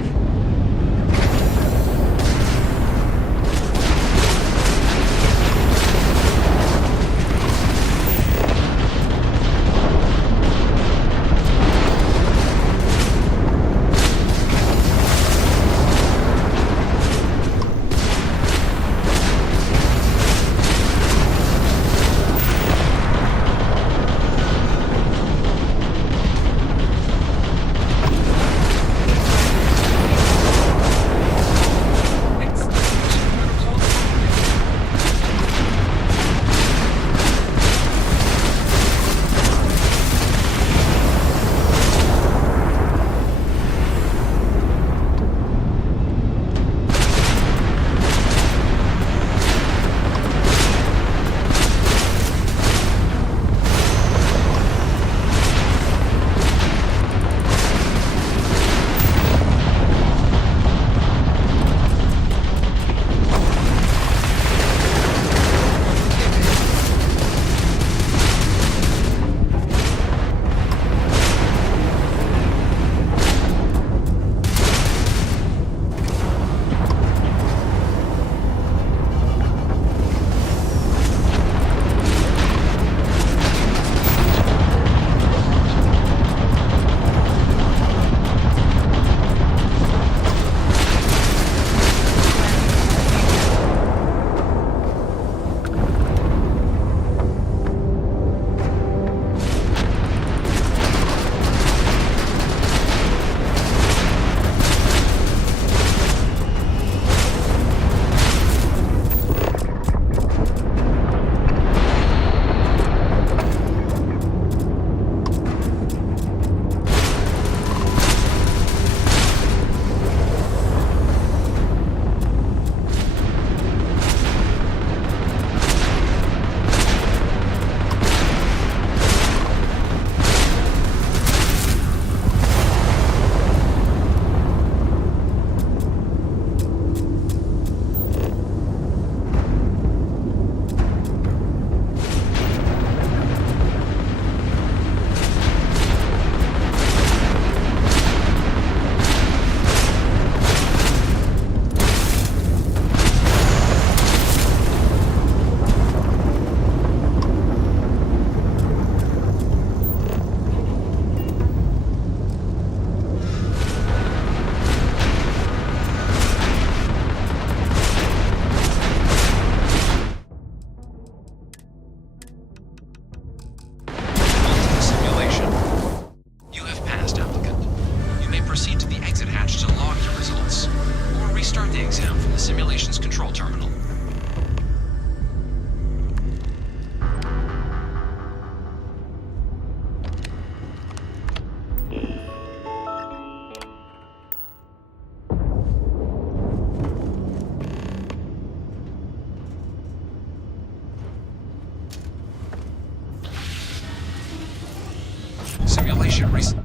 Simulation reset.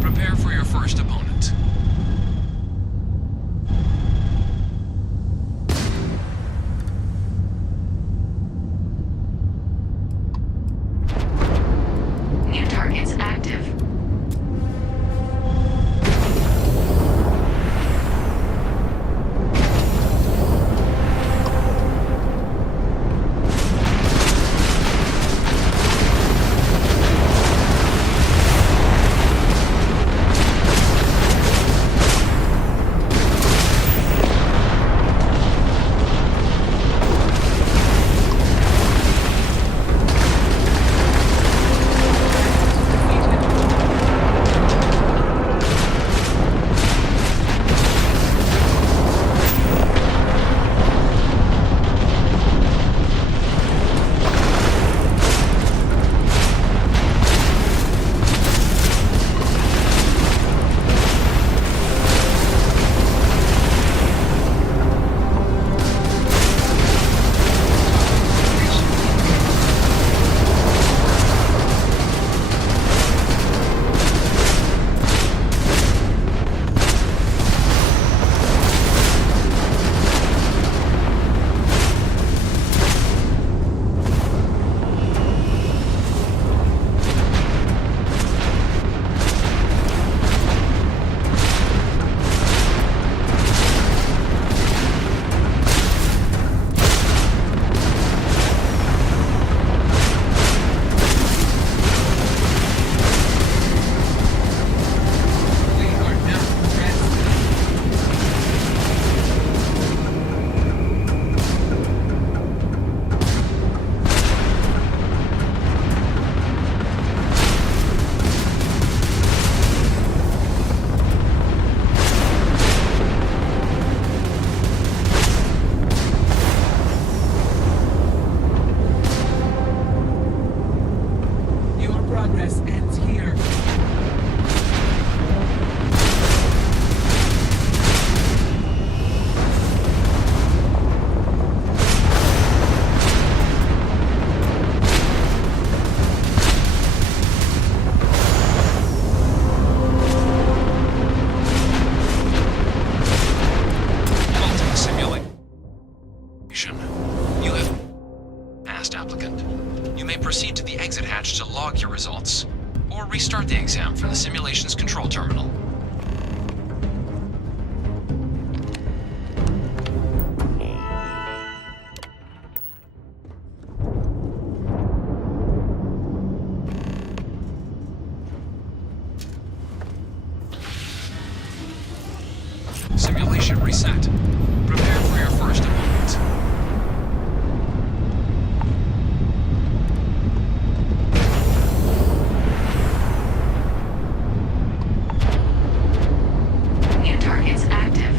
Prepare for your first opponent. New targets active. You may proceed to the exit hatch to log your results, or restart the exam from the simulation's control terminal. Simulation reset. Prepare for your first deployment. New targets active.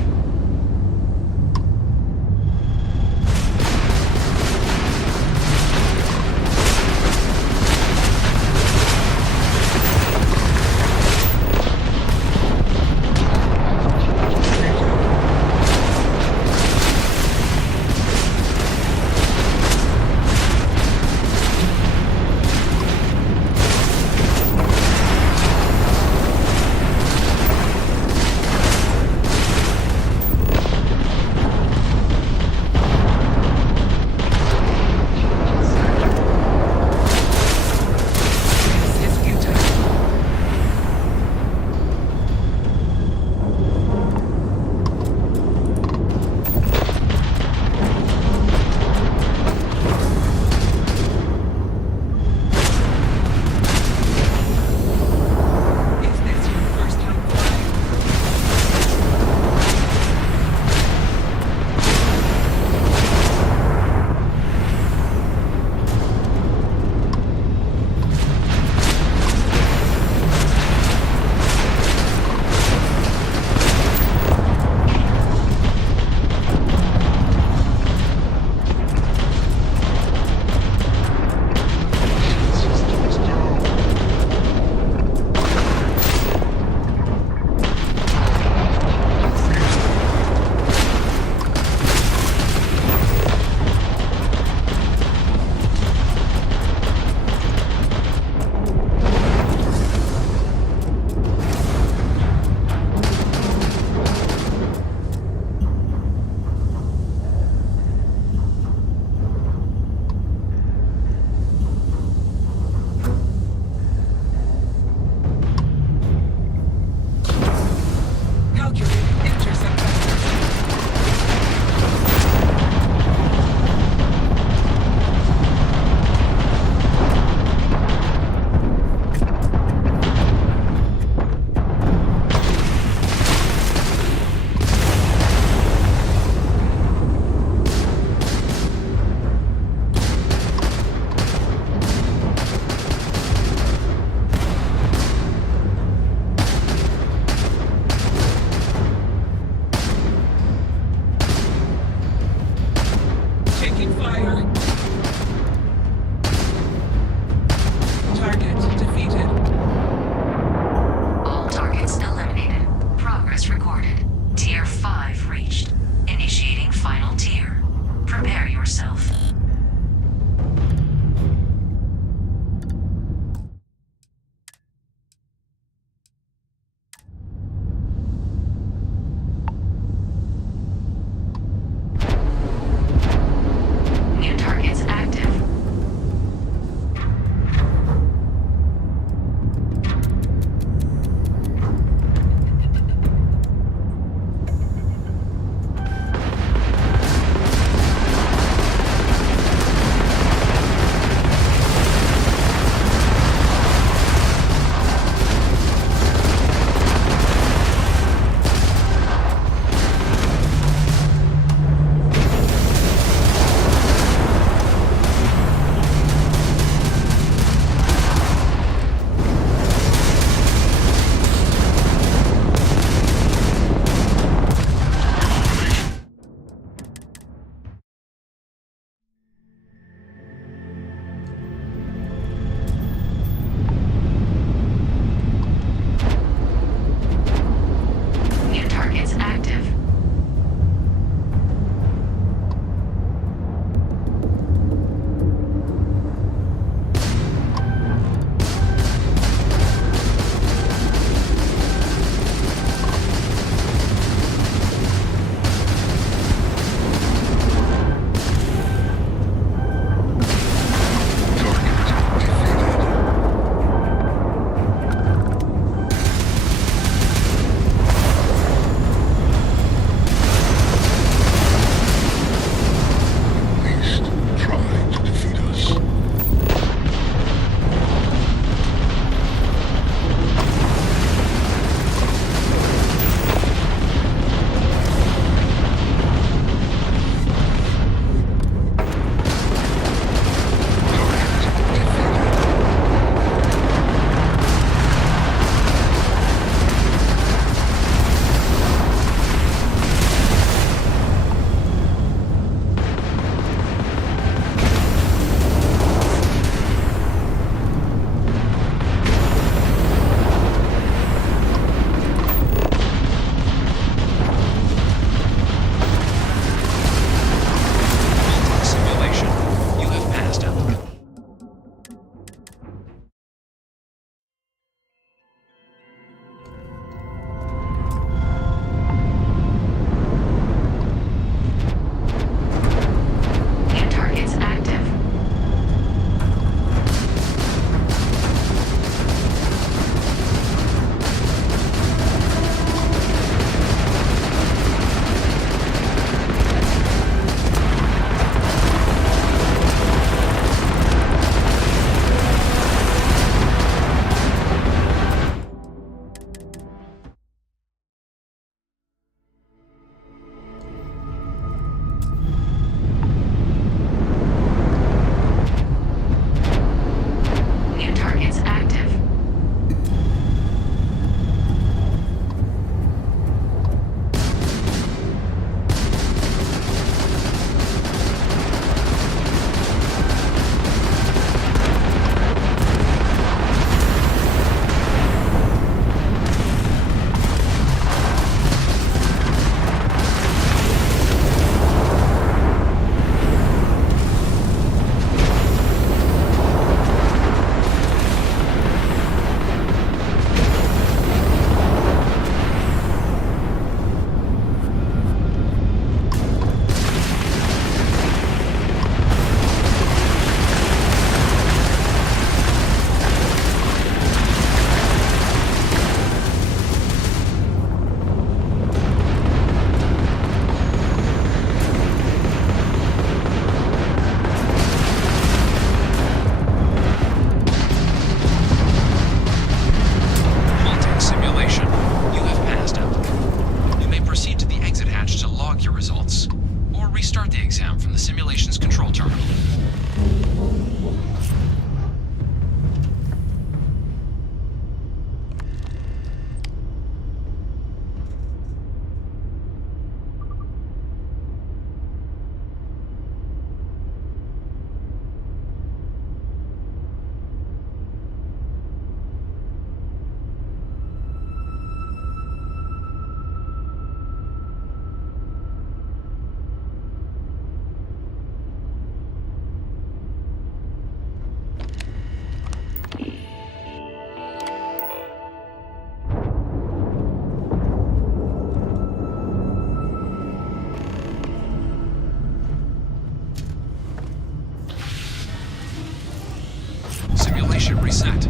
Spaceship reset.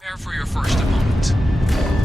Prepare for your first opponent.